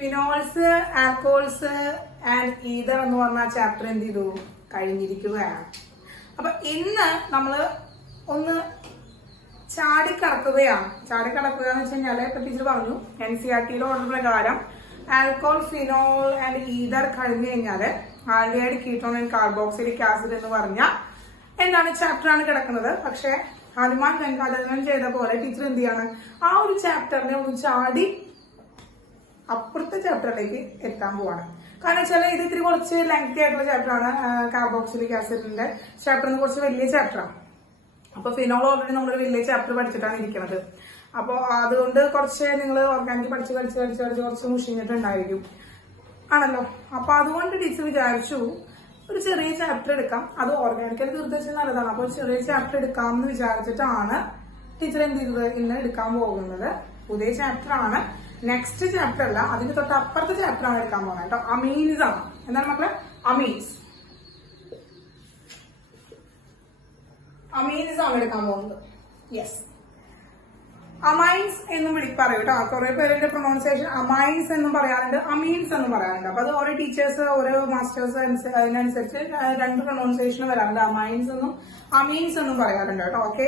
Phenols, ആൽക്കോൾസ് and ether എന്ന് പറഞ്ഞ chapter എന്ത് ചെയ്തു കഴിഞ്ഞിരിക്കുകയാണ്. അപ്പൊ ഇന്ന് നമ്മള് ഒന്ന് ചാടിക്കടക്കുകയാണ്. ചാടിക്കടക്കുക എന്ന് വെച്ച് കഴിഞ്ഞാല് ഇപ്പൊ ടീച്ചർ പറഞ്ഞു NCERTയുടെ ഓർഡർ പ്രകാരം ആൽക്കോൾ, ഫിനോൾ ആൻഡ് ഈതർ കഴിഞ്ഞു കഴിഞ്ഞാല് aldehyde, ketone and carboxylic acid എന്ന് പറഞ്ഞ എന്താണ് ചാപ്റ്റർ ആണ് കിടക്കുന്നത്. പക്ഷെ ആദ്യമായി ഗംഗാധരൻ ചെയ്ത പോലെ ടീച്ചർ എന്ത് ചെയ്യാണ്, ആ ഒരു ചാപ്റ്ററിനെ ഒന്ന് ചാടി അപ്പുറത്തെ ചാപ്റ്ററിലേക്ക് എത്താൻ പോവാണ്. കാരണം വെച്ചാൽ ഇത് ഇത്തിരി കുറച്ച് ലെങ്തി ആയിട്ടുള്ള ചാപ്റ്റർ ആണ്. കാർബോക്സിലിക് ആസിഡിന്റെ ചാപ്റ്ററിന് കുറച്ച് വലിയ ചാപ്റ്ററാണ്. അപ്പൊ ഫിനോൾ ഓൾറെഡി നമ്മളൊരു വലിയ ചാപ്റ്റർ പഠിച്ചിട്ടാണ് ഇരിക്കുന്നത്. അപ്പൊ അതുകൊണ്ട് കുറച്ച് നിങ്ങൾ ഓർഗാനിക് പഠിച്ച് കുറച്ച് മുഷിഞ്ഞിട്ടുണ്ടായിരിക്കും ആണല്ലോ. അപ്പൊ അതുകൊണ്ട് ടീച്ചർ വിചാരിച്ചു ഒരു ചെറിയ ചാപ്റ്റർ എടുക്കാം. അത് ഓർഗാനിക്കൽ തീർച്ചയായും നല്ലതാണ്. അപ്പൊ ഒരു ചെറിയ ചാപ്റ്റർ എടുക്കാം എന്ന് വിചാരിച്ചിട്ടാണ് ടീച്ചർ എന്ത് ചെയ്തത്, ഇന്ന് എടുക്കാൻ പോകുന്നത്. പുതിയ ചാപ്റ്റർ ആണ്, നെക്സ്റ്റ് ചാപ്റ്റർ അല്ല, അതിന് തൊട്ട് അപ്പുറത്തെ ചാപ്റ്റർ ആണ് എടുക്കാൻ പോകുന്നത് കേട്ടോ. അമീൻസ് ആണ്. എന്താണ് മക്കളെ? അമീൻസ് ആണ് എടുക്കാൻ പോകുന്നത്. യെസ്, അമൈൻസ് എന്നും പറയും കേട്ടോ. കുറെ പേരുടെ പ്രൊണൗൺസിയേഷൻ അമൈൻസ് എന്നും പറയാറുണ്ട്, അമീൻസ് എന്നും പറയാറുണ്ട്. അപ്പൊ അത് ഓരോ ടീച്ചേഴ്സ്, ഓരോ മാസ്റ്റേഴ്സ് അതിനനുസരിച്ച് രണ്ട് പ്രൊണൗൺസിയേഷൻ വരാറുണ്ട്. അമൈൻസ് എന്നും അമീൻസ് എന്നും പറയാറുണ്ട് കേട്ടോ. Okay,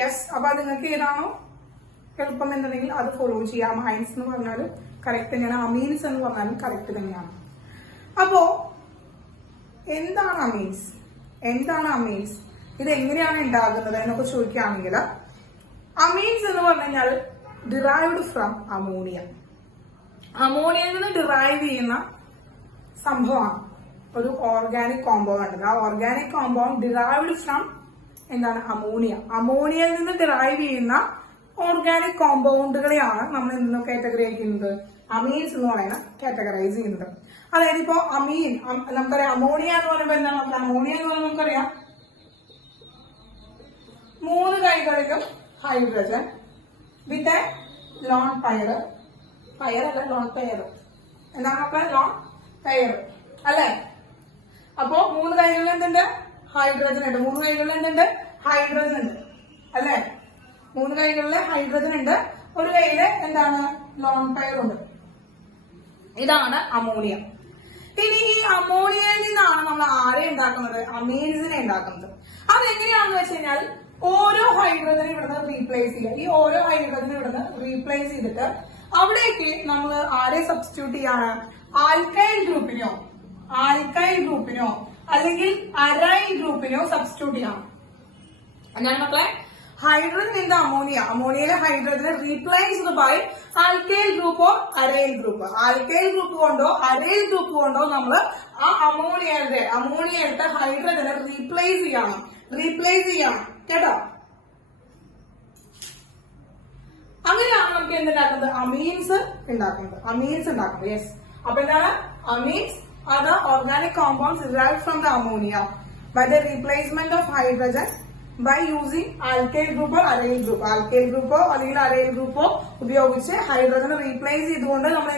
yes. അപ്പൊ അത് നിങ്ങൾക്ക് ഏതാണോ എളുപ്പം എന്നുണ്ടെങ്കിൽ അത് ഫോളോ ചെയ്യാം. അമൈൻസ് എന്ന് പറഞ്ഞാലും കറക്റ്റ് തന്നെയാണ്, അമീൻസ് എന്ന് പറഞ്ഞാലും കറക്റ്റ് തന്നെയാണ്. അപ്പോ എന്താണ് അമീൻസ്, ഇത് എങ്ങനെയാണ് ഉണ്ടാകുന്നത് എന്നൊക്കെ ചോദിക്കുകയാണെങ്കിൽ, അമീൻസ് എന്ന് പറഞ്ഞു കഴിഞ്ഞാൽ ഡിറൈവ്ഡ് ഫ്രം അമോണിയ. അമോണിയയിൽ നിന്ന് ഡിറൈവ് ചെയ്യുന്ന സംഭവമാണ് ഒരു ഓർഗാനിക് കോമ്പൗണ്ട്. ആ ഓർഗാനിക് കോമ്പൗണ്ട് ഡിറൈവ്ഡ് ഫ്രം എന്താണ്? അമോണിയ. അമോണിയയിൽ നിന്ന് ഡിറൈവ് ചെയ്യുന്ന ഓർഗാനിക് കോമ്പൗണ്ടുകളെയാണ് നമ്മൾ എന്തെന്ന് കാറ്റഗറൈസ് ചെയ്യുന്നത്, അമീൻസ് എന്ന് പറയുന്ന കാറ്റഗറൈസ് ചെയ്യുന്നത്. അതായത് ഇപ്പോ അമീൻ, നമുക്കറിയാം അമോണിയ എന്ന് പറയുമ്പോൾ എന്താണ്? അമോണിയ എന്ന് പറയുമ്പോൾ നമുക്കറിയാം 3 കൈകളിലും hydrogen with a lone pair lone pair എന്താണ് നോക്കുക? ലോൺ പെയർ അല്ലെ? അപ്പോ 3 കൈകളിൽ എന്തുണ്ട്? ഹൈഡ്രജൻ ഉണ്ട്. 3 കൈകളിൽ എന്തുണ്ട്? ഹൈഡ്രജൻ ഉണ്ട് അല്ലെ? 3 കൈകളില് ഹൈഡ്രജൻ ഉണ്ട്, ഒരു കൈയില് എന്താണ്? ലോൺ പെയർ ഉണ്ട്. ഇതാണ് അമോണിയ. ഇനി ഈ അമോണിയയിൽ നിന്നാണ് നമ്മൾ ആരെ ഉണ്ടാക്കുന്നത്? അമീൻസിനെ ഉണ്ടാക്കുന്നത്. അതെങ്ങനെയാണെന്ന് വെച്ച് കഴിഞ്ഞാൽ ഓരോ ഹൈഡ്രജനും ഇവിടുന്ന് റീപ്ലേസ് ചെയ്യുക. ഈ ഓരോ ഹൈഡ്രജനും ഇവിടുന്ന് റീപ്ലേസ് ചെയ്തിട്ട് അവിടേക്ക് നമ്മൾ ആരെ സബ്സ്റ്റിറ്റ്യൂട്ട് ചെയ്യാണ്? ആൽക്കൈൽ ഗ്രൂപ്പിനോ അല്ലെങ്കിൽ അരൈൽ ഗ്രൂപ്പിനോ സബ്സ്റ്റിറ്റ്യൂട്ട് ചെയ്യണം. എന്താണ് മക്കളെ? ഹൈഡ്രജൻ ഇൻ ദ അമോണിയ, അമോണിയയിലെ ഹൈഡ്രജനെ replaced by alkyl group or aryl group. Alkyl group കൊണ്ടോ അരൈൽ ഗ്രൂപ്പ് കൊണ്ടോ നമ്മൾ ആ അമോണിയയുടെ ഹൈഡ്രജനെ റീപ്ലേസ് ചെയ്യണം കേട്ടോ. അങ്ങനെയാണ് നമുക്ക് എന്തുണ്ടാക്കുന്നത്? അമീൻസ് ഉണ്ടാക്കുന്നത്. യെസ്. അപ്പൊ എന്താണ് amines? Are the organic compounds derived from the ammonia by the replacement of hydrogen by using alkyl group or aryl group. Alkyl ഗ്രൂപ്പോ അല്ലെങ്കിൽ അരൈൽ ഗ്രൂപ്പോ ഉപയോഗിച്ച് ഹൈഡ്രജനെ റീപ്ലേസ് ചെയ്തുകൊണ്ട് നമ്മൾ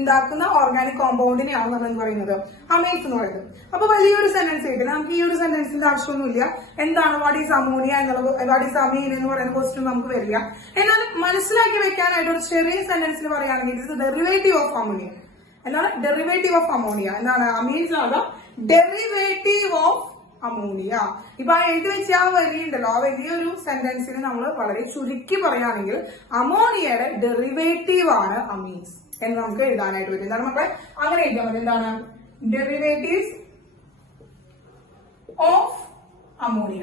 ഉണ്ടാക്കുന്ന ഓർഗാനിക് കോമ്പൗണ്ടിനെയാണ് നമ്മൾ എന്ന് പറയുന്നത് അമീൻസ് എന്ന് പറയുന്നത്. അപ്പൊ വലിയൊരു സെന്റൻസ് കിട്ടില്ല. നമുക്ക് ഈ ഒരു സെന്റൻസിന്റെ ആവശ്യമൊന്നുമില്ല. എന്താണ് വാട്ട് ഈസ് അമോണിയ എന്നുള്ളത്, വാട്ട് ഈസ് അമീൻ എന്ന് പറയുന്ന ക്വസ്റ്റ്യൻ നമുക്ക് വരില്ല. എന്നാൽ മനസ്സിലാക്കി വെക്കാനായിട്ട് ഒരു ചെറിയ സെന്റൻസിൽ പറയുകയാണെങ്കിൽ it is derivative of ammonia. എന്താണ് ഡെറിവേറ്റീവ് ഓഫ് അമോണിയ? എന്താണ്? അമീൻസ് ആണ് ഡെറിവേറ്റീവ് ഓഫ് അമോണിയ. ഇപ്പൊ ആ എഴുതി വെച്ച ആ വരിയുണ്ടല്ലോ, ആ വലിയൊരു സെന്റൻസിന് നമ്മൾ വളരെ ചുരുക്കി പറയുകയാണെങ്കിൽ അമോണിയയുടെ ഡെറിവേറ്റീവ് ആണ് അമീൻസ് എന്ന് നമുക്ക് എഴുതാനായിട്ട് പറ്റും. എന്താണ് മക്കളെ? അങ്ങനെ എഴുതാൻ പറ്റും. എന്താണ്? Derivatives of ammonia.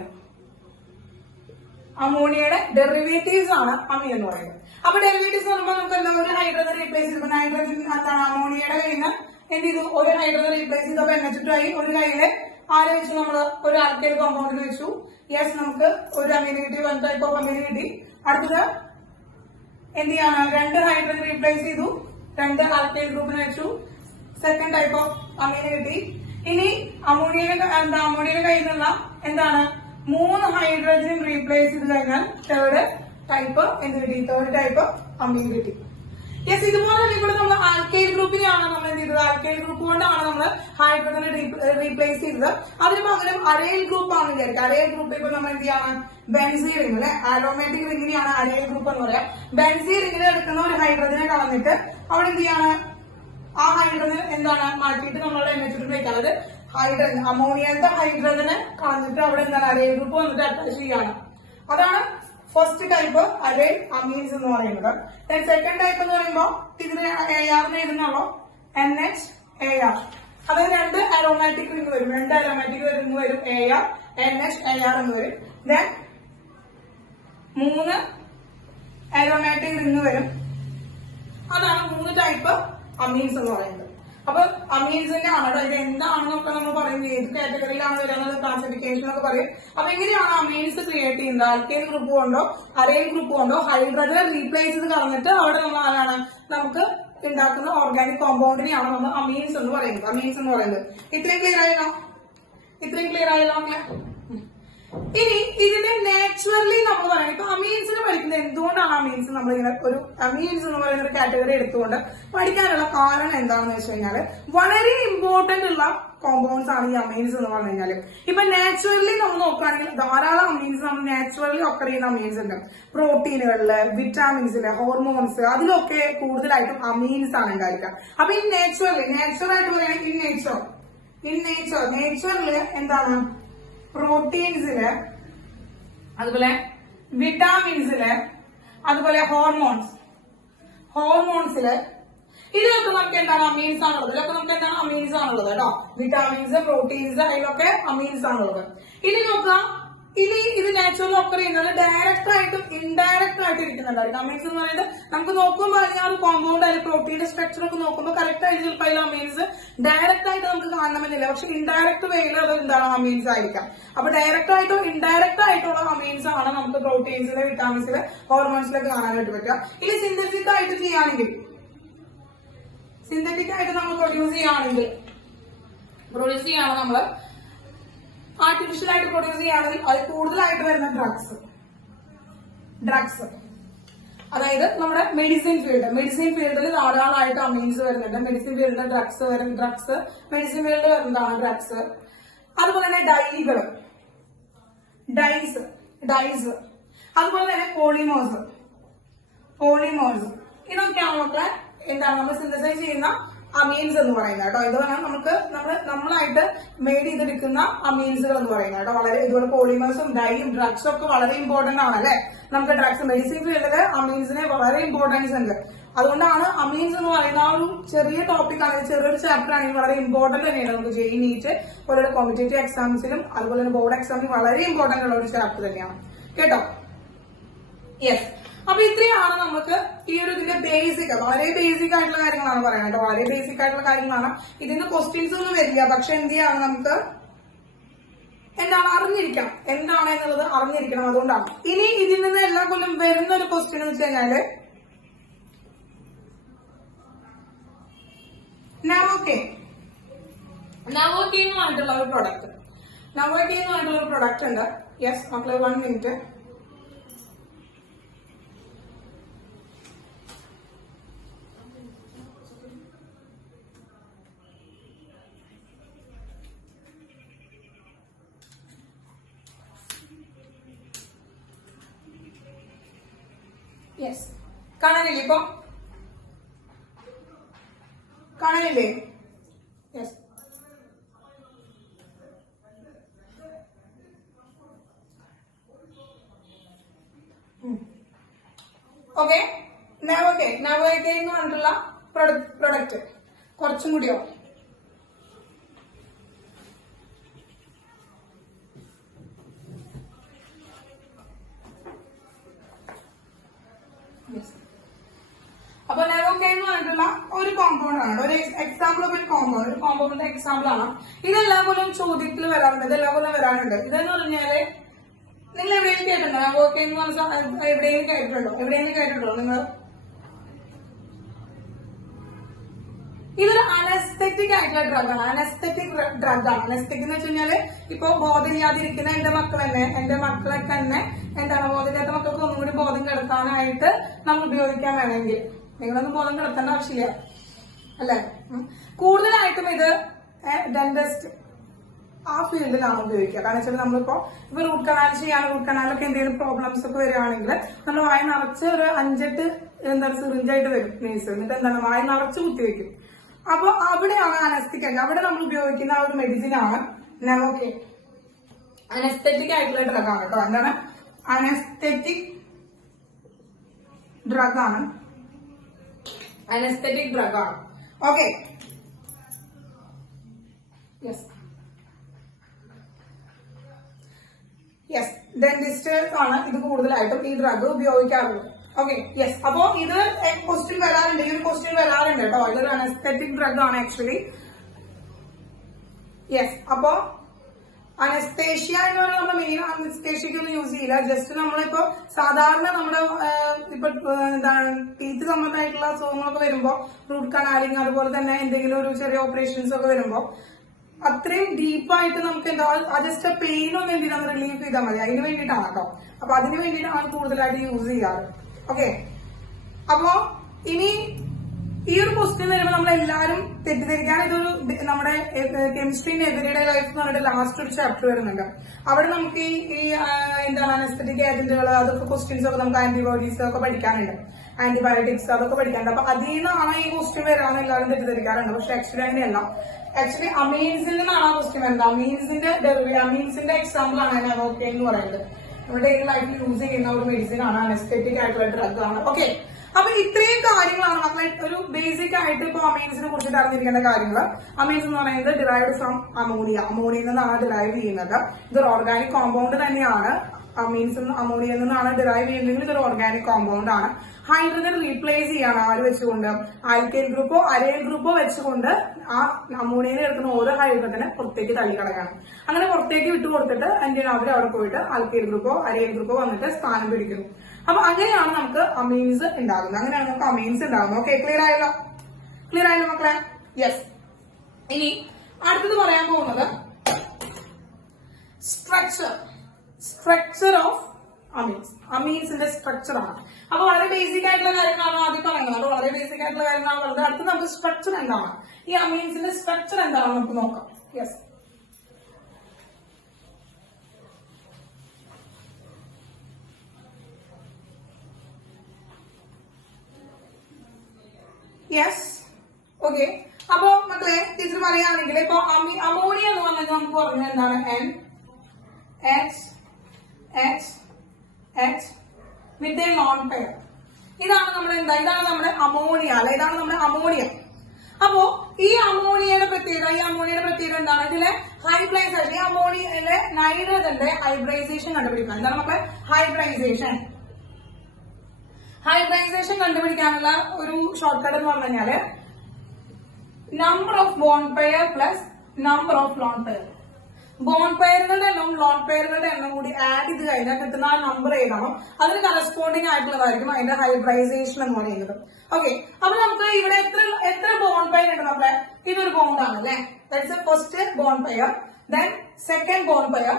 അമോണിയയുടെ ഡെറിവേറ്റീവ്സ് ആണ് അമീൻ എന്ന് പറയുന്നത്. അപ്പൊ ഡെറിവേറ്റീവ്സ് പറയുമ്പോൾ നമുക്ക് എന്താ? ഒരു ഹൈഡ്രജൻ റീപ്ലേസ് ചെയ്തപ്പോൾ ഹൈഡ്രജൻ എന്താണ്? അമോണിയയുടെ കയ്യിൽ നിന്ന് എന്ത് ചെയ്തു? ഒരു ഹൈഡ്രജൻ റീപ്ലേസ് ചെയ്തപ്പോൾ എണ്ണച്ചിട്ടായി. ഒരു കയ്യില് ആരെ വെച്ചു? നമ്മൾ ഒരു ആൽക്കൈൽ കോമ്പൗണ്ടിൽ വെച്ചു. യെസ്, നമുക്ക് ഒരു അമീൻ കിട്ടി, 1 ടൈപ്പ് ഓഫ് അമീൻ കിട്ടി. അടുത്തത് എന്ത് ചെയ്യാണ്? 2 ഹൈഡ്രജൻ റീപ്ലേസ് ചെയ്തു, 2 ആൽക്കൈൽ ഗ്രൂപ്പിന് വെച്ചു, സെക്കൻഡ് ടൈപ്പ് ഓഫ് അമീൻ കിട്ടി. ഇനി അമോണിയയുടെ കയ്യിൽ നിന്നുള്ള എന്താണ്? 3 ഹൈഡ്രജനും റീപ്ലേസ് ചെയ്ത് കഴിഞ്ഞാൽ തേർഡ് ടൈപ്പ് എന്ത് കിട്ടി? തേർഡ് ടൈപ്പ് അമീൻ കിട്ടി. യെസ്, ഇതുപോലെ ഇവിടെ നമ്മൾ ആൽക്കൈൽ ഗ്രൂപ്പിനെയാണ് നമ്മൾ എന്ത് ചെയ്തത്? ആൽക്കൈൽ ഗ്രൂപ്പ് കൊണ്ടാണ് നമ്മൾ ഹൈഡ്രജനെ റീപ്ലേസ് ചെയ്തത്. അതിന് പകരം അരൈൽ ഗ്രൂപ്പ് ആണ് വിചാരിക്കുക. അരൈൽ ഗ്രൂപ്പ് ഇപ്പൊ നമ്മൾ എന്ത് ചെയ്യാണ്? ബെൻസീൻ റിംഗ് അല്ലെ, ആരോമാറ്റിക് റിംഗിനെയാണ് അരൈൽ ഗ്രൂപ്പ് എന്ന് പറയാം. ബെൻസീൻ റിംഗിൽ എടുക്കുന്ന ഒരു ഹൈഡ്രജനെ കളഞ്ഞിട്ട് അവിടെ എന്ത് ചെയ്യാണ്? ആ ഹൈഡ്രജൻ എന്താണ് മാറ്റിയിട്ട് നമ്മളുടെ NH2 വെക്കാം. അതായത് ഹൈഡ്രജൻ അമോണിയത്തെ ഹൈഡ്രജനെ കളഞ്ഞിട്ട് അവിടെ എന്താണ് അരൈൽ ഗ്രൂപ്പ് വന്നിട്ട് അറ്റാച്ച് ചെയ്യാണ്. അതാണ് ഫസ്റ്റ് ടൈപ്പ് അരൈൽ അമീൻസ് എന്ന് പറയുന്നത്. സെക്കൻഡ് ടൈപ്പ് എന്ന് പറയുമ്പോൾ ഇതിന് AR എഴുതുന്നുള്ളൂ NH-AR. അതായത് 2 അരോമാറ്റിക് റിംഗ് വരും. 2 അരോമാറ്റിക് റിംഗ് വരും AR NH-AR എന്ന് വരും. ദെൻ 3 അരോമാറ്റിക് റിംഗ് വരും. അതാണ് 3 ടൈപ്പ് അമീൻസ് എന്ന് പറയുന്നത്. അപ്പൊ അമീൻസിന്റെ ആണ് ഇത് എന്താണെന്നൊക്കെ നമ്മൾ പറയും, ഏത് കാറ്റഗറിയിലാണ് വരുന്നത്, ക്ലാസിഫിക്കേഷൻ ഒക്കെ പറയും. അപ്പൊ എങ്ങനെയാണ് അമീൻസ് ക്രിയേറ്റ് ചെയ്യുന്നത്? ആൽക്കൈൽ ഗ്രൂപ്പ് കൊണ്ടോ അരൈൽ ഗ്രൂപ്പ് കൊണ്ടോ ഹൈഡ്രജൻ റീപ്ലേസ് ചെയ്ത് കളഞ്ഞിട്ട് അവിടെ നമ്മൾ ആരാണ് നമുക്ക് ഉണ്ടാക്കുന്ന ഓർഗാനിക് കോമ്പൗണ്ടിനെയാണ് നമ്മൾ അമീൻസ് എന്ന് പറയുന്നത്. അമീൻസ് എന്ന് പറയുന്നത് ഇത്രയും ക്ലിയർ ആയല്ലോ? ഇത്രയും ക്ലിയർ ആയല്ലോ? ഇനി ഇതിന്റെ നാച്ചുറലി നമ്മൾ പറയുന്നത് ഇപ്പൊ അമീൻസിന് പഠിക്കുന്നത് എന്തുകൊണ്ടാണ് അമീൻസ് നമ്മൾ ഇങ്ങനെ ഒരു അമീൻസ് എന്ന് പറയുന്ന ഒരു കാറ്റഗറി എടുത്തുകൊണ്ട് പഠിക്കാനുള്ള കാരണം എന്താണെന്ന് വെച്ച് കഴിഞ്ഞാല് വളരെ ഇമ്പോർട്ടന്റ് ഉള്ള കോമ്പൗണ്ട്സ് ആണ് ഈ അമീൻസ് എന്ന് പറഞ്ഞു കഴിഞ്ഞാല്. ഇപ്പൊ നാച്ചുറലി നമ്മൾ നോക്കുകയാണെങ്കിൽ ധാരാളം അമീൻസ് നമ്മൾ നാച്ചുറലി ഒക്കെ ചെയ്യുന്ന അമീൻസ് ഉണ്ട്. പ്രോട്ടീനുകളില്, വിറ്റാമിൻസില്, ഹോർമോൺസ്, അതിലൊക്കെ കൂടുതലായിട്ടും അമീൻസ് ആണ് ഉണ്ടായിരിക്കുക. അപ്പൊ ഈ നാച്ചുറൽ ആയിട്ട് പറയുകയാണെങ്കിൽ നേച്ചറില് എന്താണ് പ്രോട്ടീൻസില്, അതുപോലെ വിറ്റാമിൻസില്, അതുപോലെ ഹോർമോൺസില് ഇതിലൊക്കെ നമുക്ക് എന്താണ് അമീൻസ് ആണുള്ളത്. ഇതിലൊക്കെ നമുക്ക് എന്താണ് അമീൻസ് ആണുള്ളത് കേട്ടോ. വിറ്റാമിൻസ്, പ്രോട്ടീൻസ്, അതിലൊക്കെ അമീൻസ് ആണുള്ളത്. ഇനി നോക്കാം, ഇനി ഇത് നാച്ചുറൽ ഒക്കെ ചെയ്യുന്നത് ഡയറക്റ്റ് ആയിട്ടും ഇൻഡയറക്റ്റ് ആയിട്ട് ഇരിക്കുന്നുണ്ടായിരിക്കും. അമീൻസ് എന്ന് പറയുന്നത് നമുക്ക് നോക്കുമ്പോൾ ആ ഒരു കോമ്പൗണ്ട് അതിൽ പ്രോട്ടീന്റെ സ്ട്രക്ചർ ഒക്കെ നോക്കുമ്പോൾ കറക്റ്റ് ആയിട്ട് ചിലപ്പോൾ അതിൽ അമീൻസ് ഡയറക്റ്റ് ആയിട്ട് നമുക്ക് കാണണമെന്നില്ല. പക്ഷെ ഇൻഡയറക്റ്റ് വേയിൽ അത് എന്താണ് അമീൻസ് ആയിരിക്കാം. അപ്പൊ ഡയറക്റ്റ് ആയിട്ടോ ഇൻഡയറക്റ്റ് ആയിട്ടുള്ള അമീൻസ് ആണ് നമുക്ക് പ്രോട്ടീൻസിലെ, വിറ്റാമിൻസിലെ, ഹോർമോൺസിലൊക്കെ കാണാനായിട്ട് പറ്റുക. ഇനി സിന്തറ്റിക് ആയിട്ട് ചെയ്യുകയാണെങ്കിൽ നമ്മൾ പ്രൊഡ്യൂസ് ചെയ്യാണ് നമ്മള് ആർട്ടിഫിഷ്യൽ ആയിട്ട് പ്രൊഡ്യൂസ് ചെയ്യുകയാണെങ്കിൽ അത് കൂടുതലായിട്ട് വരുന്ന ഡ്രഗ്സ് അതായത് നമ്മുടെ മെഡിസിൻ ഫീൽഡിൽ ധാരാളമായിട്ട് അമീൻസ് വരുന്നുണ്ട്. മെഡിസിൻ ഫീൽഡിൽ മെഡിസിൻ ഫീൽഡിൽ വരുന്നതാണ് ഡ്രഗ്സ്. അതുപോലെ തന്നെ ഡൈസ്, അതുപോലെ തന്നെ പോളിമേഴ്സ് ഇതൊക്കെയാണ് നമുക്ക് എന്താണ് നമ്മൾ സിന്തസൈസ് ചെയ്യുന്ന അമീൻസ് എന്ന് പറയുന്നത് കേട്ടോ. ഇതാണ് നമ്മളായിട്ട് മെയ്ഡ് ചെയ്തെടുക്കുന്ന അമീൻസുകൾ എന്ന് പറയുന്നത് കേട്ടോ. വളരെ ഇതുപോലെ പോളിമേഴ്സും ഡൈയും ഡ്രഗ്സും ഒക്കെ വളരെ ഇമ്പോർട്ടന്റ് ആണ് അല്ലെ. നമുക്ക് ഡ്രഗ്സ് മെഡിസിൻ ഫീൽഡില് അമീൻസിന് വളരെ ഇമ്പോർട്ടൻസ് ഉണ്ട്. അതുകൊണ്ടാണ് അമീൻസ് എന്ന് പറയുന്ന ആ ഒരു ചെറിയ ടോപ്പിക് ആണെങ്കിൽ ചെറിയൊരു ചാപ്റ്റർ ആണെങ്കിൽ വളരെ ഇമ്പോർട്ടന്റ് തന്നെയാണ്. നമുക്ക് JEE NEET പോലുള്ള കോമ്പറ്റേറ്റീവ് എക്സാംസിലും അതുപോലെ തന്നെ ബോർഡ് എക്സാമിനും വളരെ ഇമ്പോർട്ടന്റ് ഉള്ള ഒരു ചാപ്റ്റർ തന്നെയാണ് കേട്ടോ. യെസ്, അപ്പൊ ഇത്രയാണ് നമുക്ക് ഈ ഒരു ഇതിന്റെ വളരെ ബേസിക് ആയിട്ടുള്ള കാര്യങ്ങളാണ് പറയാൻ കേട്ടോ. വളരെ ബേസിക് ആയിട്ടുള്ള കാര്യങ്ങളാണ്. ഇതിന്റെ ക്വസ്റ്റ്യൻസ് ഒന്നും വരില്ല. പക്ഷെ എന്ത് ചെയ്യാണ് നമുക്ക് എന്താണ് അറിഞ്ഞിരിക്കണം, എന്താണ് എന്നുള്ളത് അറിഞ്ഞിരിക്കണം. അതുകൊണ്ടാണ് ഇനി ഇതിൽ നിന്ന് എല്ലാ കൊല്ലം വരുന്ന ഒരു ക്വസ്റ്റ്യൻ എന്ന് വെച്ച് കഴിഞ്ഞാല് നവോക്കെ എന്ന് പറഞ്ഞിട്ടുള്ള ഒരു പ്രൊഡക്റ്റ് ഉണ്ട്. യെസ് മക്കളെ 1 മിനിറ്റ്. യെസ്, കാണാനില്ലേ? ഇപ്പൊ കാണാനില്ലേ? Yes, okay. നവോക്കെ എന്ന് പറഞ്ഞിട്ടുള്ള പ്രൊഡക്റ്റ് കുറച്ചും കൂടിയോ അപ്പൊ നവോക്കെ എന്ന് പറഞ്ഞിട്ടുള്ള ഒരു കോമ്പൗണ്ട് ആണ്. ഒരു എക്സാമ്പിൾ ഓഫ് ഒരു കോമ്പൗണ്ടിന്റെ എക്സാമ്പിൾ ആണ്. ഇതെല്ലാ കൊല്ലം ചോദ്യത്തിൽ വരാറുണ്ട്. ഇതെല്ലാ കൊല്ലം വരാനുണ്ട്. ഇതെന്ന് പറഞ്ഞാല് നിങ്ങൾ എവിടെയെങ്കിലും കേട്ടിട്ടുണ്ടോ? നവോക്കെ എന്ന് പറഞ്ഞാൽ എവിടെയെങ്കിലും കേട്ടിട്ടുണ്ടോ നിങ്ങൾ? ഇതൊരു അനസ്തെറ്റിക് ആയിട്ടുള്ള ഡ്രഗാണ്. അനസ്തെറ്റിക് എന്ന് വെച്ച് കഴിഞ്ഞാല് ഇപ്പൊ ബോധമില്ലാതിരിക്കുന്ന എന്റെ മക്കളൊക്കെ തന്നെ എന്താണ് ബോധമില്ലാത്ത മക്കൾക്ക് ഒന്നും കൂടി ബോധം കിടത്താനായിട്ട് നമ്മൾ ഉപയോഗിക്കാൻ വേണമെങ്കിൽ നിങ്ങളൊന്നും ബോധം കിടത്തേണ്ട ആവശ്യമില്ല അല്ലെ. കൂടുതലായിട്ടും ഇത് ഡെന്റിസ്റ്റ് ആ ഫീൽഡിലാണ് ഉപയോഗിക്കുക. കാരണം വെച്ചാൽ നമ്മളിപ്പോ റൂട്ട് കനാലൊക്കെ എന്തെങ്കിലും പ്രോബ്ലംസ് ഒക്കെ വരികയാണെങ്കിൽ നമ്മൾ വായ നിറച്ച് ഒരു 5-8 സിറിഞ്ചായിട്ട് വരും നേഴ്സ്. എന്നിട്ട് എന്താണ് വായ നിറച്ച് കുത്തിവെക്കും. അപ്പൊ അവിടെയാണ് അനസ്തിക് അല്ല, അവിടെ നമ്മൾ ഉപയോഗിക്കുന്ന ആ ഒരു മെഡിസിൻ ആണ് നവോകെയ്ൻ. അനസ്തെറ്റിക് ആയിട്ടുള്ള ഡ്രഗ് ആണ് കേട്ടോ. എന്താണ്? അനസ്തെറ്റിക് ഡ്രഗ് ആണ്. അനസ്തെറ്റിക് ഡ്രഗ് ആണ്. ഓക്കെ. യെസ് യെസ് ഡെന്റിസ്റ്റേഴ്സ് ആണ് ഇത് കൂടുതലായിട്ടും ഈ ഡ്രഗ് ഉപയോഗിക്കാറുള്ളത്. ഓക്കെ. യെസ്. അപ്പോ ഇത് ക്വസ്റ്റ്യൻ വരാറുണ്ട്, ഈ ഒരു ക്വസ്റ്റ്യൻ വരാറുണ്ട് കേട്ടോ. ഇതൊരു അനസ്തെറ്റിക് ഡ്രഗ് ആണ് ആക്ച്വലി. യെസ്. അപ്പോ അനസ്തേഷ്യ എന്ന് പറഞ്ഞാൽ നമ്മൾ മെയിൻ അനസ്തേഷ്യക്ക് ഒന്നും യൂസ് ചെയ്യില്ല. ജസ്റ്റ് നമ്മളിപ്പോ സാധാരണ നമ്മുടെ ഇപ്പൊ എന്താണ് ടീത്ത് സംബന്ധമായിട്ടുള്ള അസുഖങ്ങളൊക്കെ വരുമ്പോ, റൂട്ട് കനാലിങ്, അതുപോലെ തന്നെ എന്തെങ്കിലും ഒരു ചെറിയ ഓപ്പറേഷൻസ് ഒക്കെ വരുമ്പോ അത്രയും ഡീപ്പായിട്ട് നമുക്ക് എന്താ ജസ്റ്റ് പെയിൻ ഒന്ന് എന്തിനാണ് റിലീവ് ചെയ്താൽ മതി. അതിന് വേണ്ടിയിട്ടാണ് കേട്ടോ. അപ്പൊ അതിന് വേണ്ടിയിട്ടാണ് കൂടുതലായിട്ട് യൂസ് ചെയ്യാറ്. ഓക്കെ. അപ്പോ ഇനി ഈ ഒരു ക്വസ്റ്റ്യൻ വരുമ്പോൾ നമ്മൾ എല്ലാവരും തെറ്റിദ്ധരിക്കാൻ, ഇതൊരു നമ്മുടെ കെമിസ്ട്രി ഇൻ എവരിഡേ ലൈഫ് എന്ന് പറഞ്ഞിട്ട് ലാസ്റ്റ് ഒരു ചാപ്റ്റർ വരുന്നുണ്ട്. അവിടെ നമുക്ക് ഈ എന്താണ് അനസ്തെറ്റിക് ഏജന്റുകൾ, അതൊക്കെ ക്വസ്റ്റ്യൻസ് ഒക്കെ നമുക്ക് ആന്റിബോഡീസ് ഒക്കെ പഠിക്കാനുണ്ട്, ആന്റിബയോട്ടിക്സ് അതൊക്കെ പഠിക്കാനുണ്ട്. അപ്പൊ അതിൽ നിന്നാണ് ഈ ക്വസ്റ്റ്യൻ വരാമെന്ന് എല്ലാവരും തെറ്റിദ്ധരിക്കാറുണ്ട്. പക്ഷെ ആക്ച്വലി അങ്ങനെയല്ല. ആക്ച്വലി അമീൻസിൽ നിന്നാണ് ആ ക്വസ്റ്റ്യൻ വരുന്നത്. അമീൻസിന്റെ എക്സാമ്പിൾ ആണ് നവോകെയ്ൻ എന്ന് പറയുന്നത്. നമ്മുടെ ഡെയിലി ലൈഫിൽ യൂസ് ചെയ്യുന്ന ഒരു മെഡിസിൻ ആണ്, അനസ്തെറ്റിക് ആയിട്ടുള്ള ഡ്രഗ് ആണ്. ഓക്കെ. അപ്പൊ ഇത്രയും കാര്യങ്ങളാണ് മക്കളെ ഒരു ബേസിക് ആയിട്ട് ഇപ്പൊ അമീൻസിനെ കുറിച്ചിട്ട് അറിഞ്ഞിരിക്കേണ്ട കാര്യങ്ങൾ. അമീൻസ് എന്ന് പറയുന്നത് ഡിറൈവ്ഡ് ഫ്രം അമോണിയ. അമോണിയയിൽ നിന്നാണ് ഡിറൈവ് ചെയ്യുന്നത്. ഇതൊരു ഓർഗാനിക് കോമ്പൗണ്ട് തന്നെയാണ്. അമോണിയയിൽ നിന്നാണ് ഡിറൈവ് ചെയ്യുന്നതെങ്കിൽ ഇതൊരു ഓർഗാനിക് കോമ്പൗണ്ട് ആണ്. ഹൈഡ്രജൻ റീപ്ലേസ് ചെയ്യാണ് ആര് വെച്ചുകൊണ്ട്? ആൽക്കൈൽ ഗ്രൂപ്പോ അരൈൽ ഗ്രൂപ്പോ വെച്ചുകൊണ്ട് ആ അമോണിയയിൽ എടുക്കുന്ന ഓരോ ഹൈഡ്രജനെ പുറത്തേക്ക് തള്ളിക്കളയാണ്. അങ്ങനെ പുറത്തേക്ക് വിട്ടു കൊടുത്തിട്ട് എന്തിനാണ് അവിടെ പോയിട്ട് ആൽക്കൈൽ ഗ്രൂപ്പോ അരൈൽ ഗ്രൂപ്പോ വന്നിട്ട് സ്ഥാനം പിടിക്കുന്നു. അപ്പൊ അങ്ങനെയാണ് നമുക്ക് അമീൻസ് ഉണ്ടാകുന്നത്. അങ്ങനെയാണ് നമുക്ക് അമീൻസ് ഉണ്ടാകുന്നത്. ഓക്കെ. ക്ലിയർ ആയല്ലോ? ക്ലിയർ ആയല്ലോ മക്കളെ? യെസ്. ഇനി അടുത്തത് പറയാൻ പോകുന്നത് സ്ട്രക്ചർ ഓഫ് അമീൻസ്. അമീൻസിന്റെ സ്ട്രക്ചർ ആണ്. അപ്പൊ വളരെ ബേസിക് ആയിട്ടുള്ള കാര്യങ്ങളാണ് ആദ്യം പറയുന്നത്. അപ്പൊ വളരെ ബേസിക് ആയിട്ടുള്ള കാര്യങ്ങളാണ് പറയുന്നത്. അടുത്ത് നമുക്ക് സ്ട്രക്ചർ എന്താണ്, ഈ അമീൻസിന്റെ സ്ട്രക്ചർ എന്താണെന്ന് നമുക്ക് നോക്കാം. യെസ്. യെസ്. ഓക്കെ. അപ്പൊ മക്കളെ ടീച്ചർ പറയുകയാണെങ്കിൽ ഇപ്പൊ അമോണിയ എന്ന് പറഞ്ഞാൽ നമുക്ക് പറഞ്ഞത് എന്താണ്? NH with a lone pair. ഇതാണ് നമ്മുടെ ഇതാണ് നമ്മുടെ അമോണിയ അല്ലെ, ഇതാണ് നമ്മുടെ അമോണിയ. അപ്പോ ഈ അമോണിയയുടെ പ്രത്യേകത എന്താണ്? ഇതിലെ ഹൈബ്രൈസേഷൻ, ഈ അമോണിയയിലെ നൈട്രജന്റെ ഹൈബ്രൈസേഷൻ കണ്ടുപിടിക്കണം. എന്താണ് മക്കളെ? ഹൈബ്രൈസേഷൻ കണ്ടുപിടിക്കാനുള്ള ഒരു ഷോർട്ട് കട്ട് എന്ന് പറഞ്ഞു കഴിഞ്ഞാല് number of bond pair plus number of lone pair. Bond പെയറുകളുടെ എണ്ണം ലോൺ പെയറുകളുടെ എണ്ണം കൂടി ആഡ് ചെയ്ത് കഴിഞ്ഞാൽ കിട്ടുന്ന ആ നമ്പർ ഏതാണോ അതിന് കറസ്പോണ്ടിങ് ആയിട്ടുള്ളതായിരിക്കും അതിന്റെ ഹൈബ്രൈസേഷൻ എന്ന് പറയുന്നത്. ഓക്കെ. അപ്പൊ നമുക്ക് ഇവിടെ എത്ര ബോണ്ട് പെയർ ഉണ്ട് നമ്മളെ? ഇതൊരു ബോണ്ട് ആണ് അല്ലെ. That's A first bond pair, then second bond pair,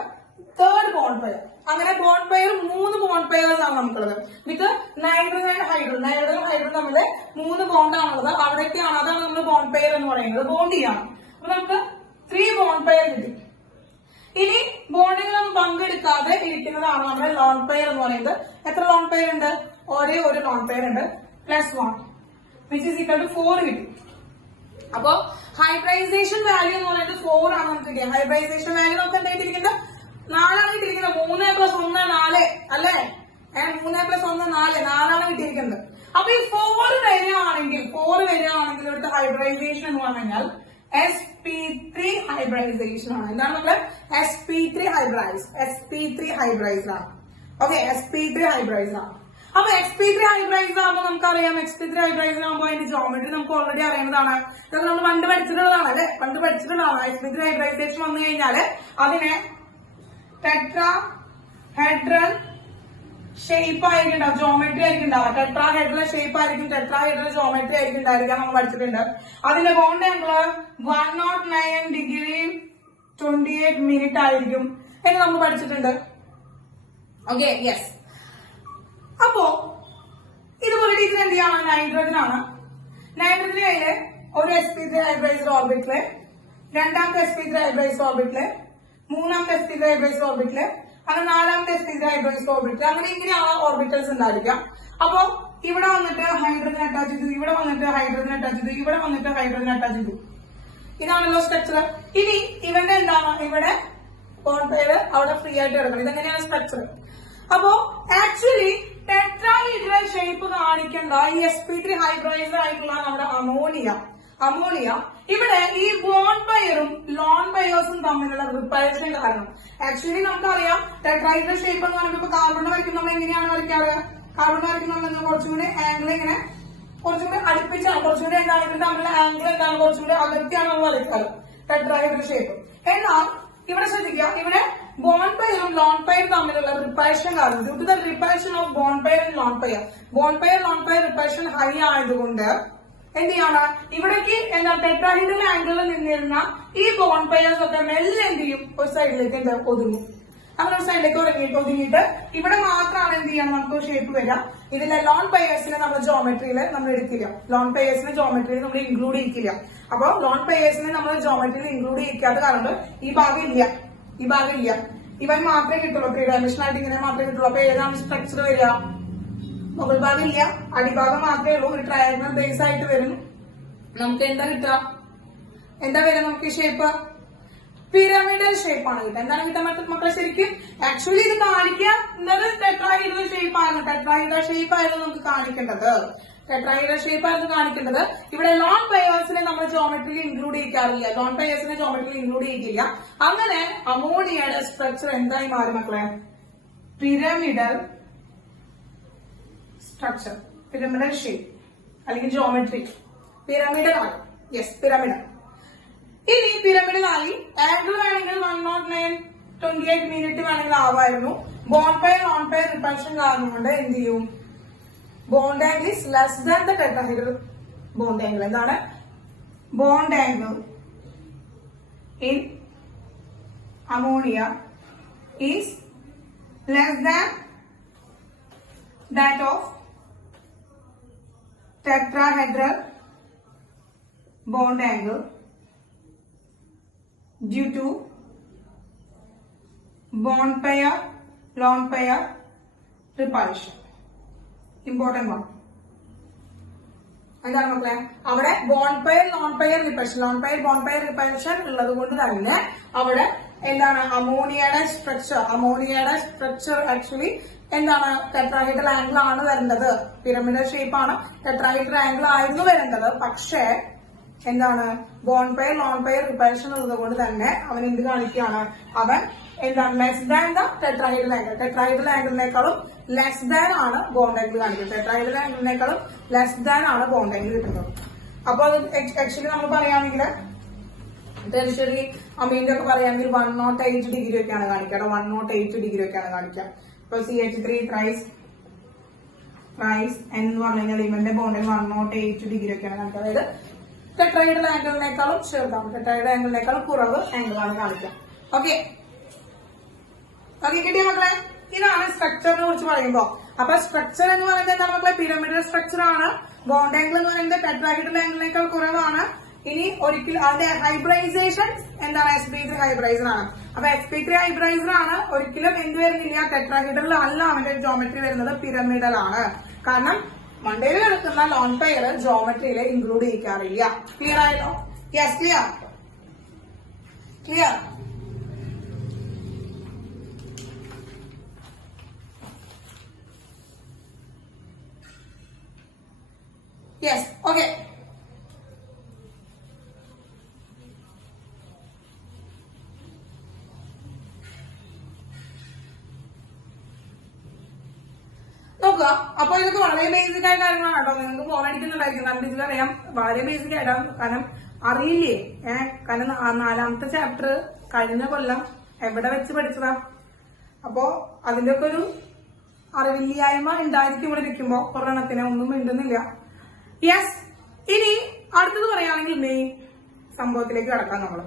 third bond pair. അങ്ങനെ ബോണ്ട് പെയർ 3 ബോണ്ട് പെയർസ് ആണ് നമുക്കുള്ളത്. വിത്ത് നൈട്രജൻ ആൻഡ് ഹൈഡ്രജൻ തമ്മിൽ 3 ബോണ്ട് ആണുള്ളത്. അവിടേക്കാണ്, അതാണ് നമ്മൾ ബോണ്ട് പെയർ എന്ന് പറയുന്നത്. ബോണ്ട് ചെയ്യാണ്. അപ്പൊ നമുക്ക് 3 ബോണ്ട് പെയർ കിട്ടി. ഇനി ബോണ്ടിങ്ങിലൊന്നും പങ്കെടുക്കാതെ ഇരിക്കുന്നതാണ് നമ്മുടെ ലോൺ പെയർ എന്ന് പറയുന്നത്. എത്ര ലോൺ പെയർ ഉണ്ട്? ഒരേ ഒരു ലോൺ പെയർ ഉണ്ട്. +1 വിച്ച് ഈസ് ഈക്വൽ ടു 4 കിട്ടി. അപ്പൊ ഹൈബ്രൈസേഷൻ വാല്യൂ എന്ന് പറയുന്നത് 4 ആണ് നമുക്ക് കിട്ടിയത്. ഹൈബ്രൈസേഷൻ വാല്യൂ നമുക്ക് എന്തായിട്ടിരിക്കുന്നത്? 4 ആണ് കിട്ടിയിരിക്കുന്നത്. 3 + 1 4 അല്ലേ? 3 + 1 4 ആണ് കിട്ടിയിരിക്കുന്നത്. അപ്പൊ ഈ 4 വരികയാണെങ്കിൽ ഇവിടുത്തെ ഹൈബ്രൈസേഷൻ എന്ന് പറഞ്ഞു കഴിഞ്ഞാൽ sp3 ഹൈബ്രൈസേഷൻ ആണ്. എന്താണ് നമ്മള്? sp3 ഹൈബ്രൈസ് ആണ്. ഓക്കെ. sp3 ഹൈബ്രൈസ് ആണ്. അപ്പൊ sp3 ഹൈബ്രൈസ് ആകുമ്പോൾ നമുക്കറിയാം, sp3 ഹൈബ്രൈസ് ആകുമ്പോൾ അതിന്റെ ജോമെട്രി നമുക്ക് ഓൾറെഡി അറിയുന്നതാണ്. ഇതൊക്കെ നമ്മൾ പണ്ട് പഠിച്ചിട്ടുള്ളതാണ് അല്ലെ, sp3 ഹൈബ്രൈസേഷൻ വന്നു കഴിഞ്ഞാല് അതിനെ ടെട്രാഹെഡ്രൽ ഷേപ്പ് ആയിരിക്കും ഉണ്ടാവും, ജോമെട്രി ആയിരിക്കും ഉണ്ടാവുക. ടെട്രാഹെഡ്രൽ ഷേപ്പ് ആയിരിക്കും, ടെട്രാഹെഡ്രൽ ജോമെട്രി ആയിരിക്കും ഉണ്ടായിരിക്കാം. നമ്മൾ പഠിച്ചിട്ടുണ്ട്. അതിന്റെ ബോണ്ട് ആംഗിൾ 109 ഡിഗ്രി 28 മിനിറ്റ് ആയിരിക്കും എന്ന് നമ്മൾ പഠിച്ചിട്ടുണ്ട്. ഓക്കെ. യെസ്. അപ്പോ ഇതുപോലെ ടീച്ചർ എന്ത് ചെയ്യാണ്? നൈട്രജൻ ആണ്. നൈട്രജന് കയ്യില് ഒരു sp3 ഹൈബ്രൈസ്ഡ് ഓർബിറ്റില്, രണ്ടാമത്തെ sp3 ഹൈബ്രൈസ്ഡ് ഓർബിറ്റില്, മൂന്നാമത്തെ sp3 ഹൈബ്രൈസ്ഡ് ഓർബിറ്റില്, അങ്ങനെ നാലാമത്തെ sp3 ഹൈബ്രൈസ്ഡ് ഓർബിറ്റില്, അങ്ങനെ ഇങ്ങനെയാണ് ഓർബിറ്റൽസ് ഉണ്ടായിരിക്കാം. അപ്പൊ ഇവിടെ വന്നിട്ട് ഹൈഡ്രജൻ അറ്റാച്ച് ചെയ്തു, ഇവിടെ വന്നിട്ട് ഹൈഡ്രജൻ അറ്റാച്ച് ചെയ്തു, ഇവിടെ വന്നിട്ട് ഹൈഡ്രജൻ അറ്റാച്ച് ചെയ്തു. ഇതാണല്ലോ സ്ട്രക്ചർ. ഇനി ഇവന്റെ എന്താണ്, ഇവിടെ ബോണ്ട് പെയർ അവിടെ ഫ്രീ ആയിട്ട് കിടക്കണം. ഇതെങ്ങനെയാണ് സ്ട്രക്ചർ? അപ്പോ ആക്ച്വലി ടെട്രാഹീഡ്രൽ ഷേപ്പ് കാണിക്കേണ്ട ഈ sp3 ഹൈഡ്രൈസർ ആയിട്ടുള്ള നമ്മുടെ അമോണിയ ഇവിടെ ഈ ബോണ്ട് പെയറും ലോൺ പെയേഴ്സും തമ്മിലുള്ള റിപ്പൽഷൻ കാരണം ആക്ച്വലി നമുക്കറിയാം ടെട്രാഹീഡ്രൽ ഷേപ്പ് എന്ന് പറയുമ്പോൾ ഇപ്പൊ കാർബൺ വരയ്ക്കുന്ന നമ്മൾ എങ്ങനെയാണ് വരയ്ക്കാറ്? കാർബൺ വരയ്ക്കുന്ന കുറച്ചുകൂടി ആംഗിൾ ഇങ്ങനെ കുറച്ചുകൂടി അടുപ്പിച്ചാണ്, കുറച്ചുകൂടി എന്താണ് ഇതിന്റെ തമ്മിലുള്ള ആംഗിൾ എന്താണ് കുറച്ചുകൂടി അകത്തിയാണ് നമ്മൾ വരയ്ക്കാറ് ടെട്രാഹീഡ്രൽ ഷേപ്പ്. എന്നാൽ ഇവിടെ ശ്രദ്ധിക്കുക, ഇവിടെ ബോണ്ട് പെയറും ലോൺ പെയർ തമ്മിലുള്ള റിപ്പൽഷൻ കാരണം due to the repulsion of bond pair and lone pair repulsion high ആയതുകൊണ്ട് എന്ത് ചെയ്യാണ്, ഇവിടേക്ക് എന്താ ടെട്രാഹീഡ്രൽ ആംഗിളിൽ നിന്നിരുന്ന ഈ ബോണ്ട് പെയർസ് ഒക്കെ മെല്ലെ എന്ത് ചെയ്യും, ഒരു സൈഡിലേക്ക് എന്താ ഒതുങ്ങും. അങ്ങനെ ഒരു സൈഡിലേക്ക് ഒതുങ്ങിയിട്ട് ഇവിടെ മാത്രമാണ് എന്ത് ചെയ്യാൻ നമുക്ക് ഷേപ്പ് വരാം. ഇതിലെ ലോൺ പെയേഴ്സിനെ നമ്മൾ ജോമെട്രിയിൽ നമ്മൾ എടുക്കില്ല, ലോൺ പെയേഴ്സിനെ ജോമെട്രിയിൽ നമ്മൾ ഇൻക്ലൂഡ് ചെയ്യിക്കില്ല. അപ്പൊ ലോൺ പെയേഴ്സിനെ നമ്മൾ ജോമെട്രിയിൽ ഇൻക്ലൂഡ് ചെയ്യിക്കാത്ത കാരണം ഈ ഭാഗം ഇല്ല, ഇവൻ മാത്രമേ കിട്ടുള്ളൂ, 3 ഡയമെൻഷൻ ആയിട്ട് ഇങ്ങനെ മാത്രമേ കിട്ടുള്ളൂ. അപ്പൊ ഏതാണ് സ്ട്രക്ചർ വരിക? മുകൾ ഭാഗം ഇല്ല, അടിഭാഗം മാത്രമേ ഉള്ളൂ, ഒരു ട്രയാങ്കിൾ ബേസ് ആയിട്ട് വരും. നമുക്ക് എന്താ കിട്ടുക, എന്താ വരിക നമുക്ക് ഷേപ്പ്? പിരമിഡൽ ഷേപ്പ് ആണ് കിട്ടുക. എന്താണ് കിട്ടാൻ മക്കളെ ശരിക്കും? ആക്ച്വലി ഇത് കാണിക്കുക എന്നത് ടെട്രാഹീഡ്രൽ ഷേപ്പ് ആയിരുന്നു, ടെട്രാഹീഡ്രൽ ഷേപ്പ് ആയിരുന്നു നമുക്ക് കാണിക്കേണ്ടത്, ടെട്രാഹീഡ്രൽ ഷേപ്പ് ആയിരുന്നു കാണിക്കേണ്ടത്. ഇവിടെ ലോൺ പെയേഴ്സിനെ നമ്മൾ ജോമെട്രിയിൽ ഇൻക്ലൂഡ് ചെയ്യിക്കാറില്ല, ലോൺ പെയേഴ്സിനെ ജോമെട്രിയിൽ ഇൻക്ലൂഡ് ചെയ്യിക്കില്ല. അങ്ങനെ അമോണിയയുടെ സ്ട്രക്ചർ എന്തായി മാറി മക്കളെ? പിരമിഡൽ സ്ട്രക്ചർ, പിരമിഡൽ ഷേപ്പ് അല്ലെങ്കിൽ ജോമെട്രി പിരമിഡൽ ആണ്. Yes, pyramidal. ഇനി പിരമിഡലായി ആംഗിൾ വേണമെങ്കിൽ 109.28 മിനിറ്റ് വേണമെങ്കിൽ ആവായിരുന്നു. Bond pair lone pair repulsion കാരണം കൊണ്ട് എന്ത് ചെയ്യും? Bond angle is less than the tetrahedral bond angle. എന്താണ് bond angle in ammonia is less than that of tetrahedral bond angle due to bond pair lone pair repulsion. Important one. എന്താണ് മക്കളെ? അവിടെ bond pair lone pair repulsion, lone pair bond pair repulsion ഉള്ളത് കൊണ്ട് തന്നെ അവിടെ എന്താണ് അമോണിയയുടെ structure actually എന്താണ് ടെട്രാഹീഡ്രൽ ആംഗിൾ ആണ് വരേണ്ടത്, പിരമിഡൽ ഷേപ്പ് ആണ്, ടെട്രാഹീഡ്രൽ ആംഗിൾ ആയിരുന്നു വരേണ്ടത്. പക്ഷേ എന്താണ് bond pair lone pair repulsion ഉള്ളത് കൊണ്ട് തന്നെ അവൻ എന്ത് കാണിക്കുകയാണ്, അവൻ എന്താണ് less than the tetrahedral angle, tetrahedral ആംഗിളിനേക്കാളും ലെസ് ദാൻ ആണ് ബോണ്ട് ആംഗിൾ കാണിക്കുന്നത്, ടെട്രാഹീഡ്രൽ ആംഗിളിനേക്കാളും ലെസ് ദാൻ ആണ് ബോണ്ട് ആംഗിൾ കിട്ടുന്നത്. അപ്പൊ അത് ആക്ച്വലി നമ്മൾ പറയുകയാണെങ്കിൽ ടെറിഷറി അമീന്റെ ഒക്കെ പറയുകയാണെങ്കിൽ 108 ഡിഗ്രി ഒക്കെയാണ് കാണിക്കുക, 108 ഡിഗ്രി ഒക്കെയാണ് കാണിക്കുക. ഇപ്പൊ CH3 ത്രൈസ് എന്ന് പറഞ്ഞു കഴിഞ്ഞാൽ ഇവന്റെ ബോണ്ടിൽ 108 ഡിഗ്രി ഒക്കെയാണ് കാണിക്കുക. അതായത് ടെട്രാഹീഡ്രൽ ആംഗിളിനേക്കാളും ചെറുതാണ്, ടെട്രാഹീഡ്രൽ ആംഗിളിനേക്കാളും കുറവ് ആംഗിളാണ് കാണിക്കുക. ഓക്കെ കിട്ടിയ മക്കളെ? ഇതാണ് സ്ട്രക്ചറിനെ കുറിച്ച് പറയുമ്പോ. അപ്പൊ സ്ട്രക്ചർ എന്ന് പറയുന്നത് എന്താണ് മക്കളെ? പിരമിഡൽ സ്ട്രക്ചർ ആണ്. ബോണ്ട് ആംഗിൾ എന്ന് പറയുന്നത് ടെട്രാഹീഡ്രൽ ആംഗിളിനേക്കാൾ കുറവാണ്. ഇനി ഒരിക്കലും അതിന്റെ ഹൈബ്രൈസേഷൻ എന്താണ്? sp3 ഹൈബ്രൈസർ ആണ്. അപ്പൊ sp3 ഹൈബ്രൈസർ ആണ്, ഒരിക്കലും എന്ത് വരുന്നില്ല, ടെട്രാഹീഡ്രൽ അല്ല അവന്റെ ജോമെട്രി വരുന്നത്, പിരമിഡൽ ആണ്. കാരണം മണ്ടയിൽ കിടക്കുന്ന ലോൺ പെയർ ജോമെട്രിയിൽ ഇൻക്ലൂഡ് ചെയ്യിക്കാറില്ല. ക്ലിയർ ആയല്ലോ? Yes, clear. Yes, okay. നോക്കുക. അപ്പൊ ഇതൊക്കെ വളരെ ബേസിക് ആയ കാര്യങ്ങളാണ് കേട്ടോ. നിങ്ങൾക്ക് ഫോണടിക്കുന്നുണ്ടായിരിക്കും, കാരണം ഇതിലറിയാം വളരെ ബേസിക് ആയിട്ടാണ്. കാരണം അറിയില്ലേ, കാരണം 4ാമത്തെ ചാപ്റ്റർ കഴിഞ്ഞ കൊല്ലം എവിടെ വെച്ച് പഠിച്ചതാ. അപ്പോ അതിന്റെ ഒക്കെ ഒരു അറിവില്ലായ്മ ഉണ്ടായിരിക്കും ഇവിടെ ഇരിക്കുമ്പോ. ഒരെണ്ണത്തിനെ ഒന്നും മിണ്ടുന്നില്ല. യെസ്, ഇനി അടുത്തത് പറയുകയാണെങ്കിൽ മെയിൻ സംഭവത്തിലേക്ക് കടക്കാം നമ്മള്.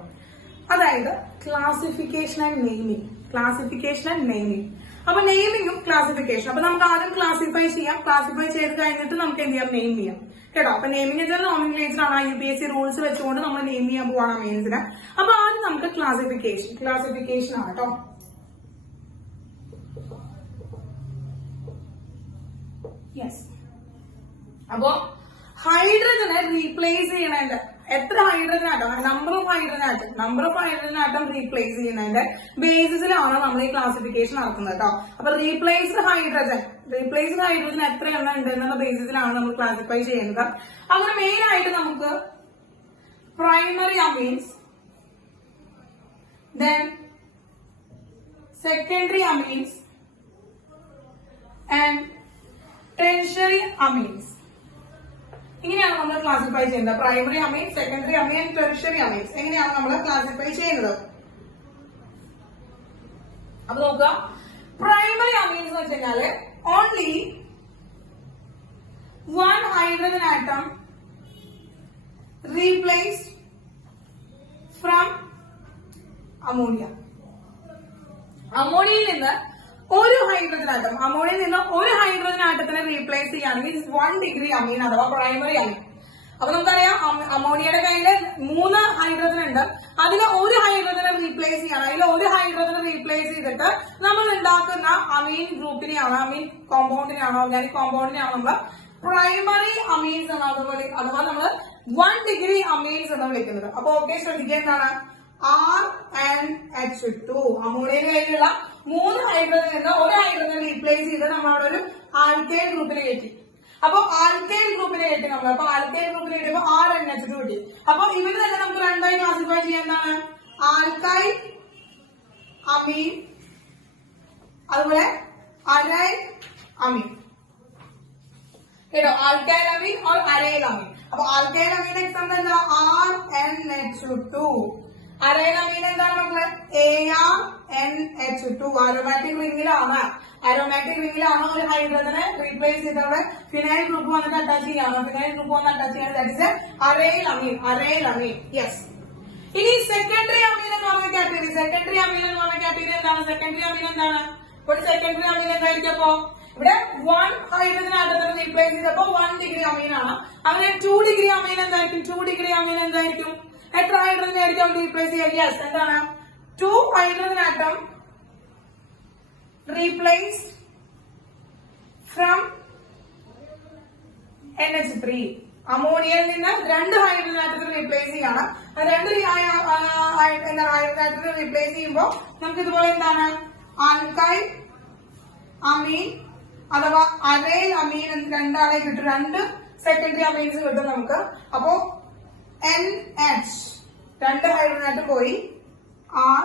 അതായത് ക്ലാസിഫിക്കേഷൻ ആൻഡ് നെയിമിംഗ്. അപ്പൊ നെയിമിങ്ങും ക്ലാസിഫിക്കേഷൻ. അപ്പൊ നമുക്ക് ആദ്യം ക്ലാസിഫൈ ചെയ്യാം. ക്ലാസിഫൈ ചെയ്ത് കഴിഞ്ഞിട്ട് നമുക്ക് എന്ത് ചെയ്യാം? നെയിം ചെയ്യാം കേട്ടോ. അപ്പൊ നെയിമിംഗ് വെച്ചാൽ നോമിനിക്ലേച്ചർ ആണ്. UPSC റൂൾസ് വെച്ചുകൊണ്ട് നമ്മൾ നെയിം ചെയ്യാൻ പോവാണ് മെയിൻസിന്. അപ്പൊ ആദ്യം നമുക്ക് ക്ലാസിഫിക്കേഷൻ ആണ് കേട്ടോ. യെസ്, അപ്പോ ഹൈഡ്രജനെ റീപ്ലേസ് ചെയ്യണതിന്റെ എത്ര hydrogen atom, number of hydrogen atom replace ചെയ്യുന്നതിന്റെ ബേസിസിലാണ് നമ്മൾ ഈ ക്ലാസിഫിക്കേഷൻ നടത്തുന്നത് കേട്ടോ. അപ്പൊ റീപ്ലേസ്ഡ് ഹൈഡ്രജൻ എത്ര എണ്ണം ഉണ്ട് എന്നുള്ള ബേസിസിലാണ് നമ്മൾ ക്ലാസിഫൈ ചെയ്യുന്നത്. അങ്ങനെ മെയിൻ ആയിട്ട് നമുക്ക് primary amines, then secondary amines and tertiary amines. ഇങ്ങനെയാണ് നമ്മൾ ക്ലാസിഫൈ ചെയ്യുന്നത്. Primary amine, secondary amine, tertiary amines എങ്ങനെയാണ് നമ്മൾ ക്ലാസിഫൈ ചെയ്യുന്നത്. അപ്പൊ നോക്കുക, പ്രൈമറി അമീൻസ് എന്ന് വെച്ച് കഴിഞ്ഞാല് only one hydrogen atom replaced from ammonia. അമോണിയയിൽ നിന്ന് ഒരു ഹൈഡ്രജൻ ആറ്റത്തിനെ റീപ്ലേസ് ചെയ്യുകയാണെങ്കിൽ 1 ഡിഗ്രി അമീൻ അഥവാ പ്രൈമറി അമീൻ. അപ്പൊ നമുക്കറിയാം അമോണിയയുടെ കയ്യില് 3 ഹൈഡ്രജൻ ഉണ്ട്. അതിൽ ഒരു ഹൈഡ്രജനെ റീപ്ലേസ് ചെയ്യണം. അതിൽ ഒരു ഹൈഡ്രജനെ റീപ്ലേസ് ചെയ്തിട്ട് നമ്മൾ ഉണ്ടാക്കുന്ന അമീൻ ഗ്രൂപ്പിനെയാണ്, അമീൻ കോമ്പൗണ്ടിനെയാണ്, ഓർഗാനിക് കോമ്പൗണ്ടിനെയാണ് നമ്മൾ പ്രൈമറി അമീൻസ് എന്ന് അഥവാ നമ്മൾ 1 ഡിഗ്രി അമീൻസ് എന്ന് വിളിക്കുന്നത്. അപ്പൊ ഓക്കെ, ശ്രദ്ധിക്കുക എന്താണ് RNH2. അമോണിയയുടെ കയ്യിലുള്ള 3 ഹൈഡ്രജൻ ഉണ്ട്. ഒരു ഹൈഡ്രജൻ റീപ്ലേസ് ചെയ്ത് നമ്മൾ അവിടെ ഒരു ആൽക്കൈൽ ഗ്രൂപ്പിനെ കയറ്റി. അപ്പൊ ആൽക്കൈൽ ഗ്രൂപ്പിനെ കയറ്റി നമ്മൾ. അപ്പൊ ആൽക്കൈൽ ഗ്രൂപ്പിനെ കയറ്റിയപ്പോ RNH2 കിട്ടി. അപ്പൊ ഇവര് തന്നെ നമുക്ക് രണ്ടായി ക്ലാസിഫൈ ചെയ്യാൻ എന്താണ്, ആൽക്കൈൽ അമീൻ അതുപോലെ അരൈൽ അമീൻ കേട്ടോ. ആൽക്കൈൽ അമീൻ और അരൈൽ അമീൻ. അപ്പൊ ആൽക്കൈൽ അമീൻ എക്സാമ്പിൾ എന്താ, RNH2. അരൈൽ അമീൻ എന്താണ് മക്കളെ, ARNH2. അരോമാറ്റിക് റിംഗിലാണ് ഒരു ഹൈഡ്രജനെ റീപ്ലേസ് ചെയ്ത് അവിടെ ഫിനൈൽ ഗ്രൂപ്പ് വന്നിട്ട് അറ്റാച്ച് ചെയ്യാണ്. That is aryl amine. Yes. ഇനി സെക്കൻഡറി അമീൻ എന്ന് പറഞ്ഞ കാറ്റഗറി എന്താണ്? സെക്കൻഡറി അമീൻ എന്താണ്? ഇവിടെ സെക്കൻഡറി അമീൻ എന്തായിരിക്കും? അപ്പോ ഇവിടെ 1 ഹൈഡ്രജൻ ആറ്റത്തിനെ റീപ്ലേസ് ചെയ്തപ്പോ 1 ഡിഗ്രി അമീൻ ആണ്. അങ്ങനെ 2 ഡിഗ്രി അമീൻ എന്തായിരിക്കും? എത്ര ഹൈഡ്രജൻ ആയിരിക്കും റീപ്ലേസ് ചെയ്യുക? യെസ്, എന്താണ്, 2 hydrogen atom replace from NH3. അമോണിയയിൽ നിന്ന് 2 ഹൈഡ്രജൻ ആറ്റത്തിന് റീപ്ലേസ് ചെയ്യാണ്. 2 ഹൈഡ്രജൻ ആറ്റത്തിന് റീപ്ലേസ് ചെയ്യുമ്പോൾ നമുക്ക് ഇതുപോലെ എന്താണ്, ആൽക്കൈൽ അമീൻ അഥവാ അരൈൽ അമീൻ രണ്ടാളെ കിട്ടും. 2 സെക്കൻഡറി അമീൻസ് കിട്ടും നമുക്ക്. അപ്പോ NH 2 ഹൈഡ്രജൻ ആയിട്ട് പോയി R.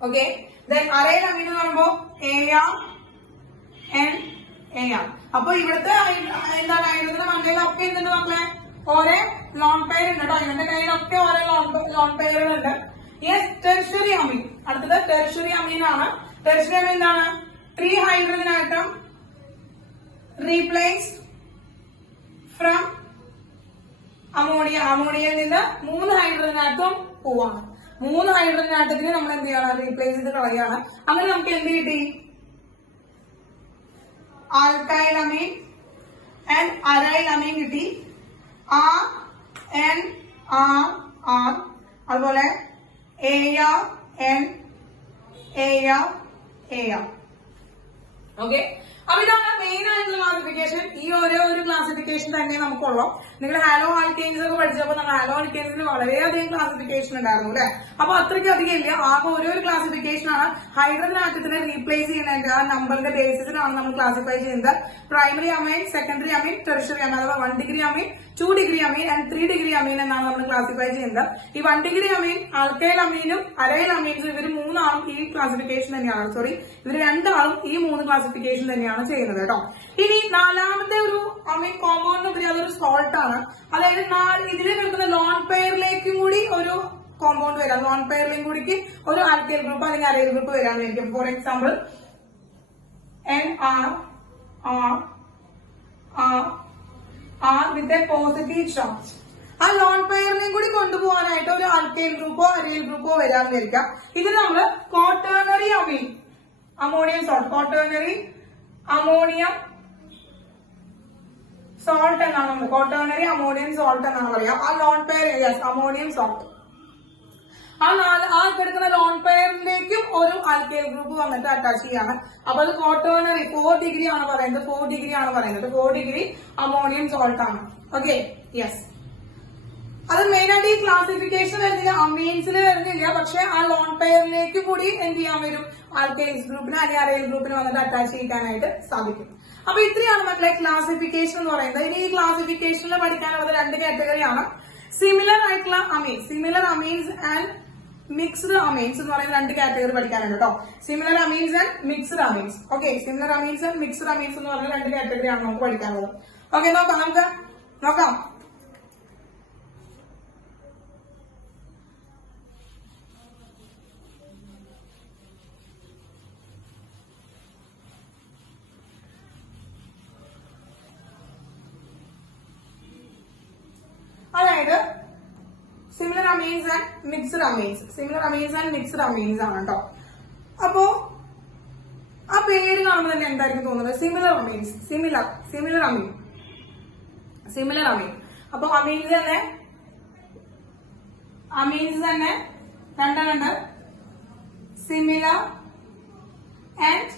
Okay. Then aril amine എന്ന് പറയുമ്പോ AR. അപ്പൊ ഇവിടുത്തെ എന്താണ്, ഹൈഡ്രജൻ മണ്ടയിലൊക്കെ എന്തുണ്ട് മക്കളെ, ഓരോ ലോൺ പെയർ ഉണ്ട് കേട്ടോ. ഇവന്റെ കയ്യിലൊക്കെ ഓരോ ലോൺ പെയറുകളുണ്ട്. യെസ്, ടെർഷ്യറി അമീൻ. അടുത്തത് ടെർഷ്യറി അമീൻ ആണ്. ടെർഷ്യറി അമീൻ എന്താണ്, 3 ഹൈഡ്രജൻ ആറ്റം റീപ്ലേസ് ഫ്രം അമോണിയയിൽ നിന്ന് 3 ഹൈഡ്രജൻ ആറ്റം പോവാണ്. 3 ഹൈഡ്രജൻ ആറ്റത്തിന് നമ്മൾ എന്ത് ചെയ്യണം, റീപ്ലേസ് ചെയ്ത് കളയാണ്. അങ്ങനെ നമുക്ക് എന്ത് കിട്ടി, ആൽക്കൈൽ അമീൻ ആൻഡ് അരൈൽ അമീൻ കിട്ടി. RNR അതുപോലെ AR. ഓക്കെ. അപ്പൊ ഇതാണ് മെയിൻ ആയിട്ടുള്ള ക്ലാസിഫിക്കേഷൻ. ഈ ഓരോ ക്ലാസിഫിക്കേഷൻ തന്നെ നമുക്കുള്ളൂ. നിങ്ങൾ ഹാലോ ആൽക്കെയിൻസ് ഒക്കെ പഠിച്ചപ്പോൾ നമ്മൾ ഹാലോ ആൽക്കെയിൻസിന് വളരെയധികം ക്ലാസിഫിക്കേഷൻ ഉണ്ടായിരുന്നു അല്ലെ. അപ്പൊ അത്രയ്ക്ക് അധികം ഇല്ല. ആകെ ഓരോ ക്ലാസിഫിക്കേഷൻ ആണ്. ഹൈഡ്രജൻ ആറ്റത്തിനെ റീപ്ലേസ് ചെയ്യുന്നതിന്റെ ആ നമ്പറിന്റെ ബേസിസിലാണ് നമ്മൾ ക്ലാസിഫൈ ചെയ്യുന്നത്. Primary amine, secondary amine, tertiary amine അഥവാ 1 degree amine, 2 degree amine and 3 degree amine എന്നാണ് നമ്മൾ ക്ലാസിഫൈ ചെയ്യുന്നത്. ഈ 1 ഡിഗ്രി അമീൻ, ആൽക്കൈൽ അമീനും അരൈൽ അമീൻസും ഇവർ 3 ആളും ഈ ക്ലാസിഫിക്കേഷൻ തന്നെയാണ്. ഇവർ 2 ആളും ഈ 3 ക്ലാസിഫിക്കേഷൻ തന്നെയാണ് ചെയ്യുന്നത് കേട്ടോ. ഇനി 4ാമത്തെ ഒരു അമീൻ കോമ്പൗണ്ട് ഉപരി അതൊരു സോൾട്ട് ആണ്. അതായത് ഇതിൽ നിൽക്കുന്ന ലോൺ പെയറിലേക്കും കൂടി ഒരു കോമ്പൗണ്ട് വരാം. ലോൺ പെയറിലേക്കും കൂടി ഒരു ആൽക്കൈൽ ഗ്രൂപ്പ് അല്ലെങ്കിൽ അരൈൽ ഗ്രൂപ്പ് വരാമെന്നായിരിക്കും. For example NR with a positive charge. ആ ലോൺ പെയറിനെയും കൂടി കൊണ്ടുപോകാനായിട്ട് ഒരു ആൽക്കൈൽ ഗ്രൂപ്പോ അരൈൽ ഗ്രൂപ്പോ വരാമെന്ന് വിചാരിക്കാം. ഇത് നമ്മള് quaternary amine ammonium salt, quaternary ammonium salt എന്നാണ് ക്വാട്ടേണറി അമോണിയം സോൾട്ട് എന്നാണ് പറയാം. ആ ലോൺ പെയർ അമോണിയം സോൾട്ട്. ആ കിടക്കുന്ന ലോൺ പെയറിലേക്കും ഒരു ആൽക്കൈൽ ഗ്രൂപ്പ് വന്നിട്ട് അറ്റാച്ച് ചെയ്യാണ്. അപ്പൊ അത് ക്വാട്ടേണറി 4 ഡിഗ്രി ആണ് പറയുന്നത്. 4 ഡിഗ്രി ആണ് പറയുന്നത്. 4 ഡിഗ്രി അമോണിയം സോൾട്ട് ആണ്. Okay, yes. അത് മെയിൻ ആയിട്ട് ഈ ക്ലാസിഫിക്കേഷൻ വരുന്നില്ല, അമീൻസിൽ വരുന്നില്ല. പക്ഷെ ആ ലോൺ പെയറിലേക്ക് കൂടി എന്ത് ചെയ്യാൻ വരും, ആൽക്കൈൽസ് ഗ്രൂപ്പിന് അല്ലെങ്കിൽ അറൈൽ ഗ്രൂപ്പിന് വന്നിട്ട് അറ്റാച്ച് ചെയ്യാനായിട്ട് സാധിക്കും. അപ്പൊ ഇത്രയാണ് മക്കളെ ക്ലാസിഫിക്കേഷൻ എന്ന് പറയുന്നത്. ഇനി ഈ ക്ലാസിഫിക്കേഷനിൽ പഠിക്കാനുള്ളത് 2 കാറ്റഗറിയാണ്. സിമിലർ ആയിട്ടുള്ള amines, similar amines and mixed amines എന്ന് പറയുന്ന 2 കാറ്റഗറി പഠിക്കാനുണ്ട് കേട്ടോ. Similar amines and mixed amines. Okay, similar amines and mixed amines എന്ന് പറഞ്ഞ 2 കാറ്റഗറിയാണ് നമുക്ക് പഠിക്കാനുള്ളത്. ഓക്കെ, നമുക്ക് നോക്കാം. അതായത് similar amines and mixed amines, similar amines and mixed amines ആണ് കേട്ടോ. അപ്പോ ആ പേര് കാണുമ്പോൾ തന്നെ എന്തായിരിക്കും തോന്നുന്നത്, similar amines, similar amine, similar amine. അപ്പൊ അമീൻസ് തന്നെ രണ്ടെണ്ണുണ്ട്, similar and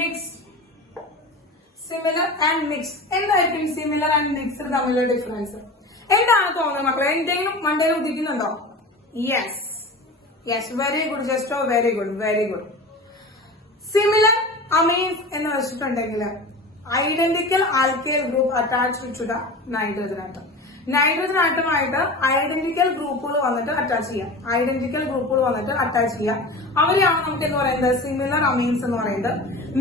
mixed. Similar and mix എന്തായിരിക്കും സിമിലർ ആൻഡ് മിക്സ്ഡ് തമ്മിലുള്ള ഡിഫറൻസ്? എന്താണ് തോന്നുന്നത് മക്കളെ? എന്തെങ്കിലും മണ്ടയിൽ ഉദിക്കുന്നുണ്ടോ? യെസ്, വെരി ഗുഡ് ജസ്റ്റോ, വെരി ഗുഡ്. സിമിലർ അമീൻസ് എന്ന് വെച്ചിട്ടുണ്ടെങ്കിൽ identical alkyl group attached to the nitrogen atom. Nitrogen ആറ്റമായിട്ട് identical ഗ്രൂപ്പുകൾ വന്നിട്ട് അറ്റാച്ച് ചെയ്യാം, അവരെയാണ് നമുക്ക് എന്ന് പറയുന്നത് സിമിലർ അമീൻസ് എന്ന് പറയുന്നത്.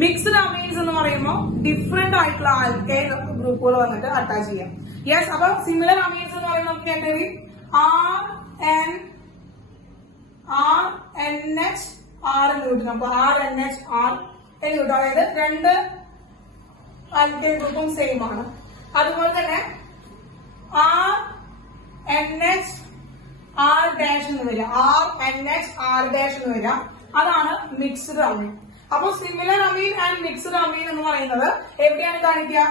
മിക്സ്ഡ് അമീൻസ് എന്ന് പറയുമ്പോൾ ഡിഫറെന്റ് ആയിട്ടുള്ള ആൽക്കൈൽ ഗ്രൂപ്പുകൾ വന്നിട്ട് അറ്റാച്ച് ചെയ്യാം. യെസ്, അപ്പൊ സിമിലർ അമീൻസ് എന്ന് പറയുമ്പോൾ നമുക്ക് എന്തെങ്കിലും RNHR എന്ന് കിട്ടും. നമുക്ക് RNHR എന്ന് കിട്ടും. അതായത് 2 ആൽക്കൈൽ ഗ്രൂപ്പും സെയിം ആണ്. അതുപോലെ തന്നെ RNHR ഡാഷ് എന്ന് വരിക, RNHR ഡാഷ് എന്ന് വരിക, അതാണ് മിക്സ്ഡ് അമീൻ. അപ്പൊ സിമിലർ അമീൻ ആൻഡ് മിക്സ്ഡ് അമീൻ എന്ന് പറയുന്നത് എവിടെയാണ് കാണിക്കുക?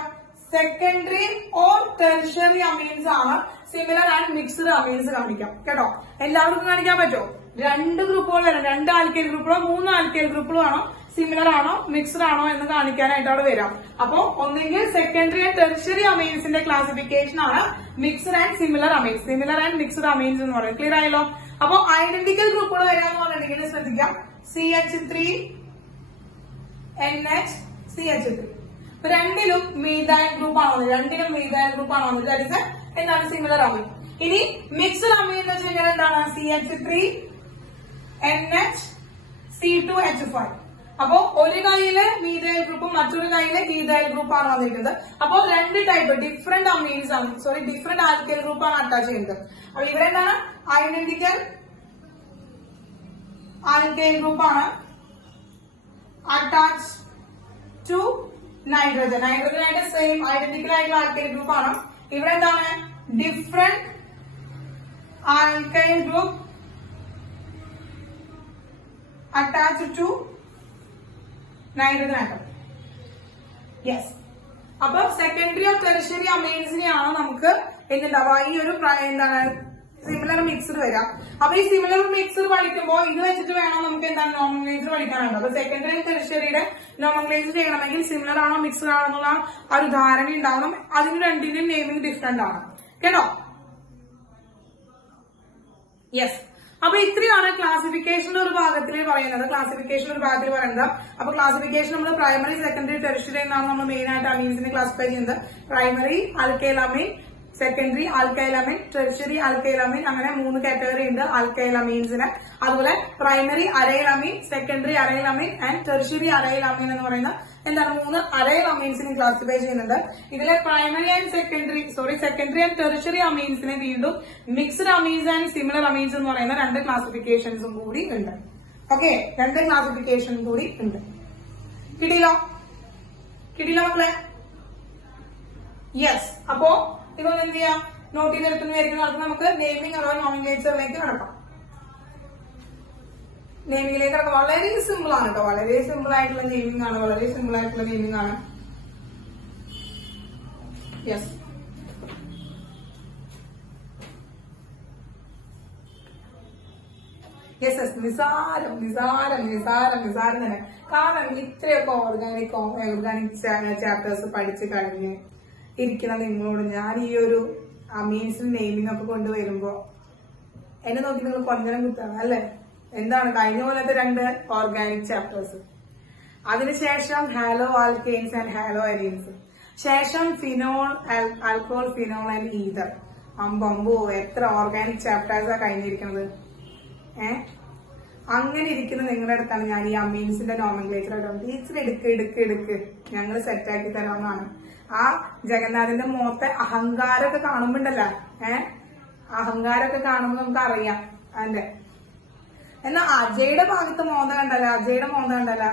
സെക്കൻഡറി ഓർ ടെർഷ്യറി അമീൻസ് ആണ് സിമിലർ ആൻഡ് മിക്സ്ഡ് അമീൻസ് കാണിക്കാം കേട്ടോ. എല്ലാവർക്കും കാണിക്കാൻ പറ്റുമോ? 2 ഗ്രൂപ്പുകൾ വരാം, 2 ആൽക്കൈൽ ഗ്രൂപ്പുകളോ 3 ആൽക്കൈൽ ഗ്രൂപ്പുകളോ ആണോ, സിമിലർ ആണോ മിക്സ്ഡ് ആണോ എന്ന് കാണിക്കാനായിട്ട് അവിടെ വരാം. അപ്പോ ഒന്നെങ്കിൽ സെക്കൻഡറി ആൻഡ് ടെർഷ്യറി അമീൻസിന്റെ ക്ലാസിഫിക്കേഷൻ ആണ് mixed and similar amines, similar and mixed amines എന്ന് പറയുന്നത്. ക്ലിയർ ആയല്ലോ? അപ്പോ ഐഡന്റിക്കൽ ഗ്രൂപ്പുകൾ വരാന്ന് പറഞ്ഞിട്ടുണ്ടെങ്കിൽ ശ്രദ്ധിക്കാം, CH3NH രണ്ടിലും മീഥൈൽ ഗ്രൂപ്പ് ആണോ, എന്താണ് സിമിലർ അമീൻ. ഇനി മിക്സ്ഡ് അമീൻ എന്ന് വെച്ച് കഴിഞ്ഞാൽ എന്താണ്? CH3NHC2H5. അപ്പോ ഒരു കയ്യില് മീഥൈൽ ഗ്രൂപ്പും മറ്റൊരു കയ്യില് മീഥൈൽ ഗ്രൂപ്പാണ് വന്നിരിക്കുന്നത്. അപ്പോ 2 ടൈപ്പ് ഡിഫറെന്റ് അമീൻസ് ആണ്, ഡിഫറെന്റ് ആൽക്കൈൽ ഗ്രൂപ്പാണ് അറ്റാച്ച് ചെയ്യുന്നത്. അപ്പൊ ഇവിടെ എന്താണ്? ഐഡന്റിക്കൽ ആൽക്കൈൽ ഗ്രൂപ്പാണ് അറ്റാച്ച് ടു നൈട്രജൻ, ആയിട്ട് സെയിം ഐഡന്റിക്കൽ ആയിട്ടുള്ള ആൽക്കൈൽ ഗ്രൂപ്പാണ്. ഇവിടെ എന്താണ്? Different alkyl group attach to nitrogen atom. Yes, അപ്പൊ സെക്കൻഡറി ഓഫ് ടെർഷ്യറി അമീൻസിനെയാണ് നമുക്ക് എന്തുണ്ടാവുക, ഈ ഒരു എന്താണ് സിമിലർ മിക്സ്ഡ് വരാം. അപ്പൊ ഈ സിമിലർ മിക്സ്ഡ് പഠിക്കുമ്പോൾ ഇത് വെച്ചിട്ട് വേണം നമുക്ക് എന്താണ് നോമൻക്ലേച്ചർ പഠിക്കാനുണ്ട്. അപ്പൊ സെക്കൻഡറി ടെർഷ്യറിയുടെ നോമൻക്ലേച്ചർ ചെയ്യണമെങ്കിൽ സിമിലർ ആണോ മിക്സ്ഡ് ആണോ എന്നുള്ള ആ ഒരു ധാരണ ഉണ്ടാവണം. അതിന് രണ്ടിന്റെയും നെയിമിംഗ് ഡിഫറെന്റ് ആണ് കേട്ടോ. യെസ്, അപ്പൊ ഇത്രയാണ് ക്ലാസിഫിക്കേഷന്റെ ഒരു ഭാഗത്തിൽ പറയുന്നത്. അപ്പൊ ക്ലാസിഫിക്കേഷൻ നമ്മൾ പ്രൈമറി, സെക്കൻഡറി, ടെർഷ്യറി എന്നാണ് നമ്മൾ മെയിൻ ആയിട്ട് അമീൻസിനെ ക്ലാസിഫൈ ചെയ്യുന്നത്. Primary alkyl amine, secondary alkyl amine, tertiary alkyl amine, അങ്ങനെ 3 കാറ്റഗറി ഉണ്ട് ആൽക്കൈൽ അമീൻസിന്. അതുപോലെ primary aryl amine, secondary aryl amine and tertiary aryl amine എന്ന് പറയുന്ന എന്താണ് 3 അരൈൽ അമീൻസിനെ ക്ലാസിഫൈ ചെയ്യുന്നുണ്ട്. ഇതിലെ primary and secondary and tertiary അമീൻസിനെ വീണ്ടും mixed amines and similar amines എന്ന് പറയുന്ന 2 ക്ലാസിഫിക്കേഷൻസും കൂടി ഉണ്ട്. ഓക്കെ, 2 ക്ലാസിഫിക്കേഷൻ കൂടി ഉണ്ട്. കിട്ടിയില്ലോ മക്കളെ? യെസ്, അപ്പോ ഇതൊന്നും എന്ത് ചെയ്യാം, നോട്ട് ചെയ്തെടുക്കുന്നതായിരിക്കും. നമുക്ക് നെയിമിംഗ് അഥവാ നോമിനേച്ചറിലേക്ക് കടക്കാം. നെയിമിംഗിലേക്ക് കടക്കാം. വളരെ സിമ്പിൾ ആണ് കേട്ടോ, വളരെ സിമ്പിൾ ആയിട്ടുള്ള നെയിമിംഗ് ആണ്. യെസ്, യെസ് യെസ്, നിസാരം നിസാരം നിസാരം നിസാരം തന്നെ. കാരണം ഇത്രയൊക്കെ ഓർഗാനിക് ചാപ്റ്റേഴ്സ് പഠിച്ചു കഴിഞ്ഞ് ഇരിക്കുന്ന നിങ്ങളോട് ഞാൻ ഈ ഒരു അമീൻസിന് നെയിമിംഗ് ഒക്കെ കൊണ്ടുവരുമ്പോ എന്നെ നോക്കി നിങ്ങൾ കൊഞ്ഞനം കുത്താണ് അല്ലെ? എന്താണ് കഴിഞ്ഞ പോലത്തെ 2 ഓർഗാനിക് ചാപ്റ്റേഴ്സ്, അതിനുശേഷം halo alkanes and halo arenes, ശേഷം phenol alcohol phenol and ether. അമ്പമ്പോ എത്ര ഓർഗാനിക് ചാപ്റ്റേഴ്സാ കഴിഞ്ഞിരിക്കുന്നത്. അങ്ങനെ ഇരിക്കുന്ന നിങ്ങളുടെ അടുത്താണ് ഞാൻ ഈ അമീൻസിന്റെ നോമൻക്ലേച്ചർ ഇടുന്നത്. ടീച്ചർ എടുക്ക് ഞങ്ങൾ സെറ്റാക്കി തരാമെന്നാണ്. ആ ജഗന്നാഥിന്റെ മുഖത്തെ അഹങ്കാരമൊക്കെ കാണുമ്പോണ്ടല്ല, അഹങ്കാരമൊക്കെ കാണുമ്പോൾ നമുക്ക് അറിയാം അതിന്റെ. എന്നാ അജയുടെ ഭാഗത്ത് മോന്ത കണ്ടല്ല, അജയുടെ മോന്ത കണ്ടല്ല.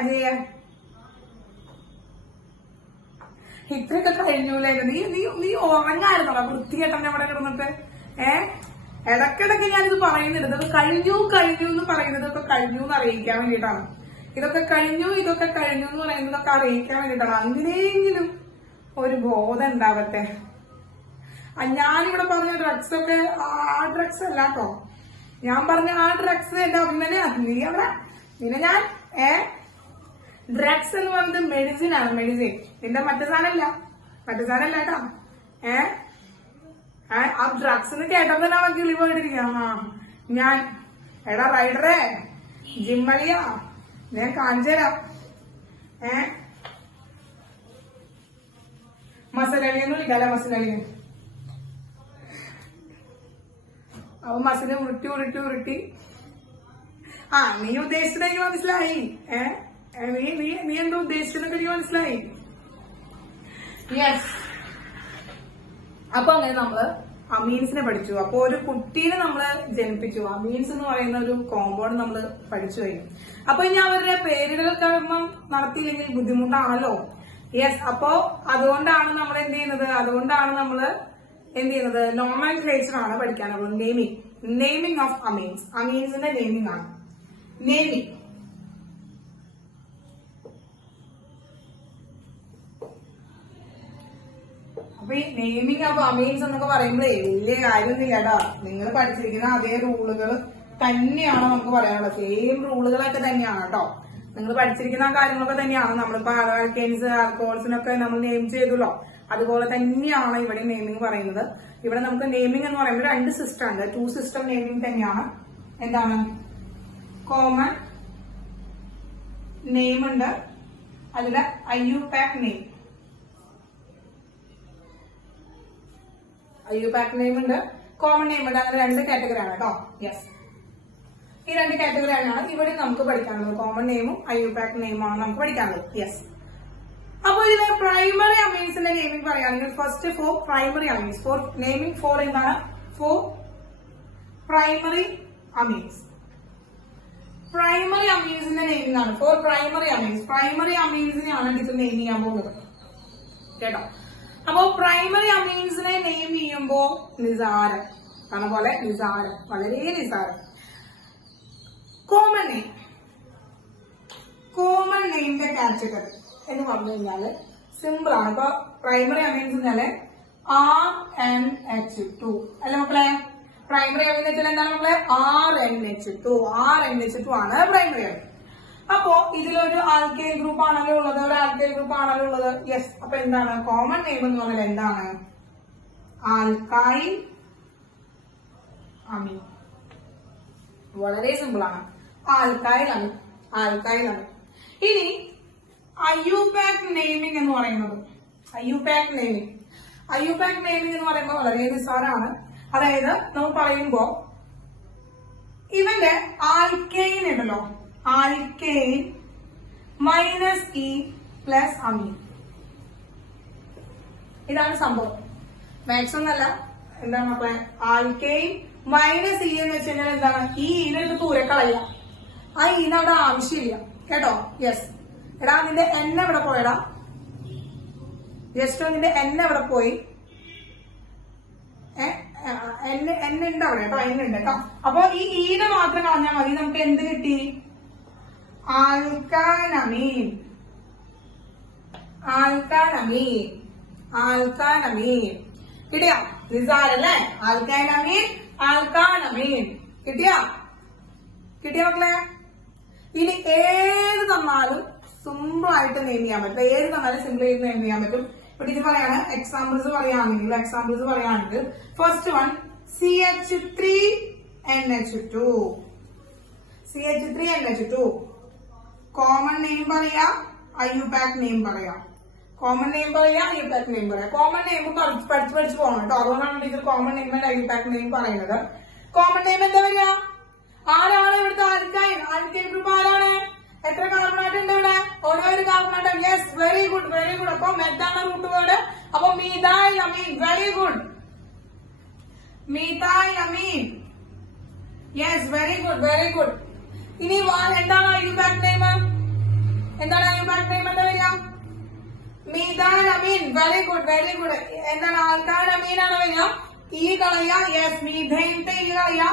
അജയ ഇത്രയൊക്കെ കഴിഞ്ഞൂലായിരുന്നു. നീ ഉറങ്ങായിരുന്നോ വൃത്തികെട്ടന്നെ അവിടെ കിടന്നിട്ട്? ഇടക്കിടക്ക് ഞാനിത് പറയുന്നുണ്ട്. ഇതൊക്കെ കഴിഞ്ഞു എന്ന് പറയുന്നത് ഇതൊക്കെ കഴിഞ്ഞു എന്ന് അറിയിക്കാൻ വേണ്ടിയിട്ടാണ്. ഇതൊക്കെ കഴിഞ്ഞു എന്ന് പറയുന്നതൊക്കെ അറിയിക്കാൻ വേണ്ടിയിട്ടാണ്. അങ്ങനെയെങ്കിലും ഒരു ബോധം ഉണ്ടാവട്ടെ. ഞാനിവിടെ പറഞ്ഞ ഡ്രഗ്സ് ഒക്കെ ആ ഡ്രഗ്സ് അല്ല കേട്ടോ. ഞാൻ പറഞ്ഞ ആ ഡ്രഗ്സ് എന്റെ അമ്മനെയാ. നീ അവിടെ പിന്നെ ഞാൻ ഡ്രഗ്സ് എന്ന് പറയുന്നത് മെഡിസിൻ ആണ്, മെഡിസിൻ. നിന്റെ മറ്റു സാധനമല്ല കേട്ടോ. ആ ഡ്രഗ്സ് എന്ന് കേട്ടപ്പോ കിളി പോയിട്ടിരിക്കാം. ഞാൻ എടാ റൈഡറെ ജിമ്മളിയാ ഞാൻ കാണിച്ചു തരാം. മസലളിയെന്ന് വിളിക്കാല്ലേ, മസലളിയെ. അപ്പൊ മസിനെ ഉരുട്ടി നീ ഉദ്ദേശിച്ചത് എനിക്ക് മനസ്സിലായി. നീ എന്താ ഉദ്ദേശിച്ചതൊക്കെ എനിക്ക് മനസ്സിലായി. യെസ്. അപ്പൊ അങ്ങനെ നമ്മള് അമീൻസിനെ പഠിച്ചു. അപ്പൊ ഒരു കുട്ടീനെ നമ്മള് ജനിപ്പിച്ചു. അമീൻസ് എന്ന് പറയുന്ന ഒരു കോമ്പൗണ്ട് നമ്മള് പഠിച്ചു കഴിഞ്ഞു. അപ്പൊ ഇനി അവരുടെ പേരുകൾ കർമ്മം നടത്തിയില്ലെങ്കിൽ ബുദ്ധിമുട്ടാണല്ലോ. യെസ്. അപ്പോ അതുകൊണ്ടാണ് നമ്മൾ എന്ത് ചെയ്യുന്നത്, നോമൻക്ലേച്ചർ ആണ് പഠിക്കാനുള്ളത്. Naming of amines. അമീൻസിന്റെ നെയിമിംഗ് ആണ്. നെയിമിംഗ് അപ്പൊ ഈ നെയിമിംഗ് ഓഫ് അമീൻസ് എന്നൊക്കെ പറയുമ്പോഴേ വലിയ കാര്യമൊന്നുമില്ല കേട്ടോ. നിങ്ങൾ പഠിച്ചിരിക്കുന്ന അതേ റൂളുകൾ തന്നെയാണ് നമുക്ക് പറയാനുള്ളത്. സെയിം റൂളുകളൊക്കെ തന്നെയാണ് കേട്ടോ. നിങ്ങൾ പഠിച്ചിരിക്കുന്ന കാര്യങ്ങളൊക്കെ തന്നെയാണ്. നമ്മളിപ്പോ ആൽക്കെയിൻസ് ആൽക്കഹോൾസിനൊക്കെ നമ്മൾ നെയിം ചെയ്തല്ലോ, അതുപോലെ തന്നെയാണ് ഇവിടെ നെയിമിംഗ് പറയുന്നത്. ഇവിടെ നമുക്ക് നെയിമിംഗ് എന്ന് പറയുമ്പോൾ 2 സിസ്റ്റം ഉണ്ട്. 2 സിസ്റ്റം നെയിമിംഗ് തന്നെയാണ്. എന്താണ്? കോമൺ നെയിം ഉണ്ട്, അതിലെ IUPAC നെയിം. IUPAC നെയിം ഉണ്ട്, കോമൺ നെയിം ഉണ്ട്. അങ്ങനെ 2 കാറ്റഗറിയാണ് കേട്ടോ. യെസ്. ഈ 2 കാറ്റഗറിയാണ് ഇവിടെ നമുക്ക് പഠിക്കാനുള്ളത്. കോമൺ നെയിമും IUPAC നെയിമാണ് നമുക്ക് പഠിക്കാനുള്ളത്. യെസ്. അപ്പൊ ഇതിലെ പ്രൈമറി അമീൻസിന്റെ നെയിമിംഗ് പറയുകയാണെങ്കിൽ first for primary amines. For naming for എന്താണ്? For primary amines. പ്രൈമറി അമീൻസിന്റെ നെയിമിംഗ് ആണ്. For primary amines. പ്രൈമറി അമീൻസിനെയാണ് ഇത് നെയിം ചെയ്യാൻ പോകുന്നത് കേട്ടോ. അപ്പോ പ്രൈമറി അമീൻസിനെ നെയിം ചെയ്യുമ്പോ നിസാരം, പറഞ്ഞ പോലെ നിസാരം, വളരെ നിസാരം. കോമൺ നെയിമിന്റെ കാറ്റഗറി എന്ന് പറഞ്ഞു കഴിഞ്ഞാല് സിമ്പിൾ ആണ്. ഇപ്പൊ പ്രൈമറി അമീൻസ് എന്നാല് RNH2 അല്ലെ മക്കളെ? പ്രൈമറി അമീൻ വെച്ചാൽ എന്താണ് മക്കളെ? RNH2 ആണ് പ്രൈമറി അമീൻ. അപ്പോ ഇതിലൊരു ആൽക്കൈൽ ഗ്രൂപ്പ് ആണല്ലോ ഉള്ളത്, ഒരു ആൽക്കൈൽ ഗ്രൂപ്പ് ആണല്ലോ ഉള്ളത്. യെസ്. അപ്പൊ എന്താണ് കോമൺ നെയിം എന്ന് പറഞ്ഞാൽ? എന്താണ്? ആൽക്കൈൽ അമീൻ. വളരെ സിമ്പിൾ ആണ്. ആൽക്കൈൽ അമീൻ. ഇനി IUPAC നെയിമിംഗ് എന്ന് പറയുന്നത്, IUPAC നെയിമിംഗ് എന്ന് പറയുമ്പോൾ വളരെ നിസ്സാരമാണ്. അതായത് നമ്മൾ പറയുമ്പോ ഇവന്റെ ആൽക്കെയിൻ ഉണ്ടല്ലോ, ആൽക്കെയിൻ -E പ്ലസ് അമീൻ. ഇതാണ് സംഭവം. മാക്സ് ഒന്നല്ല. എന്താണ് മക്കളെ? ആൽക്കെയിൻ -E എന്ന് വെച്ച് കഴിഞ്ഞാൽ എന്താണ്? ഈ ഈനെടുത്ത് ദൂരെ കളയുക. ആ ഈനവിടെ ആവശ്യമില്ല കേട്ടോ. യെസ്. എടാ നിന്റെ എണ്ണ എവിടെ പോയടാ? ജസ്റ്റ് നിന്റെ എണ്ണ എവിടെ പോയി? എണ്ണ ഉണ്ട് അവിടെ കേട്ടോ, എണ്ണ ഉണ്ട് കേട്ടോ. അപ്പൊ ഈ ഈനെ മാത്രം കളഞ്ഞാൽ മതി. നമുക്ക് എന്ത് കിട്ടി? ആൽക്കാനമീൻ. കിട്ടിയ? നിസാരല്ലേ? ആൽക്കാനമീൻ കിട്ടിയ? കിട്ടിയ മക്കളെ? ഇനി ഏത് തന്നാലും സിമ്പിൾ ആയിട്ട് നെയിം ചെയ്യാൻ പറ്റും. ഏത് തന്നാലും സിമ്പിൾ ആയിട്ട് നെയിം ചെയ്യാൻ പറ്റും. ഇപ്പൊ ഇത് പറയാണ് എക്സാമ്പിൾസ് പറയുകയാണെങ്കിൽ first one CH3NH2. CH3NH2 common name പറയാ, IUPAC നെയിം പറയാം. കോമൺ നെയിം പറയാ, IUPAC നെയിം പറയാം. കോമൺ നെയിം പഠിച്ചു പോകണം കേട്ടോ. അതുകൊണ്ടാണ് teacher common name and IUPAC name പറയുന്നത്. കോമൺ നെയിം എന്താ പറയാ? ആരാണ് ഇവിടുത്തെ ആൽക്കൈൽ ഗ്രൂപ്പ്? ആരാണ്? എത്ര കാർബണായിട്ട് ഉണ്ട് ഇവിടെ? ഒരേ ഒരു കാർബണായിട്ട്. Yes, very good. അപ്പൊ മെത്താണ് റൂട്ട് വേർഡ്. അപ്പൊ methyl amine. Very good. Methyl amine. Yes, very good. ഇനി എന്താണ് IUPAC നെയിം? എന്താണ് IUPAC നെയിം? എന്താ വരിക? Methyl amine. Very good. എന്താണ്? ആൽക്കൈൽ അമീൻ ആണ് വരിക. ഈ കളയാ. യെസ്, മീഥൈലത്തെ ഈ കളയാ.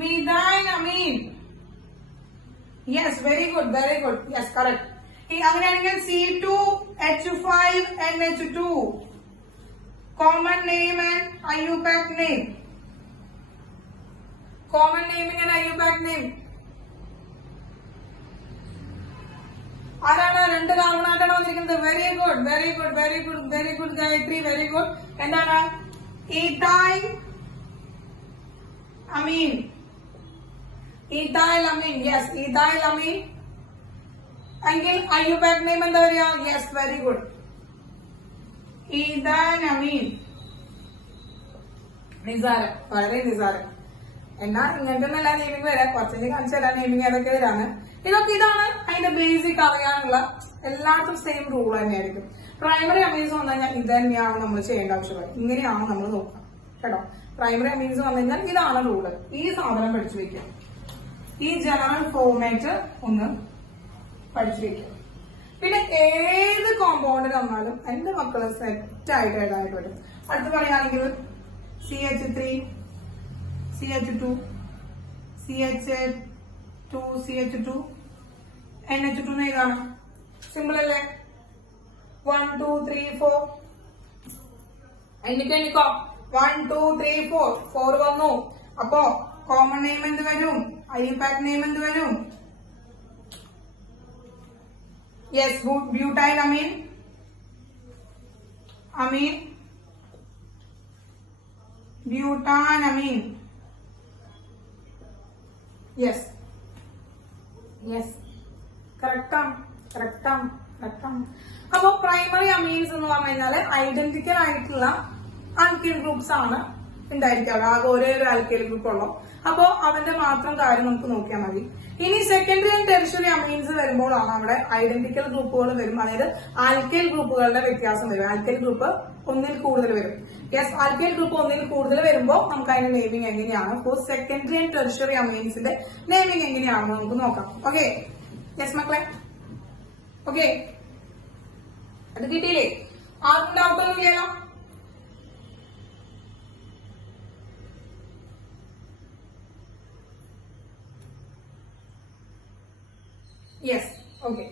Methyl amine. Yes, very good. Yes, correct. അങ്ങനെയാണെങ്കിൽ C2H5NH2 common name and IUPAC name. Common naming and IUPAC name ആരാണ്? രണ്ട് കാർബണായിട്ടാണ് വന്നിരിക്കുന്നത്. Very good Gayathri. Very good. എന്താണ്? ഈഥൈൽ അമീൻ. യെസ്, ഈഥൈൽ അമീൻ. എങ്കിൽ IUPAC നെയിം എന്താ പറയാ? Yes, very good. ഈഥൈൽ അമീൻ. നിസാരം, വളരെ നിസാരം. എന്നാ ഇങ്ങനത്തെ നല്ല നെയിമിംഗ് വരാം. കുറച്ചെങ്കിൽ കാണിച്ചു തരാം നെയിമിംഗ് ഏതൊക്കെ വരാണ്. ഇതാണ് അതിന്റെ ബേസിക് അറിയാനുള്ള. എല്ലായിടത്തും സെയിം റൂൾ തന്നെയായിരിക്കും. പ്രൈമറി അമീൻസ് വന്നു കഴിഞ്ഞാൽ ഇത് തന്നെയാണ് നമ്മൾ ചെയ്യേണ്ട ആവശ്യമായി. ഇങ്ങനെയാണ് നമ്മൾ നോക്കുക കേട്ടോ. പ്രൈമറി അമീൻസ് വന്നു കഴിഞ്ഞാൽ ഇതാണ് റൂള്. ഈ സാധനം പഠിച്ചു വെക്കുക. ഈ ജനറൽ ഫോർമാറ്റ് ഒന്ന് പഠിച്ചു വെക്കുക. പിന്നെ ഏത് കോമ്പൗണ്ട് തന്നാലും എന്റെ മക്കള് സെറ്റ് ആയിട്ട് എഴുതാനായിട്ട് പറ്റും. അടുത്ത് പറയുകയാണെങ്കിൽ CH3 CH2 CH2 CH2 NH2 ഏതാണ്? സിമ്പിൾ അല്ലേ? 1 2 3 4. എണ്ണിക്കോ 1 2 3 4. 4 വന്നു. അപ്പോ കോമൺ നെയിം എന്ത് വരും? IUPAC നെയിം എന്ത് വരും? യെസ്, ബ്യൂട്ടൈൽ അമീൻ. ബ്യൂട്ടാൻ അമീൻ. യെസ്, കറക്റ്റാണ്. അപ്പൊ പ്രൈമറി അമീൻസ് എന്ന് പറഞ്ഞു കഴിഞ്ഞാൽ ഐഡന്റിക്കൽ ആയിട്ടുള്ള ആൽക്കൈൽ ഗ്രൂപ്പ്സ് ആണ് ഉണ്ടായിരിക്കാം. ആകെ ഒരേ ഒരു ആൽക്കൈൽ ഗ്രൂപ്പ് ഉള്ളൂ. അപ്പോ അവന്റെ മാത്രം കാര്യം നമുക്ക് നോക്കിയാൽ മതി. ഇനി സെക്കൻഡറി ആൻഡ് ടെറിഷറി അമീൻസ് വരുമ്പോഴാണ് അവിടെ ഐഡന്റിക്കൽ ഗ്രൂപ്പുകൾ വരും. അതായത് ആൽക്കൈൽ ഗ്രൂപ്പുകളുടെ വ്യത്യാസം വരും. ആൽക്കൈൽ ഗ്രൂപ്പ് ഒന്നിൽ കൂടുതൽ വരും. യെസ്, ആൽക്കൈൽ ഗ്രൂപ്പ് ഒന്നിൽ കൂടുതൽ വരുമ്പോൾ നമുക്ക് അതിന്റെ നെയിമിംഗ് എങ്ങനെയാണ്, ഫോർ സെക്കൻഡറി ആൻഡ് ടെറിഷറി അമീൻസിന്റെ നെയിമിംഗ് എങ്ങനെയാണെന്ന് നമുക്ക് നോക്കാം. ഓക്കെ, യെസ് മക്കളെ. ഓക്കെ, അത് കിട്ടിയില്ലേ? ആർക്കും ഡൗട്ടൊന്നും ഇല്ലല്ലോ? Yes, okay.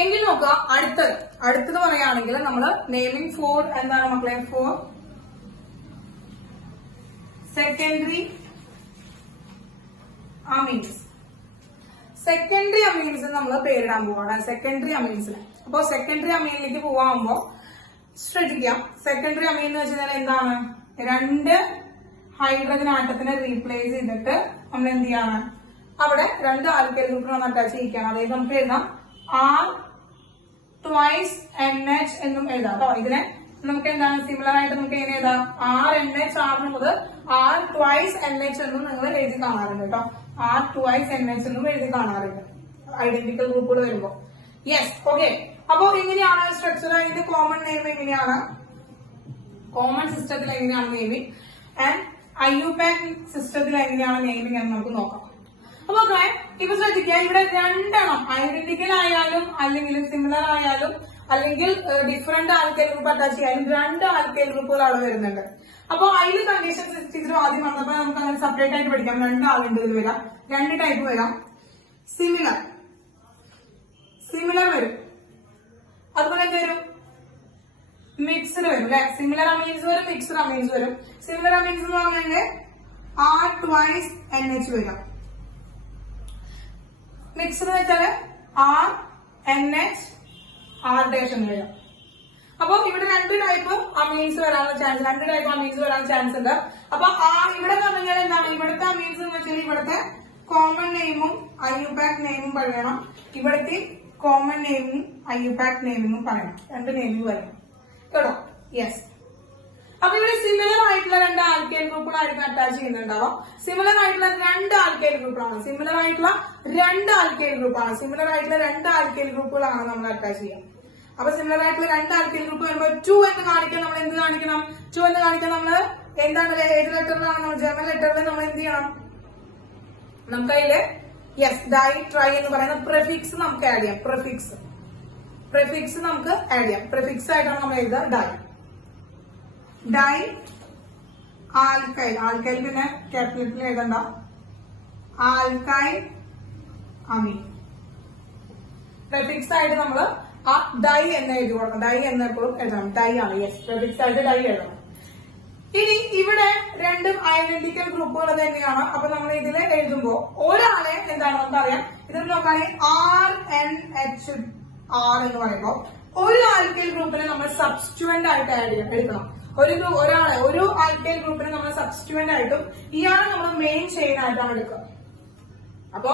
എങ്കിൽ നോക്കുക, അടുത്തത് പറയുകയാണെങ്കിൽ നമ്മള് നെയിമിംഗ് ഫോർ എന്താണ് മക്കളെ? Four secondary amines. Secondary amines നമ്മൾ പേരിടാൻ പോവാണ്. സെക്കൻഡറി അമീൻസിന്. അപ്പൊ സെക്കൻഡറി അമീനിലേക്ക് പോവാകുമ്പോ ശ്രദ്ധിക്കാം. സെക്കൻഡറി അമീൻ എന്ന് വെച്ചാൽ എന്താണ്? രണ്ട് ഹൈഡ്രജൻ ആറ്റത്തിനെ റീപ്ലേസ് ചെയ്തിട്ട് നമ്മൾ എന്ത് ചെയ്യാണ്? അവിടെ രണ്ട് ആൽക്കൈൽ ഗ്രൂപ്പിനൊന്ന് അറ്റാച്ച് ചെയ്യിക്കുകയാണ്. അതായത് നമുക്ക് എഴുതാം R2NH എന്നും എഴുതാം കേട്ടോ. ഇതിനെ നമുക്ക് എന്താണ് സിമിലർ ആയിട്ട് നമുക്ക് എങ്ങനെ എഴുതാം? RNH ആകുന്നത് R2NH എന്നും നിങ്ങൾ എഴുതി കാണാറുണ്ട് കേട്ടോ. R2NH എന്നും എഴുതി കാണാറുണ്ട് ഐഡന്റിക്കൽ ഗ്രൂപ്പുകൾ വരുമ്പോ. Yes, okay. അപ്പോ എങ്ങനെയാണ് സ്ട്രക്ചർ? അതിന്റെ കോമൺ നെയിം എങ്ങനെയാണ്? കോമൺ സിസ്റ്റത്തിൽ എങ്ങനെയാണ് നെയിമിംഗ് ആൻഡ് IUPAC സിസ്റ്റത്തിൽ എങ്ങനെയാണ് നെയിമിംഗ് എന്ന് നമുക്ക് നോക്കാം. അപ്പൊ ഇപ്പൊ ശ്രദ്ധിക്കുക, ഇവിടെ രണ്ടെണ്ണം ഐഡന്റിക്കൽ ആയാലും അല്ലെങ്കിൽ സിമിലർ ആയാലും അല്ലെങ്കിൽ ഡിഫറെന്റ് ആൽക്കൈൽ ഗ്രൂപ്പ് അറ്റാച്ച് ചെയ്യാനും രണ്ട് ആൽക്കൈൽ ഗ്രൂപ്പുകൾ അവിടെ വരുന്നുണ്ട്. അപ്പൊ അതിൽ കണ്ടീഷൻ ടീച്ചർ ആദ്യം വന്നപ്പോ നമുക്ക് അങ്ങനെ സെപ്പറേറ്റ് ആയിട്ട് പഠിക്കാം. രണ്ട് ആളുണ്ട് ഇതിൽ വരാം, രണ്ട് ടൈപ്പ് വരാം. സിമിലർ വരും, അതുപോലെ എന്ത് വരും? മിക്സ്ഡ് വരും അല്ലെ. സിമിലർ അമീൻസ് വരും, മിക്സ്ഡ് അമീൻസ് വരും. സിമിലർ അമീൻസ് എന്ന് പറഞ്ഞാൽ R twice NH വരും. മിക്സ്ഡ് വെച്ചാല് R NH R dash എന്ന് വരും. അപ്പൊ ഇവിടെ രണ്ട് ടൈപ്പ് അമീൻസ് വരാനുള്ള ചാൻസ് ഉണ്ട്. അപ്പൊ ഇവിടെ പറഞ്ഞാൽ എന്താണ്? ഇവിടുത്തെ അമീൻസ് എന്ന് വെച്ചാൽ ഇവിടുത്തെ കോമൺ നെയിമും IUPAC നെയിമും പറയണം. ഇവിടുത്തെ കോമൺ നെയിമും IUPAC നെയിമും പറയണം. രണ്ട് നെയിമും പറയണം കേട്ടോ. യെസ്. അപ്പൊ ഇവിടെ സിമിലർ ആയിട്ടുള്ള രണ്ട് ആൽക്കൈൽ ഗ്രൂപ്പുകളായിരിക്കും അറ്റാച്ച് ചെയ്യുന്നുണ്ടാവാം. സിമിലർ ആയിട്ടുള്ള രണ്ട് ആൽക്കൈൽ ഗ്രൂപ്പുകളാണ് നമ്മൾ അറ്റാച്ച് ചെയ്യുക. അപ്പൊ സിമിലർ ആയിട്ടുള്ള രണ്ട് ആൽക്കൈൽ ഗ്രൂപ്പ് വരുമ്പോൾ 2 എന്ന് കാണിക്കാൻ നമ്മൾ എന്ത് കാണിക്കണം? 2 എന്ന് കാണിക്കാൻ നമ്മൾ എന്താണ്? ഏത് ലെറ്ററിലാണ് നമ്മൾ ജർമ്മൻ ലെറ്ററിൽ നമ്മൾ എന്ത് ചെയ്യണം? നമുക്ക് അതില് ഡൈ ട്രൈ എന്ന് പറയുന്ന പ്രിഫിക്സ് നമുക്ക് ആഡ് ചെയ്യാം. പ്രിഫിക്സ് നമുക്ക് ആഡ് ചെയ്യാം. പ്രിഫിക്സ് ആയിട്ടാണ് നമ്മൾ എഴുതുക ഡൈ ആൽക്കൈൽ പിന്നെ ക്യാപിറ്റലിൽ എഴുതണ്ട. ആൽക്കൈൽ അമീൻ പ്രിഫിക്സ് ആയിട്ട് നമ്മൾ ആ ഡൈ എന്ന് എഴുതി കൊടുക്കണം. ഡൈ എന്നെപ്പോഴും എഴുതണം. ഡൈ ആണ്. യെസ്, പ്രിഫിക്സ് ആയിട്ട് ഡൈ എഴുതണം. ഇനി ഇവിടെ രണ്ടും ഐഡന്റിക്കൽ ഗ്രൂപ്പുകൾ തന്നെയാണ്. അപ്പൊ നമ്മൾ ഇതിൽ എഴുതുമ്പോ ഒരാളെ എന്താണ് നമുക്കറിയാം. ഇതിൽ നോക്കുകയാണെങ്കിൽ RNHR എന്ന് പറയുമ്പോൾ ഒരു ആൽക്കൈൽ ഗ്രൂപ്പിനെ നമ്മൾ സബ്സ്റ്റിറ്റ്യൂവന്റ് ആയിട്ട് എടുക്കണം. ഒരു ആൽക്കൈൽ ഗ്രൂപ്പിനെ നമ്മൾ സബ്സ്റ്റിറ്റ്യൂവന്റ് ആയിട്ടും ഇയാളെ നമ്മൾ മെയിൻ ചെയിൻ ആയിട്ടാണ് എടുക്കുക. അപ്പൊ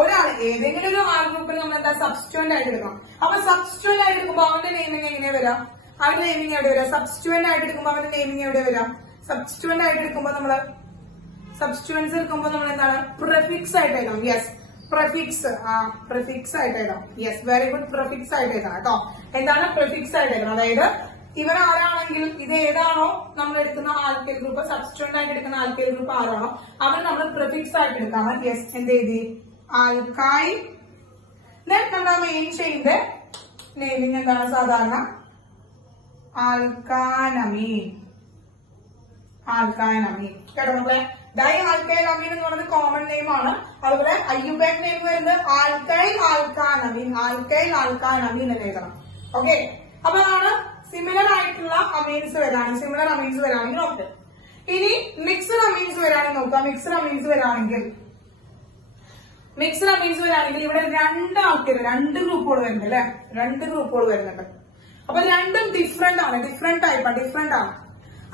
ഒരാളെ ഏതെങ്കിലും ഒരു ആർ ഗ്രൂപ്പിൽ നമ്മൾ എന്താ സബ്സ്റ്റിറ്റ്യൂവന്റ് ആയിട്ട് എടുക്കണം. അപ്പൊ സബ്സ്റ്റിറ്റ്യൂവന്റ് ആയിട്ട് എടുക്കുമ്പോൾ അവന്റെ നെയിമിംഗ് എങ്ങനെയാ വരാം? അവന്റെ നെയിമിംഗ് എവിടെ വരാം? സബ്സ്റ്റിറ്റ്യൂവന്റ് ആയിട്ട് എടുക്കുമ്പോൾ അവന്റെ നെയിമിംഗ് എവിടെ വരാം? സബ്സ്റ്റിറ്റ്യൂവന്റ് ആയിട്ട് എടുക്കുമ്പോൾ നമ്മൾ എന്താണ്? പ്രിഫിക്സ് ആയിട്ട് എഴുതാം. യെസ്, പ്രിഫിക്സ് ആയിട്ട് എഴുതാം. Yes, very good. പ്രിഫിക്സ് ആയിട്ട് എഴുതാം കേട്ടോ. എന്താണ്? പ്രിഫിക്സ് ആയിട്ട് എഴുതണം. അതായത് ഇവരാരാണെങ്കിൽ ഇത് ഏതാണോ നമ്മൾ എടുക്കുന്ന ആൽക്കൈൽ ഗ്രൂപ്പ്, സബ്സ്റ്റിറ്റ്യൂവന്റ് ആയിട്ട് എടുക്കുന്ന ആൽക്കൈൽ ഗ്രൂപ്പ് ആരാണോ അവർ നമ്മൾ പ്രിഫിക്സ് ആയിട്ട് എടുക്കാണ്. യെസ്, എന്ത് എഴുതി? ആൽക്കൈൽ. ദെൻ നമ്മുടെ മെയിൻ ചെയിന്റെ നെയിമിംഗ് എന്താണ്? സാധാരണ ആൽക്കാനമീൻ കേട്ടോ. നമ്മളെ ഡൈ ആൽക്കൈൽ അമീൻ എന്ന് പറയുന്നത് കോമൺ നെയിം ആണ്. അതുപോലെ IUPAC നെയിം വരുന്നത് ആൽക്കൈൽ ആൽക്കാനമീൻ എന്ന് എഴുതണം. ഓക്കെ. അപ്പൊ അതാണ് സിമിലർ ആയിട്ടുള്ള അമീൻസ് വരാണെങ്കിൽ ഓക്കെ. ഇനി മിക്സ്ഡ് അമീൻസ് വരാണെങ്കിൽ നോക്കാം. മിക്സ്ഡ് അമീൻസ് വരാണെങ്കിൽ ഇവിടെ രണ്ട് ഗ്രൂപ്പുകൾ വരുന്നുണ്ട് അല്ലെ. അപ്പൊ രണ്ടും ഡിഫറെന്റ് ആണ്.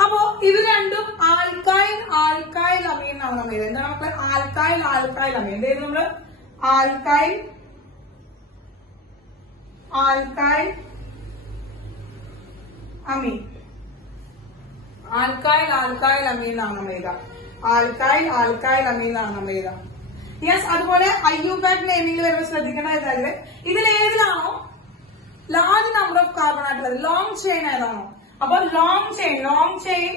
അപ്പോ ഇത് രണ്ടും ആൽക്കൈൽ അമീൻ എന്നാണ് നമ്മൾ എഴുതുന്നത്. എന്താണ് നമുക്ക്? ആൽക്കൈൽ അമീൻ. എന്തായാലും നമ്മള് ആൽക്കൈൽ അമീൻ എന്നാണ് നമ്മൾ എഴുതുക. യെസ്. അതുപോലെ IUPAC നെയിമിംഗ് വരുമ്പോൾ ശ്രദ്ധിക്കേണ്ട വെച്ചാല് ഇതിലേതിലാണോ ലാർജ് നമ്പർ ഓഫ് കാർബൺ ആയിട്ടുള്ളത്, ലോങ് ചെയിൻ ഏതാണോ, അപ്പൊ ലോങ് ചെയിൻ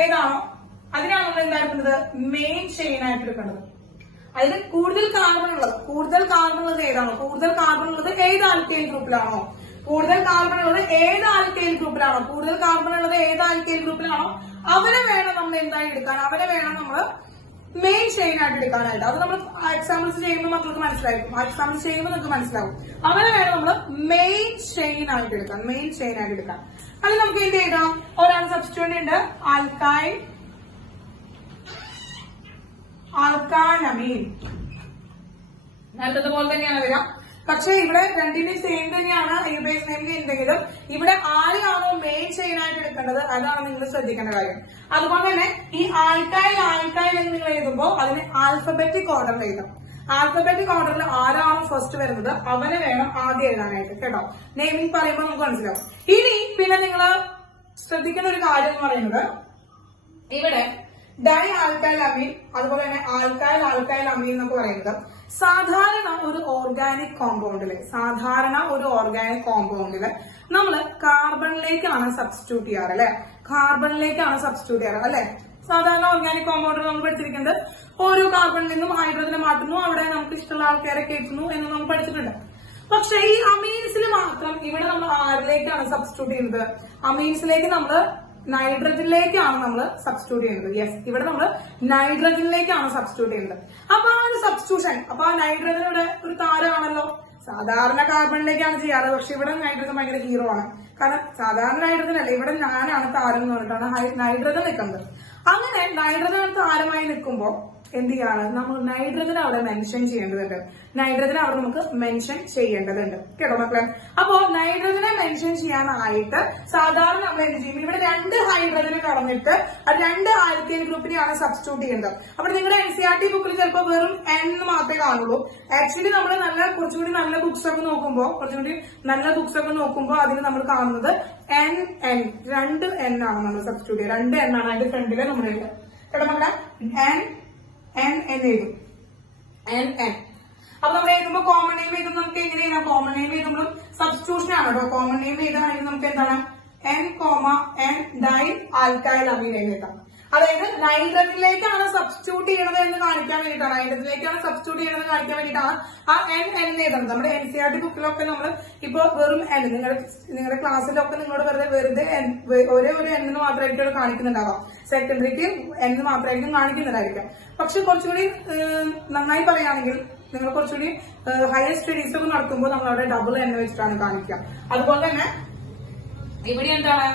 ഏതാണോ അതിനാണ് നമ്മൾ എന്താക്കുന്നത്? മെയിൻ ചെയിൻ ആയിട്ട് എടുക്കേണ്ടത്. അതിൽ കൂടുതൽ കാർബൺ ഉള്ളത് ഏതാണോ, കൂടുതൽ കാർബൺ ഉള്ളത് ഏത് ആൽക്കൈൽ ഗ്രൂപ്പിലാണോ അവരെ വേണം നമ്മൾ എന്തായി എടുക്കാൻ, അവരെ വേണം നമ്മൾ മെയിൻ ചെയിൻ ആയിട്ട് എടുക്കാനായിട്ട്. അത് നമ്മൾ എക്സാമ്പിൾസ് ചെയ്യുമ്പോൾ മക്കൾക്ക് മനസ്സിലാവും. അവരെ വേണം നമ്മൾ മെയിൻ ചെയിൻ ആയിട്ട് എടുക്കാൻ. അത് നമുക്ക് എന്ത് ചെയ്യണം? ഒരാൾ സബ്സ്റ്റിറ്റ്യൂവന്റ് ഉണ്ട്, ആൽക്കാനമീൻ. നേരത്തെ തന്നെയാണ് വരാം. പക്ഷെ ഇവിടെ രണ്ടിന്റെയും സെയിം തന്നെയാണ് IUPAC നെയിമിംഗ് ഉണ്ടെങ്കിലും ഇവിടെ ആരെയാണോ മെയിൻ ചെയിൻ ആയിട്ട് എടുക്കേണ്ടത് അതാണ് നിങ്ങൾ ശ്രദ്ധിക്കേണ്ട കാര്യം. അതുപോലെ തന്നെ ഈ ആൽക്കൈൽ എന്ന് നിങ്ങൾ എഴുതുമ്പോൾ അതിന് ആൽഫബറ്റിക് ഓർഡറിൽ എഴുതാം. ആൽഫബറ്റിക് ഓർഡറിൽ ആരാണോ ഫസ്റ്റ് വരുന്നത് അവനെ വേണം ആദ്യം എഴുതാനായിട്ട് കേട്ടോ. നെയിമിംഗ് പറയുമ്പോൾ നമുക്ക് മനസ്സിലാവും. ഇനി പിന്നെ നിങ്ങൾ ശ്രദ്ധിക്കേണ്ട ഒരു കാര്യം എന്ന് പറയുന്നത് ഇവിടെ ഡൈ ആൽക്കൈൽ അമീൻ അതുപോലെ തന്നെ ആൽക്കൈൽ അമീൻ എന്നൊക്കെ പറയുന്നത് സാധാരണ ഒരു ഓർഗാനിക് കോമ്പൗണ്ടില് നമ്മൾ കാർബണിലേക്കാണ് സബ്സ്റ്റിറ്റ്യൂട്ട് ചെയ്യാറ് അല്ലെ. അല്ലെ. സാധാരണ ഓർഗാനിക് കോമ്പൗണ്ടിൽ നമ്മൾ പഠിച്ചിരിക്കുന്നത് ഓരോ കാർബണിൽ നിന്നും ഹൈഡ്രജനെ മാറ്റുന്നു, അവിടെ നമുക്ക് ഇഷ്ടമുള്ള ആൾക്കാരെ കയറ്റുന്നു എന്ന് നമ്മൾ പഠിച്ചിട്ടുണ്ട്. പക്ഷെ ഈ അമീൻസിൽ മാത്രം ഇവിടെ നമ്മൾ ആരിലേക്കാണ് സബ്സ്റ്റിറ്റ്യൂട്ട് ചെയ്യുന്നത്? അമീൻസിലേക്ക് നമ്മൾ നൈട്രജനിലേക്കാണ് നമ്മൾ സബ്സ്റ്റിറ്റ്യൂട്ട് ചെയ്യുന്നത്. യെസ്, ഇവിടെ നമ്മൾ നൈട്രജനിലേക്കാണ് സബ്സ്റ്റിറ്റ്യൂട്ട് ചെയ്യുന്നത്. അപ്പൊ ആ ഒരു സബ്സ്റ്റിറ്റ്യൂഷൻ, അപ്പൊ ആ നൈട്രജൻ ഇവിടെ ഒരു താരമാണല്ലോ, സാധാരണ കാർബണിലേക്കാണ് ചെയ്യാറ്, പക്ഷെ ഇവിടെ നൈട്രജൻ ഭയങ്കര ഹീറോ ആണ്. കാരണം സാധാരണ നൈട്രജൻ അല്ല, ഇവിടെ ഞാനാണ് താരം എന്ന് പറഞ്ഞിട്ടാണ് നൈട്രജൻ നിൽക്കുന്നത്. അങ്ങനെ നൈട്രജൻ താരമായി നിൽക്കുമ്പോൾ എന്ത് ചെയ്യാണ്, നമ്മൾ നൈട്രജൻ അവിടെ മെൻഷൻ ചെയ്യേണ്ടതുണ്ട്. നൈട്രജൻ അവിടെ നമുക്ക് മെൻഷൻ ചെയ്യേണ്ടതുണ്ട് കേട്ടോ മക്കളെ. അപ്പോ നൈട്രജനെ മെൻഷൻ ചെയ്യാനായിട്ട് സാധാരണ നമ്മൾ എന്ത് ചെയ്യും, ഇവിടെ 2 ഹൈഡ്രജനെ കടന്നിട്ട് അത് 2 ആൽക്കൈൽ ഗ്രൂപ്പിനെയാണ് സബ്സ്റ്റിറ്റ്യൂട്ട് ചെയ്യേണ്ടത്. അപ്പോൾ നിങ്ങളുടെ NCERT ബുക്കിൽ ചിലപ്പോൾ വെറും N മാത്രമേ കാണുള്ളൂ. ആക്ച്വലി നമ്മൾ കുറച്ചുകൂടി നല്ല ബുക്സ് ഒക്കെ നോക്കുമ്പോൾ അതിന് നമ്മൾ കാണുന്നത് NN 2 N ആണ് നമ്മൾ സബ്സ്റ്റിറ്റ്യൂട്ട് ചെയ്യുക. 2 N ആണ് അതിന്റെ ഫ്രണ്ടില് നമ്മൾ എഴുതുക കേട്ടോ മക്കളെ. N എന്ന് എഴുതും, NN. അപ്പൊ നമ്മൾ എഴുതുമ്പോൾ കോമൺ നെയിം എഴുതുമ്പോൾ നമുക്ക് എങ്ങനെ എഴുതാം, കോമൺ നെയിം എഴുതുമ്പോഴും സബ്സ്റ്റിറ്റ്യൂഷൻ ആണ് കേട്ടോ. കോമൺ നെയിം എഴുതാനായിട്ട് നമുക്ക് എന്താണ് N, ഡൈ ആൽക്കൈൽ അമീൻ എഴുതാം. അതായത് നൈട്രജനിലേക്കാണ് സബ്സ്റ്റിറ്റ്യൂട്ട് ചെയ്യണത് എന്ന് കാണിക്കാൻ വേണ്ടിയിട്ടാണ്, ആ N എഴുതുന്നത്. നമ്മുടെ NCERT ബുക്കിലൊക്കെ നമ്മൾ ഇപ്പൊ വെറും N, നിങ്ങളുടെ ക്ലാസ്സിലൊക്കെ നിങ്ങളോട് വെറുതെ ഒരേ ഒരു N മാത്രമായിട്ട് കാണിക്കുന്നുണ്ടാവാം. സെക്കൻഡറിക്ക് N മാത്രമായിരിക്കും കാണിക്കുന്നുണ്ടായിരിക്കാം. പക്ഷെ കുറച്ചുകൂടി നന്നായി പറയുകയാണെങ്കിൽ നിങ്ങൾ കുറച്ചുകൂടി ഹയർ സ്റ്റഡീസ് ഒക്കെ നടത്തുമ്പോൾ നമ്മൾ അവിടെ ഡബിൾ N വെച്ചിട്ടാണ് കാണിക്കുക. അതുപോലെ തന്നെ ഇവിടെ എന്താണ്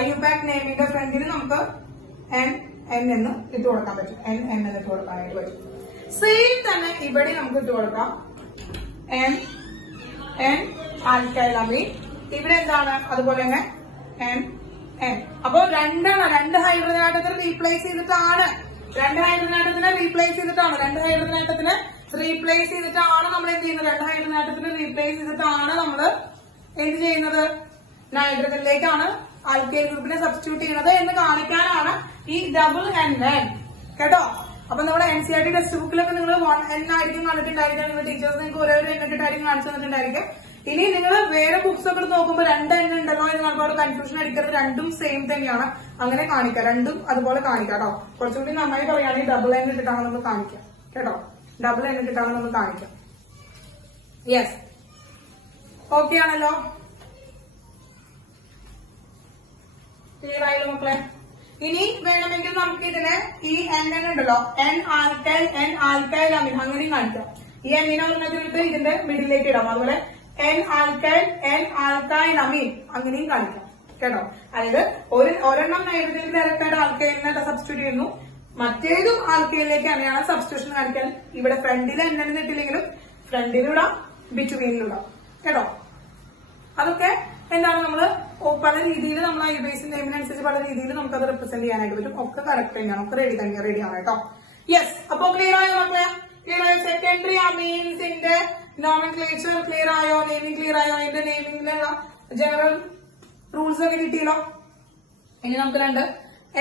IUPAC നെയിമിന്റെ ഫ്രണ്ടിൽ നമുക്ക് N എന്ന് ഇട്ട് കൊടുക്കാൻ പറ്റും, N എന്ന് ഇട്ട് കൊടുക്കാനായിട്ട് പറ്റും. സെയിം തന്നെ ഇവിടെ നമുക്ക് ഇട്ട് കൊടുക്കാം N ആൽക്കൈൽ അമീൻ. ഇവിടെ എന്താണ് അതുപോലെ തന്നെ N. അപ്പൊ 2 ഹൈഡ്രജൻ ആറ്റത്തിനെ റീപ്ലേസ് ചെയ്തിട്ടാണ് നമ്മൾ എന്ത് ചെയ്യുന്നത്, 2 ഹൈഡ്രജൻ ആറ്റത്തിനെ റീപ്ലേസ് ചെയ്തിട്ടാണ് നമ്മൾ എന്ത് ചെയ്യുന്നത്, നൈട്രജനിലേക്കാണ് ആൽക്കൈൽ ഗ്രൂപ്പിനെ സബ്സ്റ്റിറ്റ്യൂട്ട് ചെയ്യുന്നത് എന്ന് കാണിക്കാനാണ് ഈ ഡബിൾ N കേട്ടോ. അപ്പൊ നമ്മുടെ NCERT ടെക്സ്റ്റ് ബുക്കിലൊക്കെ നിങ്ങൾ 1N ആയിരിക്കും കണ്ടിട്ടുണ്ടായിരിക്കും, നിങ്ങൾ ടീച്ചേഴ്സ് നിങ്ങൾക്ക് ഓരോ എണ്ണിട്ടായിരിക്കും കാണിച്ചു തന്നിട്ടുണ്ടായിരിക്കും. ഇനി നിങ്ങൾ വേറെ ബുക്സ് ഒക്കെ നോക്കുമ്പോൾ 2 N ഉണ്ടല്ലോ എന്ന് നമുക്ക് കൺഫ്യൂഷൻ അടിക്കരുത്, രണ്ടും സെയിം തന്നെയാണ്. അങ്ങനെ കാണിക്കാം, രണ്ടും അതുപോലെ കാണിക്കാം കേട്ടോ. കുറച്ചുകൂടി നന്നായി പറയുകയാണെങ്കിൽ ഡബിൾ N ഇട്ടിട്ടാണ് നമ്മൾ കാണിക്കാം കേട്ടോ, ഡബിൾ N ഇട്ടിട്ടാണ് നമ്മൾ കാണിക്കാം. യെസ്, ഓക്കെ ആണല്ലോ, ക്ലിയർ ആയല്ലോ മക്കളെ. ഇനി വേണമെങ്കിൽ നമുക്ക് ഇതിനെ ഈ N ഉണ്ടല്ലോ, N ആൽക്കൈൽ അമീൻ അങ്ങനെയും കാണിക്കാം. ഈ Nനെ പറഞ്ഞിട്ട് ഇതിന്റെ മിഡിലേക്ക് ഇടാം. അതുപോലെ N ആൽക്കൈൽ അമീൻ അങ്ങനെയും കാണിക്കാം കേട്ടോ. അതായത് ഒരെണ്ണം നൈട്രജനിൽ ഡയറക്റ്റായിട്ട് ആൽക്കൈലിനെ സബ്സ്റ്റിറ്റ്യൂട്ട് ചെയ്യുന്നു, മറ്റേതും ആൽക്കൈലിലേക്ക് അങ്ങനെയാണ് സബ്സ്റ്റിറ്റ്യൂഷൻ കാണിക്കാൻ. ഇവിടെ ഫ്രണ്ടിൽ N ഇട്ടില്ലെങ്കിലും ഫ്രണ്ടിലിടാം, ബിറ്റ്വീനിലിടാം കേട്ടോ. അതൊക്കെ എന്താണ് നമ്മള് പല രീതിയിൽ നമ്മൾ ഈ ബേസിൻ നെയിമിനനുസരിച്ച് പല രീതിയിൽ നമുക്ക് അത് റെപ്രസെന്റ് ചെയ്യാനായിട്ട് പറ്റും. ഒക്കെ കറക്റ്റ് തന്നെയാണ്, ഒക്കെ റെഡിയാണ് കേട്ടോ. യെസ്, അപ്പൊ ക്ലിയർ ആയോ മക്കളെ? ക്ലിയർ ആയോ? സെക്കൻഡറി അമീൻസിന്റെ നോമൻക്ലേച്ചർ ക്ലിയർ ആയോ? നെയിമിംഗ് ക്ലിയർ ആയോ? അതിന്റെ നെയിമിംഗിലുള്ള ജനറൽ റൂൾസ് ഒക്കെ കിട്ടിയല്ലോ. ഇനി നമുക്ക് 2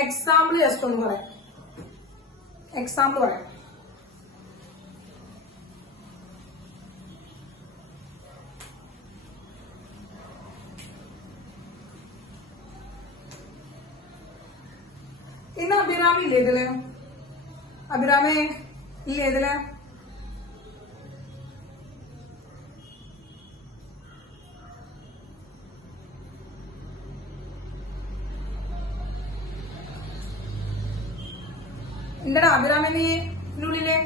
എക്സാമ്പിൾ ജസ്റ്റ് ഒന്ന് പറയാം. ഇന്ന് അഭിരാമി ഇല്ലേ ഇതില്? അഭിരാമേ ഇല്ലേ ഇതില്? എന്താടാ അഭിരാമി നീ ഇതിനുള്ളിലെ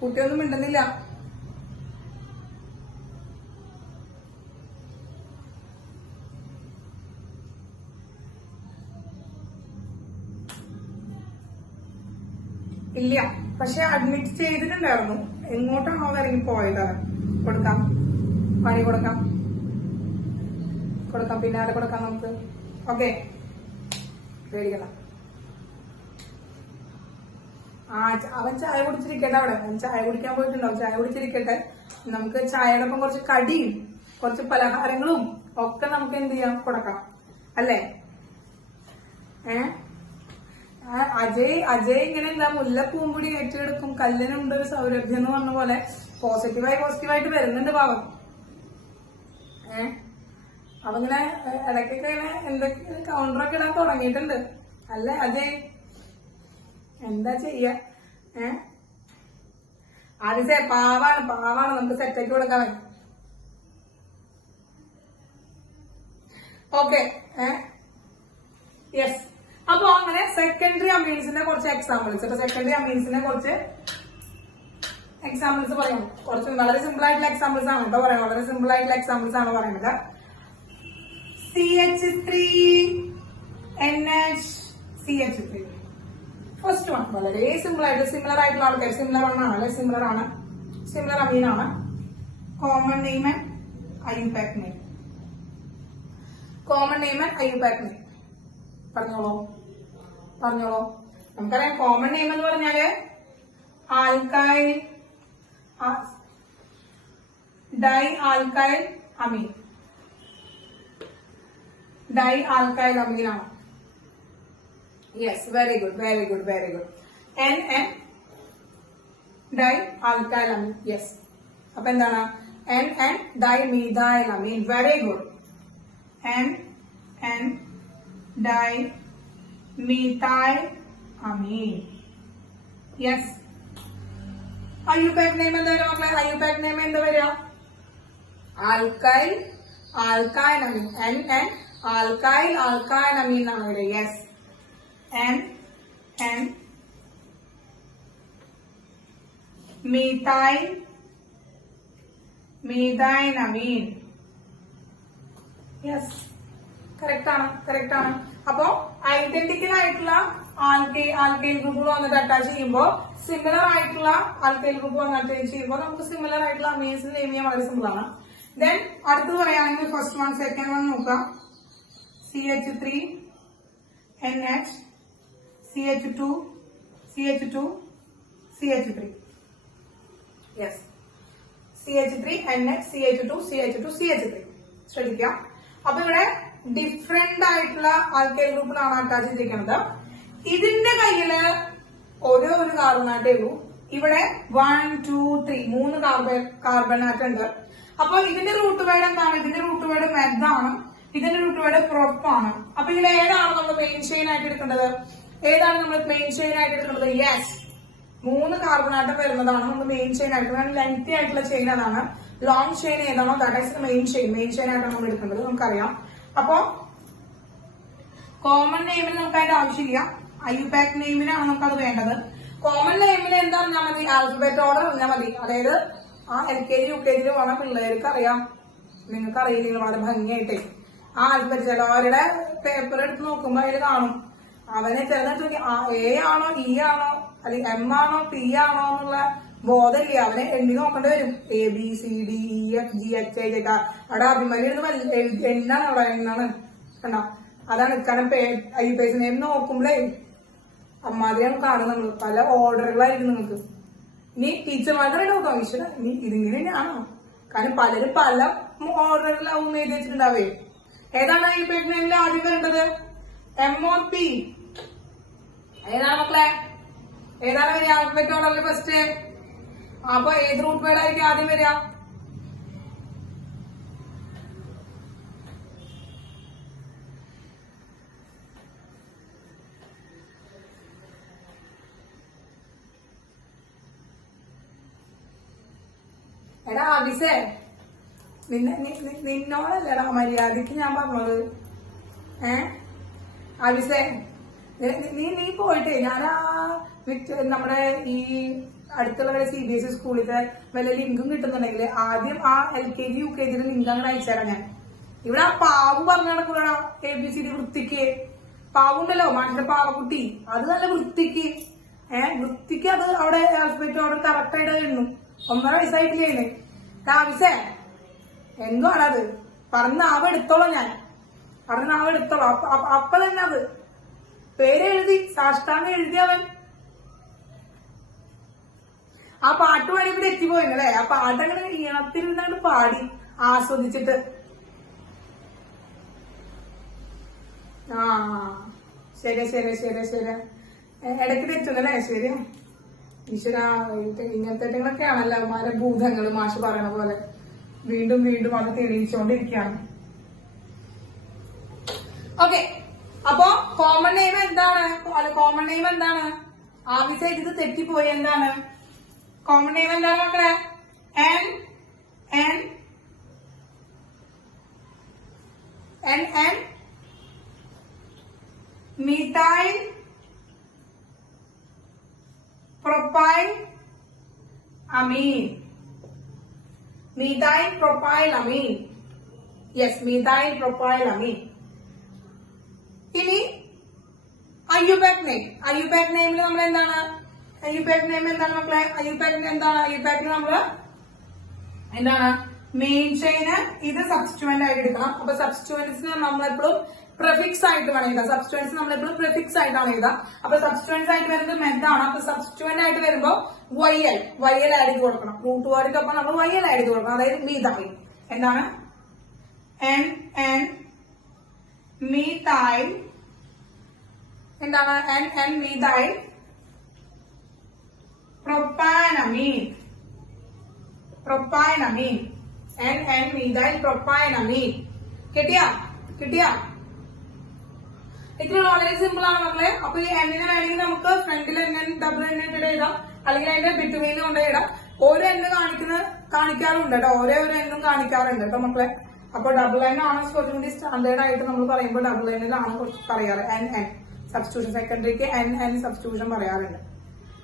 കുട്ടിയൊന്നും മിണ്ടുന്നില്ല. ഇല്ല, പക്ഷെ അഡ്മിറ്റ് ചെയ്തിട്ടുണ്ടായിരുന്നു. എങ്ങോട്ടാണോ ഇറങ്ങി പോയതാണ്. കൊടുക്കാം, പണി കൊടുക്കാം, പിന്നാലെ കൊടുക്കാം നമുക്ക്. ഓക്കെ, പേടിക്കണം. അവൻ ചായ കുടിച്ചിരിക്കട്ടെ, അവിടെ അവൻ ചായ കുടിക്കാൻ പോയിട്ടുണ്ടാവും. ചായ കുടിച്ചിരിക്കട്ടെ. നമുക്ക് ചായയോടൊപ്പം കുറച്ച് കടിയും കുറച്ച് പലഹാരങ്ങളും ഒക്കെ നമുക്ക് എന്ത് ചെയ്യാം, കൊടുക്കാം അല്ലേ? അജയ് ഇങ്ങനെ എന്താ മുല്ലപ്പൂമ്പൊടി ഏറ്റെടുക്കും, കല്ലിനുണ്ട് ഒരു സൗരഭ്യം എന്ന് പറഞ്ഞ പോലെ പോസിറ്റീവായിട്ട് വരുന്നുണ്ട് പാവം. അവങ്ങനെ ഇടയ്ക്കൊക്കെ ഇങ്ങനെ എന്തൊക്കെ കൗണ്ടറൊക്കെ ഇടാൻ തുടങ്ങിയിട്ടുണ്ട് അല്ലേ അജയ്? എന്താ ചെയ്യാ? ആദ്യത്തെ പാവാണ്, നമുക്ക് സെറ്റാക്കി കൊടുക്കാൻ പറ്റും. Okay, yes. അപ്പൊ അങ്ങനെ സെക്കൻഡറി അമീൻസിന്റെ കുറച്ച് എക്സാമ്പിൾസ്, സെക്കൻഡറി അമീൻസിനെ കുറച്ച് എക്സാമ്പിൾസ് പറയാം. കുറച്ച് വളരെ സിമ്പിൾ ആയിട്ടുള്ള എക്സാമ്പിൾസ് ആണ് കേട്ടോ പറയാം. വളരെ സിമ്പിൾ ആയിട്ടുള്ള എക്സാമ്പിൾസ് ആണ് പറയുന്നത്. CH3NH CH3. ഫസ്റ്റ് വൺ വളരെ സിമ്പിൾ ആയിട്ട് സിമിലർ ആയിട്ടുള്ള ആൾക്കാർ സിമിലർ ആണ് അല്ലെ സിമിലർ ആണ് സിമിലർ അമീൻ ആണ്. Common name and IUPAC name. Common name and IUPAC name പറഞ്ഞോളൂ. നമുക്കറിയാം കോമൺ നെയിം എന്ന് പറഞ്ഞാല് alkyl di alkyl amine. Di alkyl amine ആണ്. Yes, very good. NN di alkyl amine. Yes, അപ്പൊ എന്താണ് NN di methyl amine. Very good. NN di methyl amine. Yes. IUPAC name എന്താണ് മക്കളെ? IUPAC name എന്താ വരിക? Alkyl amine. NN alkyl amine ആണ് വരിക. Yes, NN methyl amine. Yes, correct ആണ്. അപ്പോ ഐഡന്റിക്കൽ ആയിട്ടുള്ള ആൽക്കൈൽ ഗ്രൂപ്പുകൾ വന്നിട്ട് അറ്റാച്ച് ചെയ്യുമ്പോൾ സിമിലർ ആയിട്ടുള്ള ആൽക്കൈൽ ഗ്രൂപ്പ് വന്നിട്ട് ചെയ്യുമ്പോൾ നമുക്ക് സിമിലർ ആയിട്ടുള്ള അമീൻസ് നെയിം ചെയ്യാൻ വളരെ സിമ്പിൾ ആണ്. ദെൻ അടുത്തത് പറയുകയാണെങ്കിൽ ഫസ്റ്റ് വൺ സെക്കൻഡ് വൺ നോക്കാം. CH3NH CH2 CH3. Yes, CH3NH CH2 ശ്രദ്ധിക്കാം. അപ്പൊ ഇവിടെ ഡിഫറെന്റ് ആയിട്ടുള്ള ആൽക്കൈൽ ഗ്രൂപ്പിലാണ് അറ്റാച്ച് ചെയ്തിരിക്കുന്നത്. ഇതിന്റെ കയ്യില് ഓരോ ഒരു കാർബണാറ്റേ ഉള്ളൂ. ഇവിടെ 1 2 3 3 കാർബണാറ്റ് ഉണ്ട്. അപ്പൊ ഇതിന്റെ റൂട്ട് വേർഡ് എന്താണ്? ഇതിന്റെ റൂട്ട് വേർഡ് മെഥ് ആണ്. ഇതിന്റെ റൂട്ട് വേർഡ് പ്രൊപ്പ് ആണ്. അപ്പൊ ഇതിൽ ഏതാണ് നമ്മൾ മെയിൻ ചെയിൻ ആയിട്ട് എടുക്കേണ്ടത്? യെസ്, 3 കാർബണാറ്റം വരുന്നതാണ് നമ്മൾ മെയിൻ ചെയിൻ ആയിട്ട്. ലെങ്തി ആയിട്ടുള്ള ചെയിൻ അതാണ്. ലോങ് ചെയിൻ ഏതാണോ ദാറ്റ് ഈസ് മെയിൻ ചെയിൻ ആയിട്ടാണ് നമ്മൾ എടുക്കേണ്ടത്. നമുക്കറിയാം. അപ്പോ കോമൺ നെയിമിൽ നമുക്ക് അതിന്റെ ആവശ്യമില്ല. IUPAC നെയിമിനാണ് നമുക്കത് വേണ്ടത്. കോമൺ നെയിമിൽ എന്താ പറഞ്ഞാൽ മതി? ആൽഫബറ്റ് ഓർഡർ പറഞ്ഞാൽ മതി. അതായത് ആ LKG UKG പോണ പിള്ളേർക്ക് അറിയാം. നിങ്ങൾക്ക് അറിയില്ല വളരെ ഭംഗിയായിട്ടേ ആ ആൽഫബറ്റ്. ചിലവരുടെ പേപ്പർ എടുത്ത് നോക്കുമ്പോ അതിൽ കാണും. അവനെ ചിലത് A ആണോ E ആണോ അല്ലെങ്കിൽ M ആണോ P ആണോ എന്നുള്ള ബോധമില്ല. അവനെ എണ്ണി നോക്കേണ്ടി വരും. ABCDEFGHI അവിടെ അഭിമന്യ എണ്ണാണ്. അവിടെ എണ്ണാണ് കണ്ടോ? അതാണ് കാരണം IUPAC നെയിം നോക്കുമ്പോഴേ അമ്മാതിരിയാണ് കാണുന്നത്. നമ്മൾ പല ഓർഡറുകളായിരിക്കും നിങ്ങൾക്ക്. ഇനി ടീച്ചർമാരുടെ നോക്കാം ഈശ്വര ഇനി ഇതിങ്ങനെ തന്നെയാണോ? കാരണം പലരും പല ഓർഡറിലാവും എഴുതി വെച്ചിട്ടുണ്ടാവേ. ഏതാണ് IUPAC നെയിമിൽ ആദ്യം വരേണ്ടത്? MOP. ഏതാണ് മക്കളെ? ഏതാണ് വരിക ആൽഫബറ്റ് ഓർഡറിൽ ഫസ്റ്റ്? അപ്പൊ ഏത് റൂട്ട് വേർഡ് ആയിരിക്കും ആദ്യം വരിക? എടാ ആവിസേ, നിന്നോടല്ലടാ മര്യാദക്ക് ഞാൻ പറഞ്ഞത്. ആവിസേ, നീ പോയിട്ടേ ഞാൻ നമ്മുടെ ഈ അടുത്തുള്ള CBSE സ്കൂളിലത്തെ വല്ല ലിങ്കും കിട്ടുന്നുണ്ടെങ്കിൽ ആദ്യം ആ LKG UKG ലിങ്ക് അങ്ങനെ അയച്ചുതരാം ഞാൻ. ഇവിടെ ആ പാവു പറഞ്ഞു നടക്കൂടാ ABCD വൃത്തിക്ക്. പാവുണ്ടല്ലോ മനുഷ്യ പാവക്കുട്ടി, അത് നല്ല വൃത്തിക്ക് അത് അവിടെ ആൽഫബറ്റ് ഓർഡർ കറക്റ്റ് ആയിട്ട് എണ്ണും. 1.5 വയസ്സായിട്ടില്ലേ ആവശ്യേ? എന്തോ ആണത് പറഞ്ഞ എടുത്തോളാം ഞാൻ. അപ്പൊ തന്നെ അത് പേരെഴുതി സാഷ്ടാംഗം എഴുതിയവൻ. ആ പാട്ട് പാടിയപ്പോ തെറ്റിപ്പോയില്ലേ? ആ പാട്ടങ്ങനെ ഈണത്തിരുന്നാണ്ട് പാടി ആസ്വദിച്ചിട്ട്. ആ ശരി ഇടയ്ക്ക് തെറ്റുന്നല്ലേ? ശരി. ഈശ്വര, ഇങ്ങനത്തെ ആണല്ലോ അവന്മാരെ ഭൂതങ്ങൾ. മാഷ് പറയണ പോലെ വീണ്ടും അത് തെളിയിച്ചുകൊണ്ടിരിക്കുകയാണ്. ഓക്കെ, അപ്പോ കോമൺ നെയിം എന്താണ്? ആവശ്യം ഇത് തെറ്റിപ്പോയി. എന്താണ് കോമൺ നെയിം? എന്താണ് മക്കളെ? NN methyl propyl amine. Methyl propylamine. Yes, methyl propylamine. ഇനി IUPAC name. IUPAC name നമ്മൾ എന്താണ്? IUPAC name എന്താണ് മക്കളെ? IUPAC എന്താണ്? IUPAC നമ്മൾ എന്താണ്? മെയിൻ ചെയിന് ഇത് സബ്സ്റ്റിറ്റ്യൂവന്റ് ആയിട്ട് എടുക്കണം. അപ്പൊ സബ്സ്റ്റിറ്റ്യൂവന്റ്സിന് നമ്മളെപ്പോഴും പ്രിഫിക്സ് ആയിട്ട് വേണം എഴുതാം. സബ്സ്റ്റിറ്റ്യൂവന്റ്സ് നമ്മളെപ്പോഴും പ്രിഫിക്സ് ആയിട്ടാണ് എഴുതാം. അപ്പൊ സബ്സ്റ്റിറ്റ്യൂവന്റ്സ് ആയിട്ട് വരുന്നത് മെത്താണ്. അപ്പൊ സബ്സ്റ്റിറ്റ്യൂവന്റ് ആയിട്ട് വരുമ്പോ YL ആഡ് ചെയ്ത് കൊടുക്കണം. റൂട്ട് വേർഡിനൊപ്പം നമ്മൾ YL ആഡ് ചെയ്ത് കൊടുക്കണം. അതായത് മീതൈൽ എന്താണ്? മീതൈൽ എന്താണ്? മീതൈൽ പ്രൊപ്പാനമീൻ. methyl propionamine. കിട്ടിയാ? ഇത്ര വളരെ സിമ്പിൾ ആണ് മക്കളെ. അപ്പൊ ഈ എണ്ണിനെ വേണമെങ്കിൽ നമുക്ക് ഫ്രണ്ടിൽ ഡബിൾ എണ്ണ ഇട്ടിട്ട് എഴുതാം, അല്ലെങ്കിൽ അതിന്റെ ബിറ്റ്വീനിൽ കൊണ്ട് ഇടാം. ഓരോ എണ്ണ് കാണിക്കാറുണ്ട് കേട്ടോ, ഓരോ എണ്ണും കാണിക്കാറുണ്ട് കേട്ടോ മക്കളെ. അപ്പൊ ഡബിൾ എൻ ആണ് കുറച്ചും കൂടി സ്റ്റാൻഡേർഡ് ആയിട്ട് നമ്മൾ പറയുമ്പോൾ ഡബിൾ എന്നിലാണ് പറയാറ്. എൻ സബ്സ്റ്റിറ്റ്യൂഷൻ സെക്കൻഡറിക്ക് എൻ സബ്സ്റ്റിറ്റ്യൂഷൻ പറയാറുണ്ട്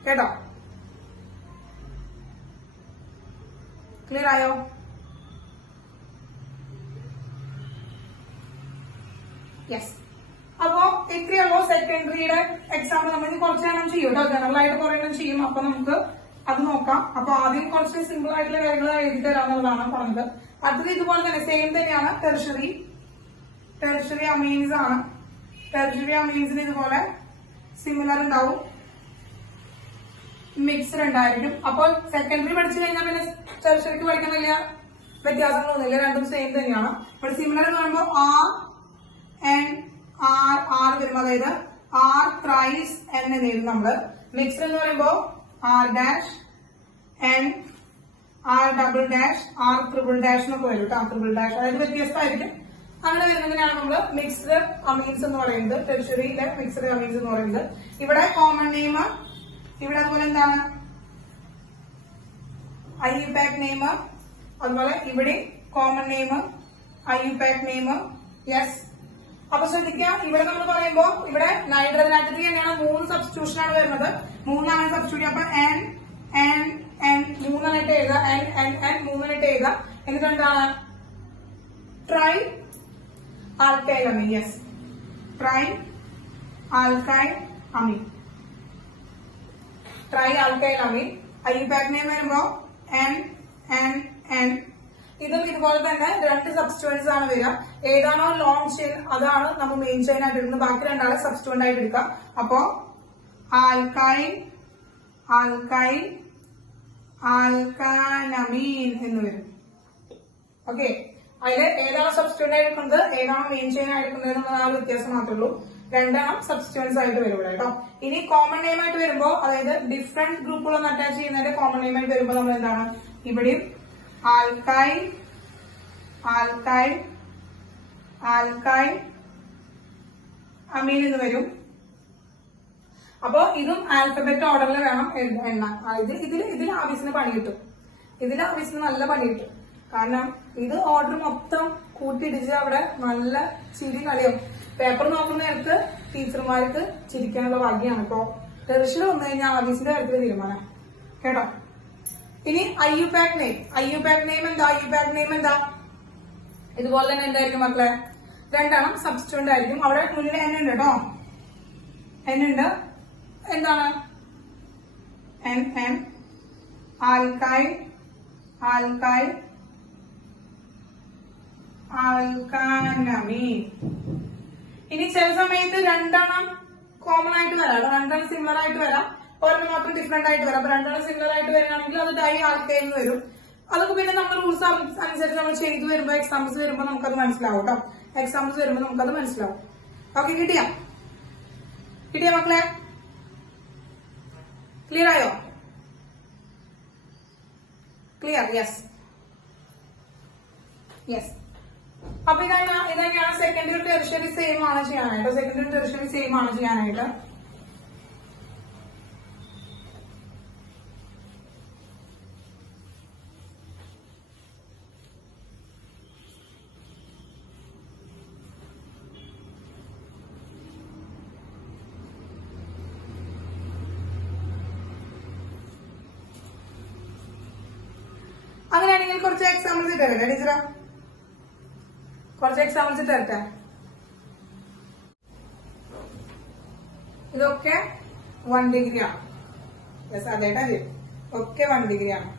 കേട്ടോ. ക്ലിയർ ആയോ? യെസ്. അപ്പോ ഇത്രയുള്ളൂ സെക്കൻഡറിയുടെ എക്സാമ്പിൾ. നമ്മൾ കുറച്ച് എണ്ണം ചെയ്യും കേട്ടോ, ജനറൽ ആയിട്ട് കുറെ എണ്ണം ചെയ്യും. അപ്പൊ നമുക്ക് അത് നോക്കാം. അപ്പൊ ആദ്യം കുറച്ച് സിമ്പിൾ ആയിട്ടുള്ള കാര്യങ്ങൾ എഴുതി തരാമെന്നുള്ളതാണ് പറഞ്ഞത്. അടുത്തത് ഇതുപോലെ തന്നെ സെയിം തന്നെയാണ്. ടെർഷറി അമീൻസ് ആണ്. ടെർഷറി അമീൻസിന് ഇതുപോലെ സിമിലർ ഉണ്ടാവും, മിക്സർ ഉണ്ടായിരിക്കും. അപ്പോൾ സെക്കൻഡറി പഠിച്ചു കഴിഞ്ഞാൽ പിന്നെ ടെർഷറിക്ക് പഠിക്കാൻ വലിയ വ്യത്യാസങ്ങളൊന്നുമില്ല, രണ്ടും സെയിം തന്നെയാണ്. അപ്പോൾ സിമിലർ എന്ന് പറയുമ്പോൾ ആർ വരുമ്പോൾ, അതായത് ആർ ത്രൈസ് എന്ന് എഴുതും നമ്മള്. മിക്സർ എന്ന് പറയുമ്പോൾ R double dash R triple dash എന്നൊക്കെ വരും കേട്ടോ. ട്രിപ്പിൾ ഡാഷ് അതായത് വ്യത്യസ്തമായിരിക്കും. അങ്ങനെ വരുന്നതിനാണ് നമ്മള് മിക്സ്ഡ് അമീൻസ് എന്ന് പറയുന്നത്, ടെർഷറിയിലെ മിക്സ്ഡ് അമീൻസ് എന്ന് പറയുന്നത്. ഇവിടെ കോമൺ നെയിം, ഇവിടെ അതുപോലെ എന്താണ് IUPAC നെയിം, അതുപോലെ ഇവിടെ common name IUPAC name. Yes. അപ്പൊ ശ്രദ്ധിക്കുക, ഇവിടെ നമ്മൾ പറയുമ്പോൾ ഇവിടെ നൈട്രജൻ ആറ്റത്തിൽ തന്നെയാണ് 3 സബ്സ്റ്റിറ്റ്യൂഷൻ ആണ് വരുന്നത്. 3 സബ്സ്റ്റിറ്റ്യൂഷൻ. അപ്പൊ എൻ 3 എഴുതുക, എൻ 3 എഴുതുക. എന്നിട്ട് എന്താണ്? Try alkyl amine. Yes, try alkyl അമീൻ. ട്രൈ ആൽക്കൈൽ അമീൻ. IUPAC നെയിം വരുമ്പോ എൻ. ഇതും ഇതുപോലെ തന്നെ 2 സബ്സ്റ്റിറ്റ്യൂവന്റ്സ് ആണ് വരിക. ഏതാണോ ലോങ് ചെയിൻ അതാണ് നമ്മൾ മെയിൻ ചെയിൻ ആയിട്ട് എടുക്കുന്നത്, ബാക്കി 2 സബ്സ്റ്റിറ്റ്യൂവന്റ് ആയിട്ട് എടുക്കുക. അപ്പോ ആൽക്കാനമീൻ എന്ന് വരും. ഓക്കെ, അതില് ഏതാണോ സബ്സ്റ്റിറ്റ്യൂവന്റ് ആയിട്ട് എടുക്കുന്നത്, ഏതാണോ മെയിൻ ചെയിൻ ആയിട്ട് എടുക്കുന്നത് എന്നുള്ള ആ ഒരു വ്യത്യാസം മാത്രമേ ഉള്ളൂ. 2 സബ്സ്റ്റിറ്റ്യൂവന്റ്സ് ആയിട്ട് വരും ഇവിടെ കേട്ടോ. ഇനി കോമൺ നെയിം ആയിട്ട് വരുമ്പോൾ, അതായത് ഡിഫറെന്റ് ഗ്രൂപ്പുകളൊന്നും അറ്റാച്ച് ചെയ്യുന്നതിന്റെ കോമൺ നെയിം ആയിട്ട് വരുമ്പോൾ നമ്മൾ എന്താണ്? ഇവിടെയും ആൽക്കൈൽ അമീൻ എന്ന് വരും. അപ്പോ ഇതും ആൽഫബറ്റ് ഓർഡറിൽ വേണം എണ്ണ. ഇതിൽ ആവശ്യത്തിന് പണി കിട്ടും, നല്ല പണി കിട്ടും. കാരണം ഇത് ഓർഡർ മൊത്തം കൂട്ടിയിടിച്ച് അവിടെ നല്ല ചിരി കളിയാവും. പേപ്പർ നോക്കുന്ന നേരത്ത് ടീച്ചർമാർക്ക് ചിരിക്കാനുള്ള ഭാഗ്യമാണ്. ഇപ്പോ ടെറിഷിൽ വന്നു കഴിഞ്ഞാൽ ആഫീസിന്റെ കാര്യത്തിൽ തീരുമാനം കേട്ടോ. ഇനി IUPAC നെയിം എന്താ? ഇതുപോലെ തന്നെ എന്തായിരിക്കും മക്കളെ? 2 സബ്സ്റ്റിറ്റ്യൂവന്റ് ആയിരിക്കും. അവിടെ മുന്നിൽ N ഉണ്ട് കേട്ടോ, N ഉണ്ട്. എന്താണ്? ആൽക്കാനമീൻ. ഇനി ചില സമയത്ത് 2 കോമൺ ആയിട്ട് വരാം, 2 സിമിലർ ആയിട്ട് വരാം, ഒരെണ്ണം മാത്രം ഡിഫറെന്റ് ആയിട്ട് വരാം. അപ്പൊ 2 സിമിലർ ആയിട്ട് വരികയാണെങ്കിൽ അത് ഡൈ ആൽക്കൈൽ എന്ന് വരും. അതൊക്കെ പിന്നെ നമ്മൾ റൂൾസ് അനുസരിച്ച് നമ്മൾ ചെയ്തു വരുമ്പോ, എക്സാമ്പിൾസ് വരുമ്പോ നമുക്കത് മനസ്സിലാവും കേട്ടോ. എക്സാമ്പിൾസ് വരുമ്പോ നമുക്കത് മനസ്സിലാവും. ഓക്കെ, കിട്ടിയ മക്കളെ? ക്ലിയർ ആയോ? ക്ലിയർ? യെസ്. അപ്പൊ ഇതന്നെയാണ് സെക്കൻഡറി ടെറിഷറി സെയിം ആണ് ചെയ്യാനായിട്ട്. അങ്ങനെയാണെങ്കിൽ കുറച്ച് എക്സാമ്പിൾസ് ഇട്ടേ ടീച്ചറ, കുറച്ച് എക്സാമ്പിൾസ് ഇട്ടേ. ഇതൊക്കെ 1 ഡിഗ്രി ആണ്. യെസ്, അതേട്ടാ ഒക്കെ 1 ഡിഗ്രി ആണ്.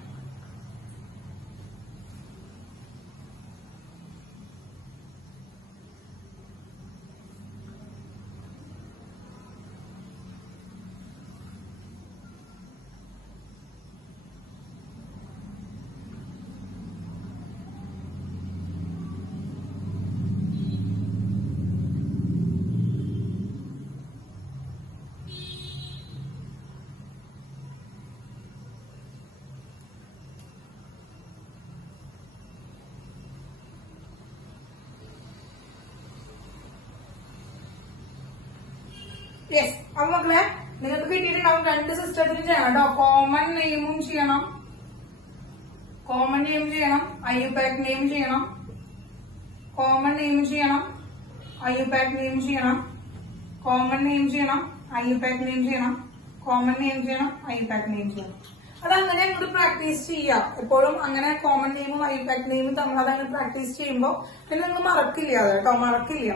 യെസ്, അപ്പൊ മക്കളെ നിങ്ങൾക്ക് കിട്ടിയിട്ടുണ്ടാവും 2 സിസ്റ്റത്തിനും ചെയ്യണം കേട്ടോ. കോമൺ നെയിമും ചെയ്യണം, കോമൺ നെയിം ചെയ്യണം, ഐയുപാക് നെയിം ചെയ്യണം, കോമൺ നെയിം ചെയ്യണം, ഐയുപാക് നെയിം ചെയ്യണം, കോമൺ നെയിം ചെയ്യണം, ഐയുപാക് നെയിം ചെയ്യണം, കോമൺ നെയിം ചെയ്യണം, ഐയുപാക് നെയിം ചെയ്യണം. അതങ്ങനെ അങ്ങോട്ട് പ്രാക്ടീസ് ചെയ്യാം. എപ്പോഴും അങ്ങനെ കോമൺ നെയിമും ഐയുപാക് നെയിമും തമ്മിൽ അതങ്ങനെ പ്രാക്ടീസ് ചെയ്യുമ്പോൾ പിന്നെ നിങ്ങൾ മറക്കില്ല അത് കേട്ടോ, മറക്കില്ല.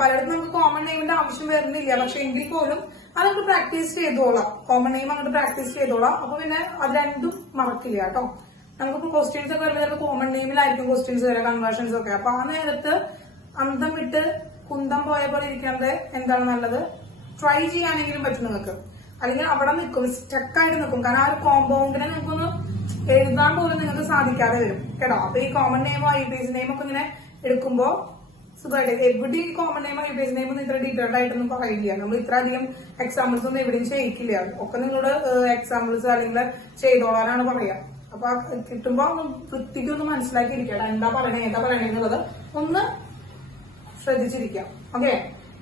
പലയിടത്തും നമുക്ക് കോമൺ നെയിമിന്റെ ആവശ്യം വരുന്നില്ല, പക്ഷെ എങ്കിൽ പോലും അത് നമുക്ക് പ്രാക്ടീസ് ചെയ്തോളാം. കോമൺ നെയിം അങ്ങോട്ട് പ്രാക്ടീസ് ചെയ്തോളാം. അപ്പൊ പിന്നെ അത് രണ്ടും മറക്കില്ല കേട്ടോ. നമുക്കിപ്പോ ക്വസ്റ്റ്യൻസ് ഒക്കെ വരുമ്പോൾ ചിലപ്പോൾ കോമൺ നെയിമിലായിരിക്കും ക്വസ്റ്റ്യൻസ് വരിക, കൺവേർഷൻസ് ഒക്കെ. അപ്പൊ ആ നേരത്ത് അന്തം വിട്ട് കുന്തം പോയ പോലെ ഇരിക്കാതെ എന്താണ് നല്ലത്, ട്രൈ ചെയ്യാനെങ്കിലും പറ്റും നിങ്ങൾക്ക്. അല്ലെങ്കിൽ അവിടെ നിൽക്കും, സ്റ്റക്കായിട്ട് നിൽക്കും. കാരണം ആ ഒരു കോമ്പൗണ്ടിനെ നിങ്ങൾക്കൊന്ന് എഴുതാൻ പോലും നിങ്ങൾക്ക് സാധിക്കാതെ വരും കേട്ടോ. അപ്പൊ ഈ കോമൺ നെയിമോ ഐപിഎസ് നെയിമോ ഒക്കെ ഇങ്ങനെ എടുക്കുമ്പോ സുഖമായിട്ട് എവിടെ ഈ കോമൺ നെയിമോ ഐപിഎസ് നെയിമോ ഇത്ര ഡീറ്റെയിൽഡ് ആയിട്ടൊന്നും പറയില്ല. നമ്മൾ ഇത്ര അധികം എക്സാമ്പിൾസ് ഒന്നും എവിടെയും ചെയ്യിക്കില്ല. ഒക്കെ നിങ്ങളോട് എക്സാമ്പിൾസ് അല്ലെങ്കിൽ ചെയ്തോളാനാണ് പറയാ. അപ്പൊ കിട്ടുമ്പോ വൃത്തിക്കൊന്ന് മനസ്സിലാക്കിയിരിക്കണം, എന്താ പറയണേ എന്നുള്ളത് ഒന്ന് ശ്രദ്ധിച്ചിരിക്കാം. Okay,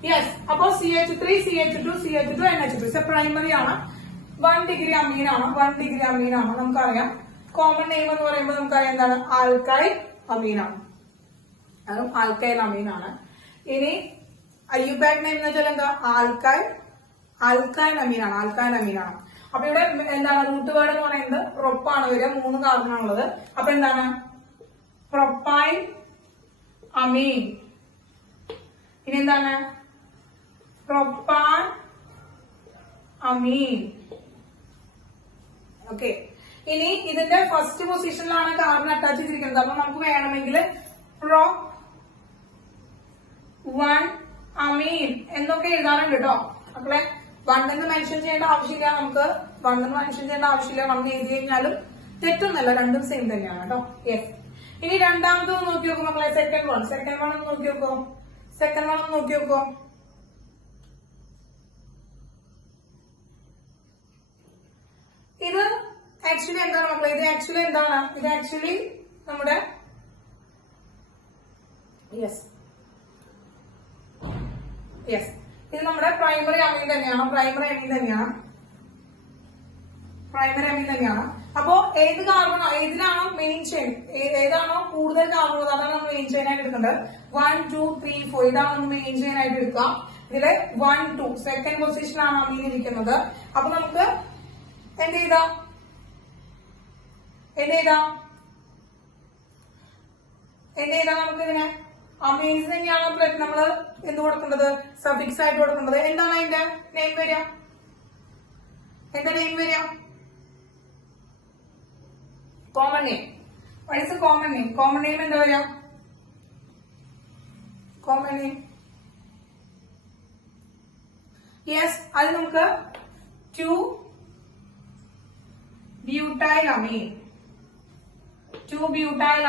yes. അപ്പൊ CH3 CH2 CH2 NH2 primary ആണ്, 1 ഡിഗ്രി അമീനാണ്, 1 ഡിഗ്രി അമീനാണ് നമുക്കറിയാം. കോമൺ നെയിം എന്ന് പറയുമ്പോൾ നമുക്കറിയാം എന്താണ്, ആൽക്കൈൽ അമീനാണ്, അതും ആൽക്കൈൽ അമീനാണ്. ഇനി ഐയുപാക് നെയിം എന്ന് വെച്ചാൽ എന്താ, ആൽക്കൈൽ അമീനാണ്, ആൽക്കൈൽ അമീനാണ്. അപ്പൊ ഇവിടെ എന്താണ് റൂട്ട് വേർഡ് എന്ന് പറയുന്നത് പ്രൊപ്പാണ് വരിക, 3 കാർബണാണുള്ളത്. അപ്പൊ എന്താണ് പ്രൊപ്പൈൽ അമീൻ. ഇനി എന്താണ് പ്രൊപ്പാൻ അമീൻ. ഓക്കെ, ഇനി ഇതിന്റെ ഫസ്റ്റ് പൊസിഷനിലാണ് കാർബൺ അറ്റാച്ച് ചെയ്തിരിക്കുന്നത്. അപ്പൊ നമുക്ക് വേണമെങ്കിൽ പ്രൊപ് 1 അമീൻ എന്നൊക്കെ എഴുതാറുണ്ട് കേട്ടോ മക്കളെ. 1 എന്ന് മെൻഷൻ ചെയ്യേണ്ട ആവശ്യമില്ല, നമുക്ക് 1 എന്ന് മെൻഷൻ ചെയ്യേണ്ട ആവശ്യമില്ല. 1 എഴുതി കഴിഞ്ഞാലും തെറ്റൊന്നല്ല, രണ്ടും സെയിം തന്നെയാണ് കേട്ടോ. യെസ്. ഇനി രണ്ടാമത് നോക്കി നോക്കും മക്കളെ, സെക്കൻഡ് വൺ ഒന്ന് നോക്കി നോക്കോ, സെക്കൻഡ് വൺ ഒന്ന് നോക്കി നോക്കോ. ഇത് ആക്ച്വലി എന്താണ് മക്കളെ, ഇത് ആക്ച്വലി എന്താണ്, ഇത് ആക്ച്വലി നമ്മുടെ യെസ് ഇത് നമ്മുടെ പ്രൈമറി അമീൻ തന്നെയാണ്, പ്രൈമറി അമീൻ തന്നെയാണ്. അപ്പോ ഏത് കാർബണോ, ഏതിലാണോ മെയിൻ ചെയിൻ, ഏതാണോ കൂടുതൽ കാർബൺ അതാണ് നമ്മൾ മെയിൻ ചെയിൻ ആയിട്ട് എടുക്കേണ്ടത്. 1 2 3 4 ഇതാണ് നമ്മൾ മെയിൻ ചെയിൻ ആയിട്ട് എടുക്കുക. ഇതില് 1 2 സെക്കൻഡ് പൊസിഷനിലാണ് അമീൻ ഇരിക്കുന്നത്. അപ്പൊ നമുക്ക് എന്ത് ചെയ്താം നമുക്ക് ഇതിനെ അമീൻസ് തന്നെയാണ് നമ്മള് എന്ത് കൊടുക്കേണ്ടത്, സഫിക്സ് ആയിട്ട് കൊടുക്കേണ്ടത്. എന്താണ് അതിന്റെ നെയിം വരിക, കോമൺ നെയിം. കോമൺ നെയിം എന്താ വരിക, കോമൺ നെയിം യെസ്. അത് നമുക്ക് 2 ബ്യൂട്ടൈൽ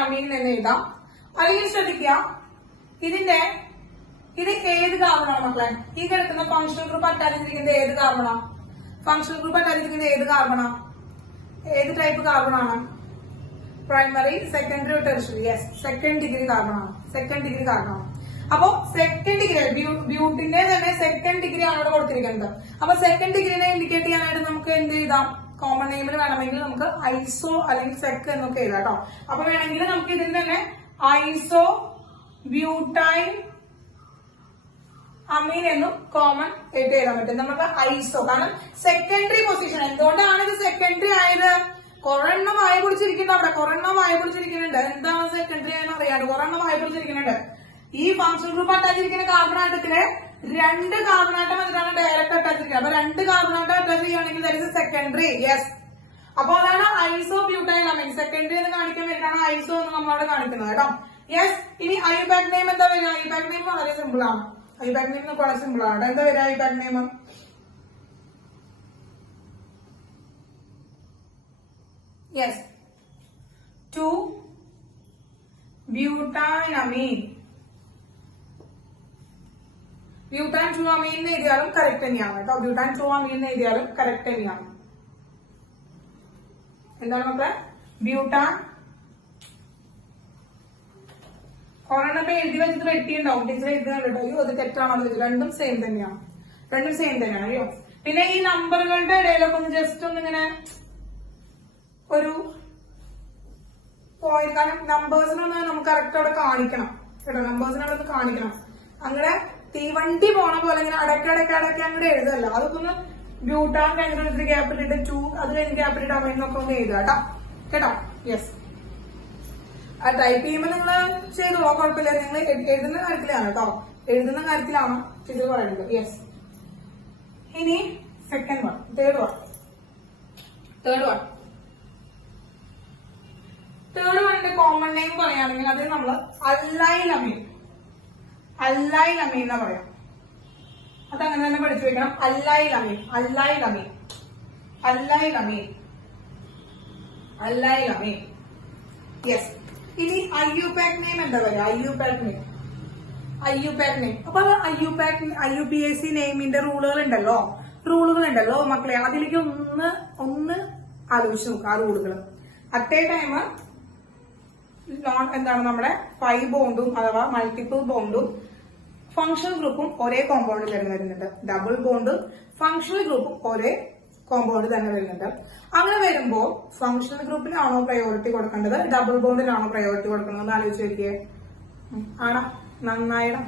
അമീൻ എന്ന് എഴുതാം. അല്ലെങ്കിൽ ശ്രദ്ധിക്കുക, ഇത് ഏത് കാർബണാണ് മക്കളെ, ഈ കിടക്കുന്ന ഫങ്ഷണൽ ഗ്രൂപ്പ് അറ്റാച്ച് ചെയ്തിരിക്കുന്നത് ഏത് കാർബണാണ്, ഏത് ടൈപ്പ് കാർബണാണ്, primary secondary tertiary. Yes, second degree കാർബണാണ്. അപ്പൊ സെക്കൻഡ് ഡിഗ്രി ബ്യൂട്ടിന്റെ തന്നെ സെക്കൻഡ് ഡിഗ്രി ആണ് ഇവിടെ കൊടുത്തിരിക്കുന്നത്. അപ്പൊ സെക്കൻഡ് ഡിഗ്രിനെ ഇൻഡിക്കേറ്റ് ചെയ്യാനായിട്ട് നമുക്ക് എന്ത് ചെയ്താം, കോമൺ നെയിമിൽ വേണമെങ്കിൽ നമുക്ക് ഐസോ അല്ലെങ്കിൽ സെക്ക് എന്നൊക്കെ എഴുതാം കേട്ടോ. അപ്പൊ വേണമെങ്കിൽ നമുക്ക് ഇതിൽ തന്നെ ഐസോ ബ്യൂട്ടൈൽ അമീൻ എന്നും കോമൺ ആയിട്ട് എഴുതാൻ പറ്റും. നമുക്ക് ഐസോ, കാരണം സെക്കൻഡറി പൊസിഷൻ. എന്തുകൊണ്ടാണ് ഇത് സെക്കൻഡറി ആയത്, കൊറെണ്ണം വായ പിടിച്ചിരിക്കുന്നുണ്ട് അവിടെ, കൊറെണ്ണം വായ പിടിച്ചിരിക്കുന്നുണ്ട്. എന്താണ് സെക്കൻഡറി എന്ന് അറിയാണ്ട് കൊറെണ്ണം വായ പിടിച്ചിരിക്കുന്നുണ്ട്. ഈ ഫങ്ഷണൽ ഗ്രൂപ്പ് അറ്റാച്ച് ഇരിക്കുന്ന കാർബൺ ആറ്റത്തില് 2 കാർബൺ ആറ്റം വന്നിട്ടാണ് ഡയറക്റ്റ് അറ്റാച്ച് ചെയ്യുക. അപ്പൊ 2 കാർബൺ ആറ്റം അറ്റാച്ച് ചെയ്യുകയാണെങ്കിൽ ദാറ്റ് ഇസ് സെക്കൻഡറി. യെസ്. അപ്പൊ അതാണ് ഐസോ ബ്യൂട്ടൈലമൈൻ. സെക്കൻഡറി എന്ന് കാണിക്കാൻ വേണ്ടിയിട്ടാണ് ഐസോ എന്ന് നമ്മളവിടെ കാണിക്കുന്നത് കേട്ടോ. യെസ്. ഇനി ഐപാക് നെയിം എന്താ വരിക? ഐപാക് നെയിം വളരെ സിമ്പിൾ ആണ്. ഐപാക് നെയിം വളരെ സിമ്പിൾ ആണ്. എന്താ വരിക ഐപാക് നെയിം? യെസ്, 2-ബ്യൂട്ടാനമീൻ. ബ്യൂട്ടാൻ 2-അമീൻ എന്ന് എഴുതിയാലും കറക്റ്റ് തന്നെയാണ് കേട്ടോ. ബ്യൂട്ടാൻ 2-അമീൻ എന്ന് എഴുതിയാലും കറക്റ്റ് തന്നെയാണ്. എന്താണ് മക്കളെ? ബ്യൂട്ടാൻ. ഒരെണ്ണം എഴുതി വെച്ചിട്ട് വെട്ടിയുണ്ടാവും, ടീച്ചർ എഴുതുന്നുണ്ടോ? അയ്യോ അത് തെറ്റാണല്ലോ. രണ്ടും സെയിം തന്നെയാണ്, രണ്ടും സെയിം തന്നെയാണ്. അയ്യോ, പിന്നെ ഈ നമ്പറുകളുടെ ഇടയിലൊക്കെ ഒന്ന് ജസ്റ്റ് ഒന്നിങ്ങനെ ഒരു പോയിന്റ്, കാരണം നമ്പേഴ്സിനൊന്ന് നമുക്ക് കറക്റ്റ് അവിടെ കാണിക്കണം കേട്ടോ. നമ്പേഴ്സിനെ അവിടെ കാണിക്കണം. അങ്ങനെ തീവണ്ടി പോണ പോലെ ഇങ്ങനെ അടക്കടക്ക അങ്ങോട്ട് എഴുതല്ല. അതൊക്കെ ഒന്ന് ബ്യൂട്ടാൻ കഴിഞ്ഞിട്ട് ക്യാപിറ്റൽ ഇട്ട് 2, അത് കഴിഞ്ഞ് ക്യാപിറ്റൽ ഇട്ട് അവന്നൊക്കെ ഒന്ന് എഴുതുക കേട്ടോ. യെസ്. ആ ടൈപ്പ് ചെയ്യുമ്പോൾ നിങ്ങൾ ചെയ്തോളൂ, കുഴപ്പമില്ല. നിങ്ങൾ എഴുതുന്ന കാര്യത്തിലാണ് കേട്ടോ, എഴുതുന്ന കാര്യത്തിലാണ് ഇത് പറയുന്നത്. യെസ്. ഇനി second one, third one. Third വണ്ണിന്റെ കോമൺ നെയിം പറയുകയാണെങ്കിൽ അത് നമ്മൾ അല്ലൈലമീൻ എന്നാ പറയാം. അതങ്ങനെ തന്നെ പഠിച്ചു വെക്കണം. അല്ലൈലമീൻ. യെസ്. ഇനി IUPAC നെയിം എന്താ പറയാ? IUPAC name. അപ്പൊ IUPAC നെയിമിന്റെ റൂളുകൾ ഉണ്ടല്ലോ മക്കളെ, അതിലേക്ക് ഒന്ന് ആലോചിച്ച് നോക്കുക. ആ റൂളുകൾ അറ്റ് എ ടൈം എന്താണ് നമ്മുടെ 5 ബോണ്ടും അഥവാ മൾട്ടിപ്പിൾ ബോണ്ടും ഫങ്ഷണൽ ഗ്രൂപ്പും ഒരേ കോമ്പൗണ്ടിൽ തന്നെ വരുന്നുണ്ട്. ഡബിൾ ബോണ്ട് ഫങ്ഷണൽ ഗ്രൂപ്പും ഒരേ കോമ്പൗണ്ടിൽ തന്നെ വരുന്നുണ്ട്. അങ്ങനെ വരുമ്പോ ഫങ്ഷണൽ ഗ്രൂപ്പിനാണോ പ്രയോറിറ്റി കൊടുക്കേണ്ടത്, ഡബിൾ ബോണ്ടിനാണോ പ്രയോറിറ്റി കൊടുക്കുന്നത് എന്ന് ആലോചിച്ച് നോക്കിയേ. ആണോ? നന്നായിടാം.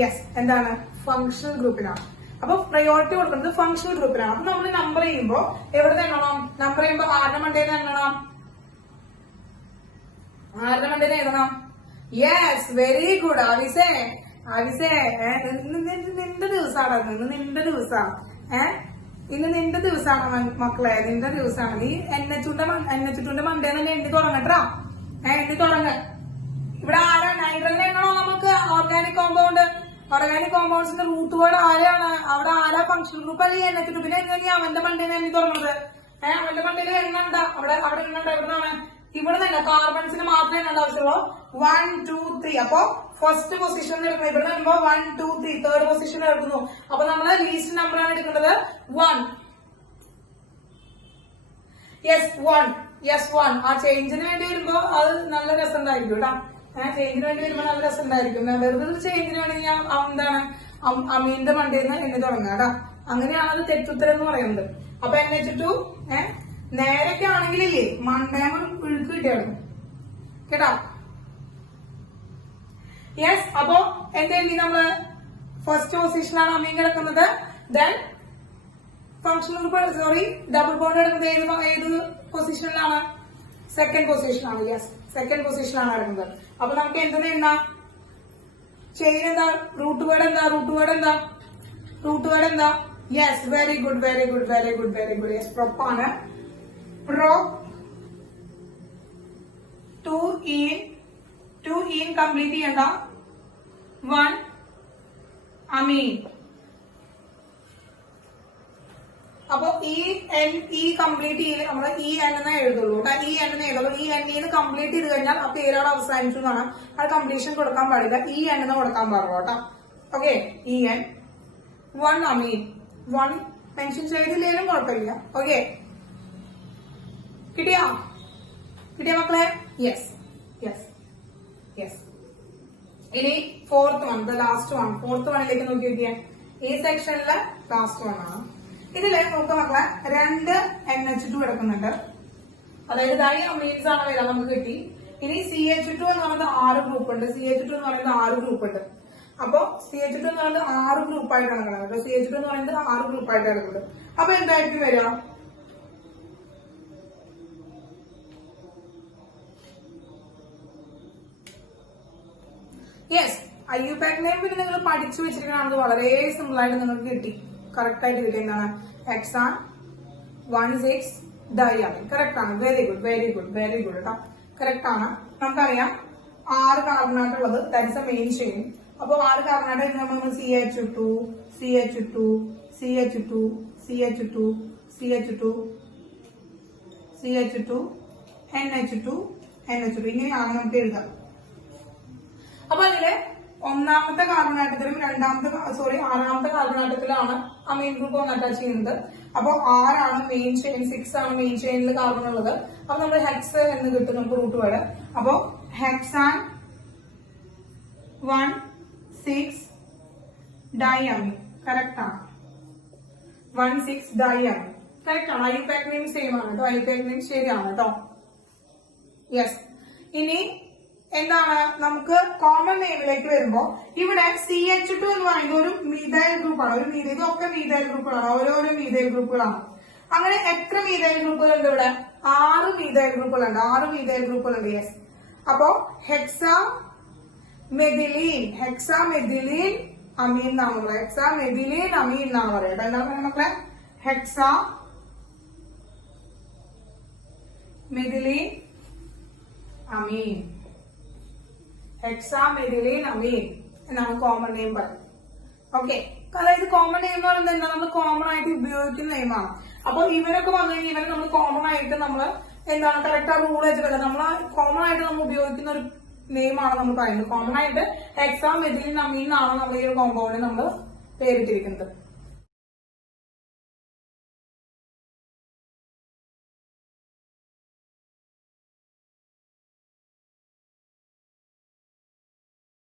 യെസ്. എന്താണ്? ഫങ്ഷണൽ ഗ്രൂപ്പിനാണ്. അപ്പൊ പ്രയോറിറ്റി കൊടുക്കുന്നത് ഫങ്ഷണൽ ഗ്രൂപ്പിനാണ്. അപ്പൊ നമ്മൾ നമ്പർ ചെയ്യുമ്പോ എവിടെ എണ്ണണം? നമ്പർ ചെയ്യുമ്പോ ആരുടെ മണ്ടേന്ന് എണ്ണണം? എഴുതണം. യെസ്, വെരി ഗുഡ് ആവിസേ. നിന്റെ ദിവസമാണ്. ഇന്ന് നിന്റെ ദിവസമാണ് മക്കളെ, നിന്റെ ദിവസമാണ്. നീ എണ്ണച്ചുട്ടിന്റെ മണ്ടേന്ന് തന്നെ എണ്ണി തുടങ്ങട്ടാ. എണ്ണി തുടങ്ങ. ഇവിടെ ആരാ നൈട്രജൻ എണ്ണണോ നമുക്ക്? ഓർഗാനിക് കോമ്പൗണ്ട്സിന്റെ റൂട്ട് വേർഡ് ആരാണ്? അവിടെ ആരാ ഫങ്ഷണൽ ഗ്രൂപ്പ് അല്ലെങ്കിൽ എണ്ണച്ചുട്ട്? പിന്നെ എങ്ങനെ അവന്റെ മണ്ടേന്ന് എണ്ണി തുടങ്ങുന്നത്? അവന്റെ മണ്ടേല് എണ്ണണ്ട. അവിടെ എണ്ണണ്ട. എവിടുന്നാണ്? ഇവിടെ തന്നെ കാർബൺസിന് മാത്രമേ എണ്ണേണ്ട ആവശ്യമുള്ളൂ. 1, 2, 3. അപ്പൊ ഫസ്റ്റ് പൊസിഷൻ എടുക്കുന്നത് ഇവിടെ വരുമ്പോ 1, 2, 3. തേർഡ് പൊസിഷൻ എടുക്കുന്നു. അപ്പൊ നമ്മള് ലീസ്റ്റ് നമ്പർ ആണ് എടുക്കേണ്ടത് 1. യെസ് 1. ആ ചേഞ്ചിന് വേണ്ടി വരുമ്പോ അത് നല്ല രസം ഉണ്ടായിരിക്കും കേട്ടോ. ചേഞ്ചിന് വേണ്ടി വരുമ്പോ നല്ല രസം ഉണ്ടായിരിക്കും. വെറുതെ ചേഞ്ചിന് വേണ്ടി ഞാൻ എന്താണ് അമീന്റെ മണ്ടേന്ന് എണ്ണി തുടങ്ങാം കേട്ടോ. അങ്ങനെയാണ് അത് തെറ്റുത്തരം എന്ന് പറയുന്നത്. അപ്പൊ എണ്ണ നേരൊക്കെ ആണെങ്കിലേ മണ്ടേമ ഇഴുക്ക് കിട്ടിയായിരുന്നു കേട്ടോ. യെസ്. അപ്പോ എന്തെങ്കിലും നമ്മള് ഫസ്റ്റ് പൊസിഷനാണ് അമീൻ കിടക്കുന്നത്. ദെൻ ഫങ്ഷണൽ ഡബിൾ ബോണ്ട് കിടക്കുന്നത് ഏത് പൊസിഷനിലാണ്? സെക്കൻഡ് പൊസിഷനാണ്. യെസ്, സെക്കൻഡ് പൊസിഷനാണ് കിടക്കുന്നത്. അപ്പൊ നമുക്ക് എന്തെന്ന് എണ്ണാം? ചെയിൻ എന്താ? റൂട്ട് വേർഡ് എന്താ? Yes, very good. യെസ്, പ്രൊപ്പാണ്. പ്രൊപ്പ് 2 ഈൻ കംപ്ലീറ്റ് ചെയ്യണ്ട. 1 അമീൻ. അപ്പൊ ഈ കംപ്ലീറ്റ് ചെയ്ത് നമ്മള് എന്ന് എഴുതുള്ളൂ. ഈ എന്ന് കംപ്ലീറ്റ് ചെയ്ത് കഴിഞ്ഞാൽ ആ പേരോട് അവസാനിച്ചു എന്നാണ്. അത് കംപ്ലീഷൻ കൊടുക്കാൻ പാടില്ല. എന്ന് കൊടുക്കാൻ പാടുള്ളൂ കേട്ടോ. ഓക്കെ. EN 1 amine. 1 മെൻഷൻ ചെയ്തില്ലേലും കുഴപ്പമില്ല. ഓക്കെ. കിട്ടിയ മക്കളെ? യെസ്. ഇനി fourth one, last one. Fourth വണ്ണിലേക്ക് നോക്കി നോക്കിയാൽ ഈ സെക്ഷനിലെ ലാസ്റ്റ് വൺ ആണ്. ഇതില് നോക്കുക മക്കളെ, 2 NH2 കിടക്കുന്നുണ്ട്. അതായത് ഡൈ അമീൻസ് ആണ് വരാൻ നമുക്ക് കിട്ടി. ഇനി CH2 എന്ന് പറയുന്നത് 6 ഗ്രൂപ്പ് ഉണ്ട്. അപ്പൊ CH2 എന്ന് പറയുന്നത് 6 ഗ്രൂപ്പായിട്ടാണ് കിടക്കുന്നത്. 6 ഗ്രൂപ്പായിട്ടാണ് കിടക്കുന്നത്. അപ്പൊ എന്തായിരിക്കും വരിക? 6 + 2 = 8 = 16. യെസ്, IUPAC നെയിം പിന്നെ നിങ്ങൾ പഠിച്ചു വെച്ചിരിക്കുന്നത് വളരെ സിമ്പിൾ ആയിട്ട് നിങ്ങൾക്ക് കിട്ടി, കറക്റ്റ് ആയിട്ട് കിട്ടി. എന്താണ്? ഹെക്സാൻ 1,6 ഡൈഅമീൻ. കറക്റ്റ് ആണ്. Very good, very good, very good കേട്ടോ. കറക്റ്റ് ആണ്. നമുക്കറിയാം 6 കാർബണായിട്ടുള്ളത്, ദാറ്റ്സ് എ മെയിൻ ചെയിൻ. അപ്പൊ 6 കാർബണായിട്ട് നമ്മൾ CH2 CH2 CH2 CH2 CH2 CH2 NH2 NH2 ഇങ്ങനെയാണ് നമുക്ക് എഴുതാം. അപ്പൊ അതില് ഒന്നാമത്തെ കാർബൺ ആറ്റത്തിലും ആറാമത്തെ കാർബൺ ആറ്റത്തിലാണ് അമീൻ ഗ്രൂപ്പ് ഒന്ന് അറ്റാച്ച് ചെയ്യുന്നത്. അപ്പൊ 6 ആണ് മെയിൻ ചെയിൻ, 6 ആണ് മെയിൻ ചെയിനിൽ കാർബൺ ഉള്ളത്. അപ്പൊ നമ്മൾ ഹെക്സ് എന്ന് കിട്ടും നമുക്ക് റൂട്ട് വേർഡ്. അപ്പൊ ഹെക്സാൻ 1,6 ഡൈഅമീൻ. കറക്റ്റ് ആണ്. 1,6 ഡൈഅമീൻ കറക്റ്റ് ആണ്. IUPAC നെയിം സെയിം ആണ് കേട്ടോ. IUPAC നെയിം ശരിയാണ് കേട്ടോ. യെസ്. ഇനി എന്താണ്, നമുക്ക് കോമൺ നെയിമിലേക്ക് വരുമ്പോ ഇവിടെ CH2 എന്ന് പറയുന്നത് ഒരു മീഥൈൽ ഗ്രൂപ്പാണ്. ഇതൊക്കെ മീഥൈൽ ഗ്രൂപ്പുകളാണ്, ഓരോരോ മീഥൈൽ ഗ്രൂപ്പുകളാണ്. അങ്ങനെ എത്ര മീഥൈൽ ഗ്രൂപ്പുകളുണ്ട് ഇവിടെ? 6 മീഥൈൽ ഗ്രൂപ്പുകളുണ്ട്. 6 മീഥൈൽ ഗ്രൂപ്പുകളുണ്ട്. യെസ്. അപ്പോ ഹെക്സാമെഥിലീൻ അമീൻ എന്നാണ് പറയുക. ഹെക്സാമെഥിലീൻ അമീൻ എന്നാണ് പറയുക. എന്താ പറയുക മക്കളെ? ഹെക്സാമെഥിലീൻ അമീൻ. ഹെക്സാമെഥിലീൻ അമീൻ എന്നാണ് കോമൺ നെയിം പറയുന്നത്. ഓക്കെ. അതായത് കോമൺ നെയിം എന്ന് പറയുന്നത് എന്താ, നമ്മൾ കോമൺ ആയിട്ട് ഉപയോഗിക്കുന്ന നെയിമാണ്. അപ്പൊ ഇവനൊക്കെ വന്നു കഴിഞ്ഞാൽ ഇവനെ നമ്മൾ കോമൺ ആയിട്ട് നമ്മൾ എന്താണ് കറക്റ്റ് ആ റൂൾ വെച്ചിട്ടല്ല, നമ്മൾ കോമൺ ആയിട്ട് നമ്മൾ ഉപയോഗിക്കുന്ന ഒരു നെയിമാണ് നമ്മൾ പറയുന്നത്. കോമൺ ആയിട്ട് ഹെക്സാമെഥിലീൻ അമീൻ എന്നാണ് നമ്മൾ ഈ ഒരു കോമ്പൗണ്ടിന് നമ്മൾ പേരിട്ടിരിക്കുന്നത്.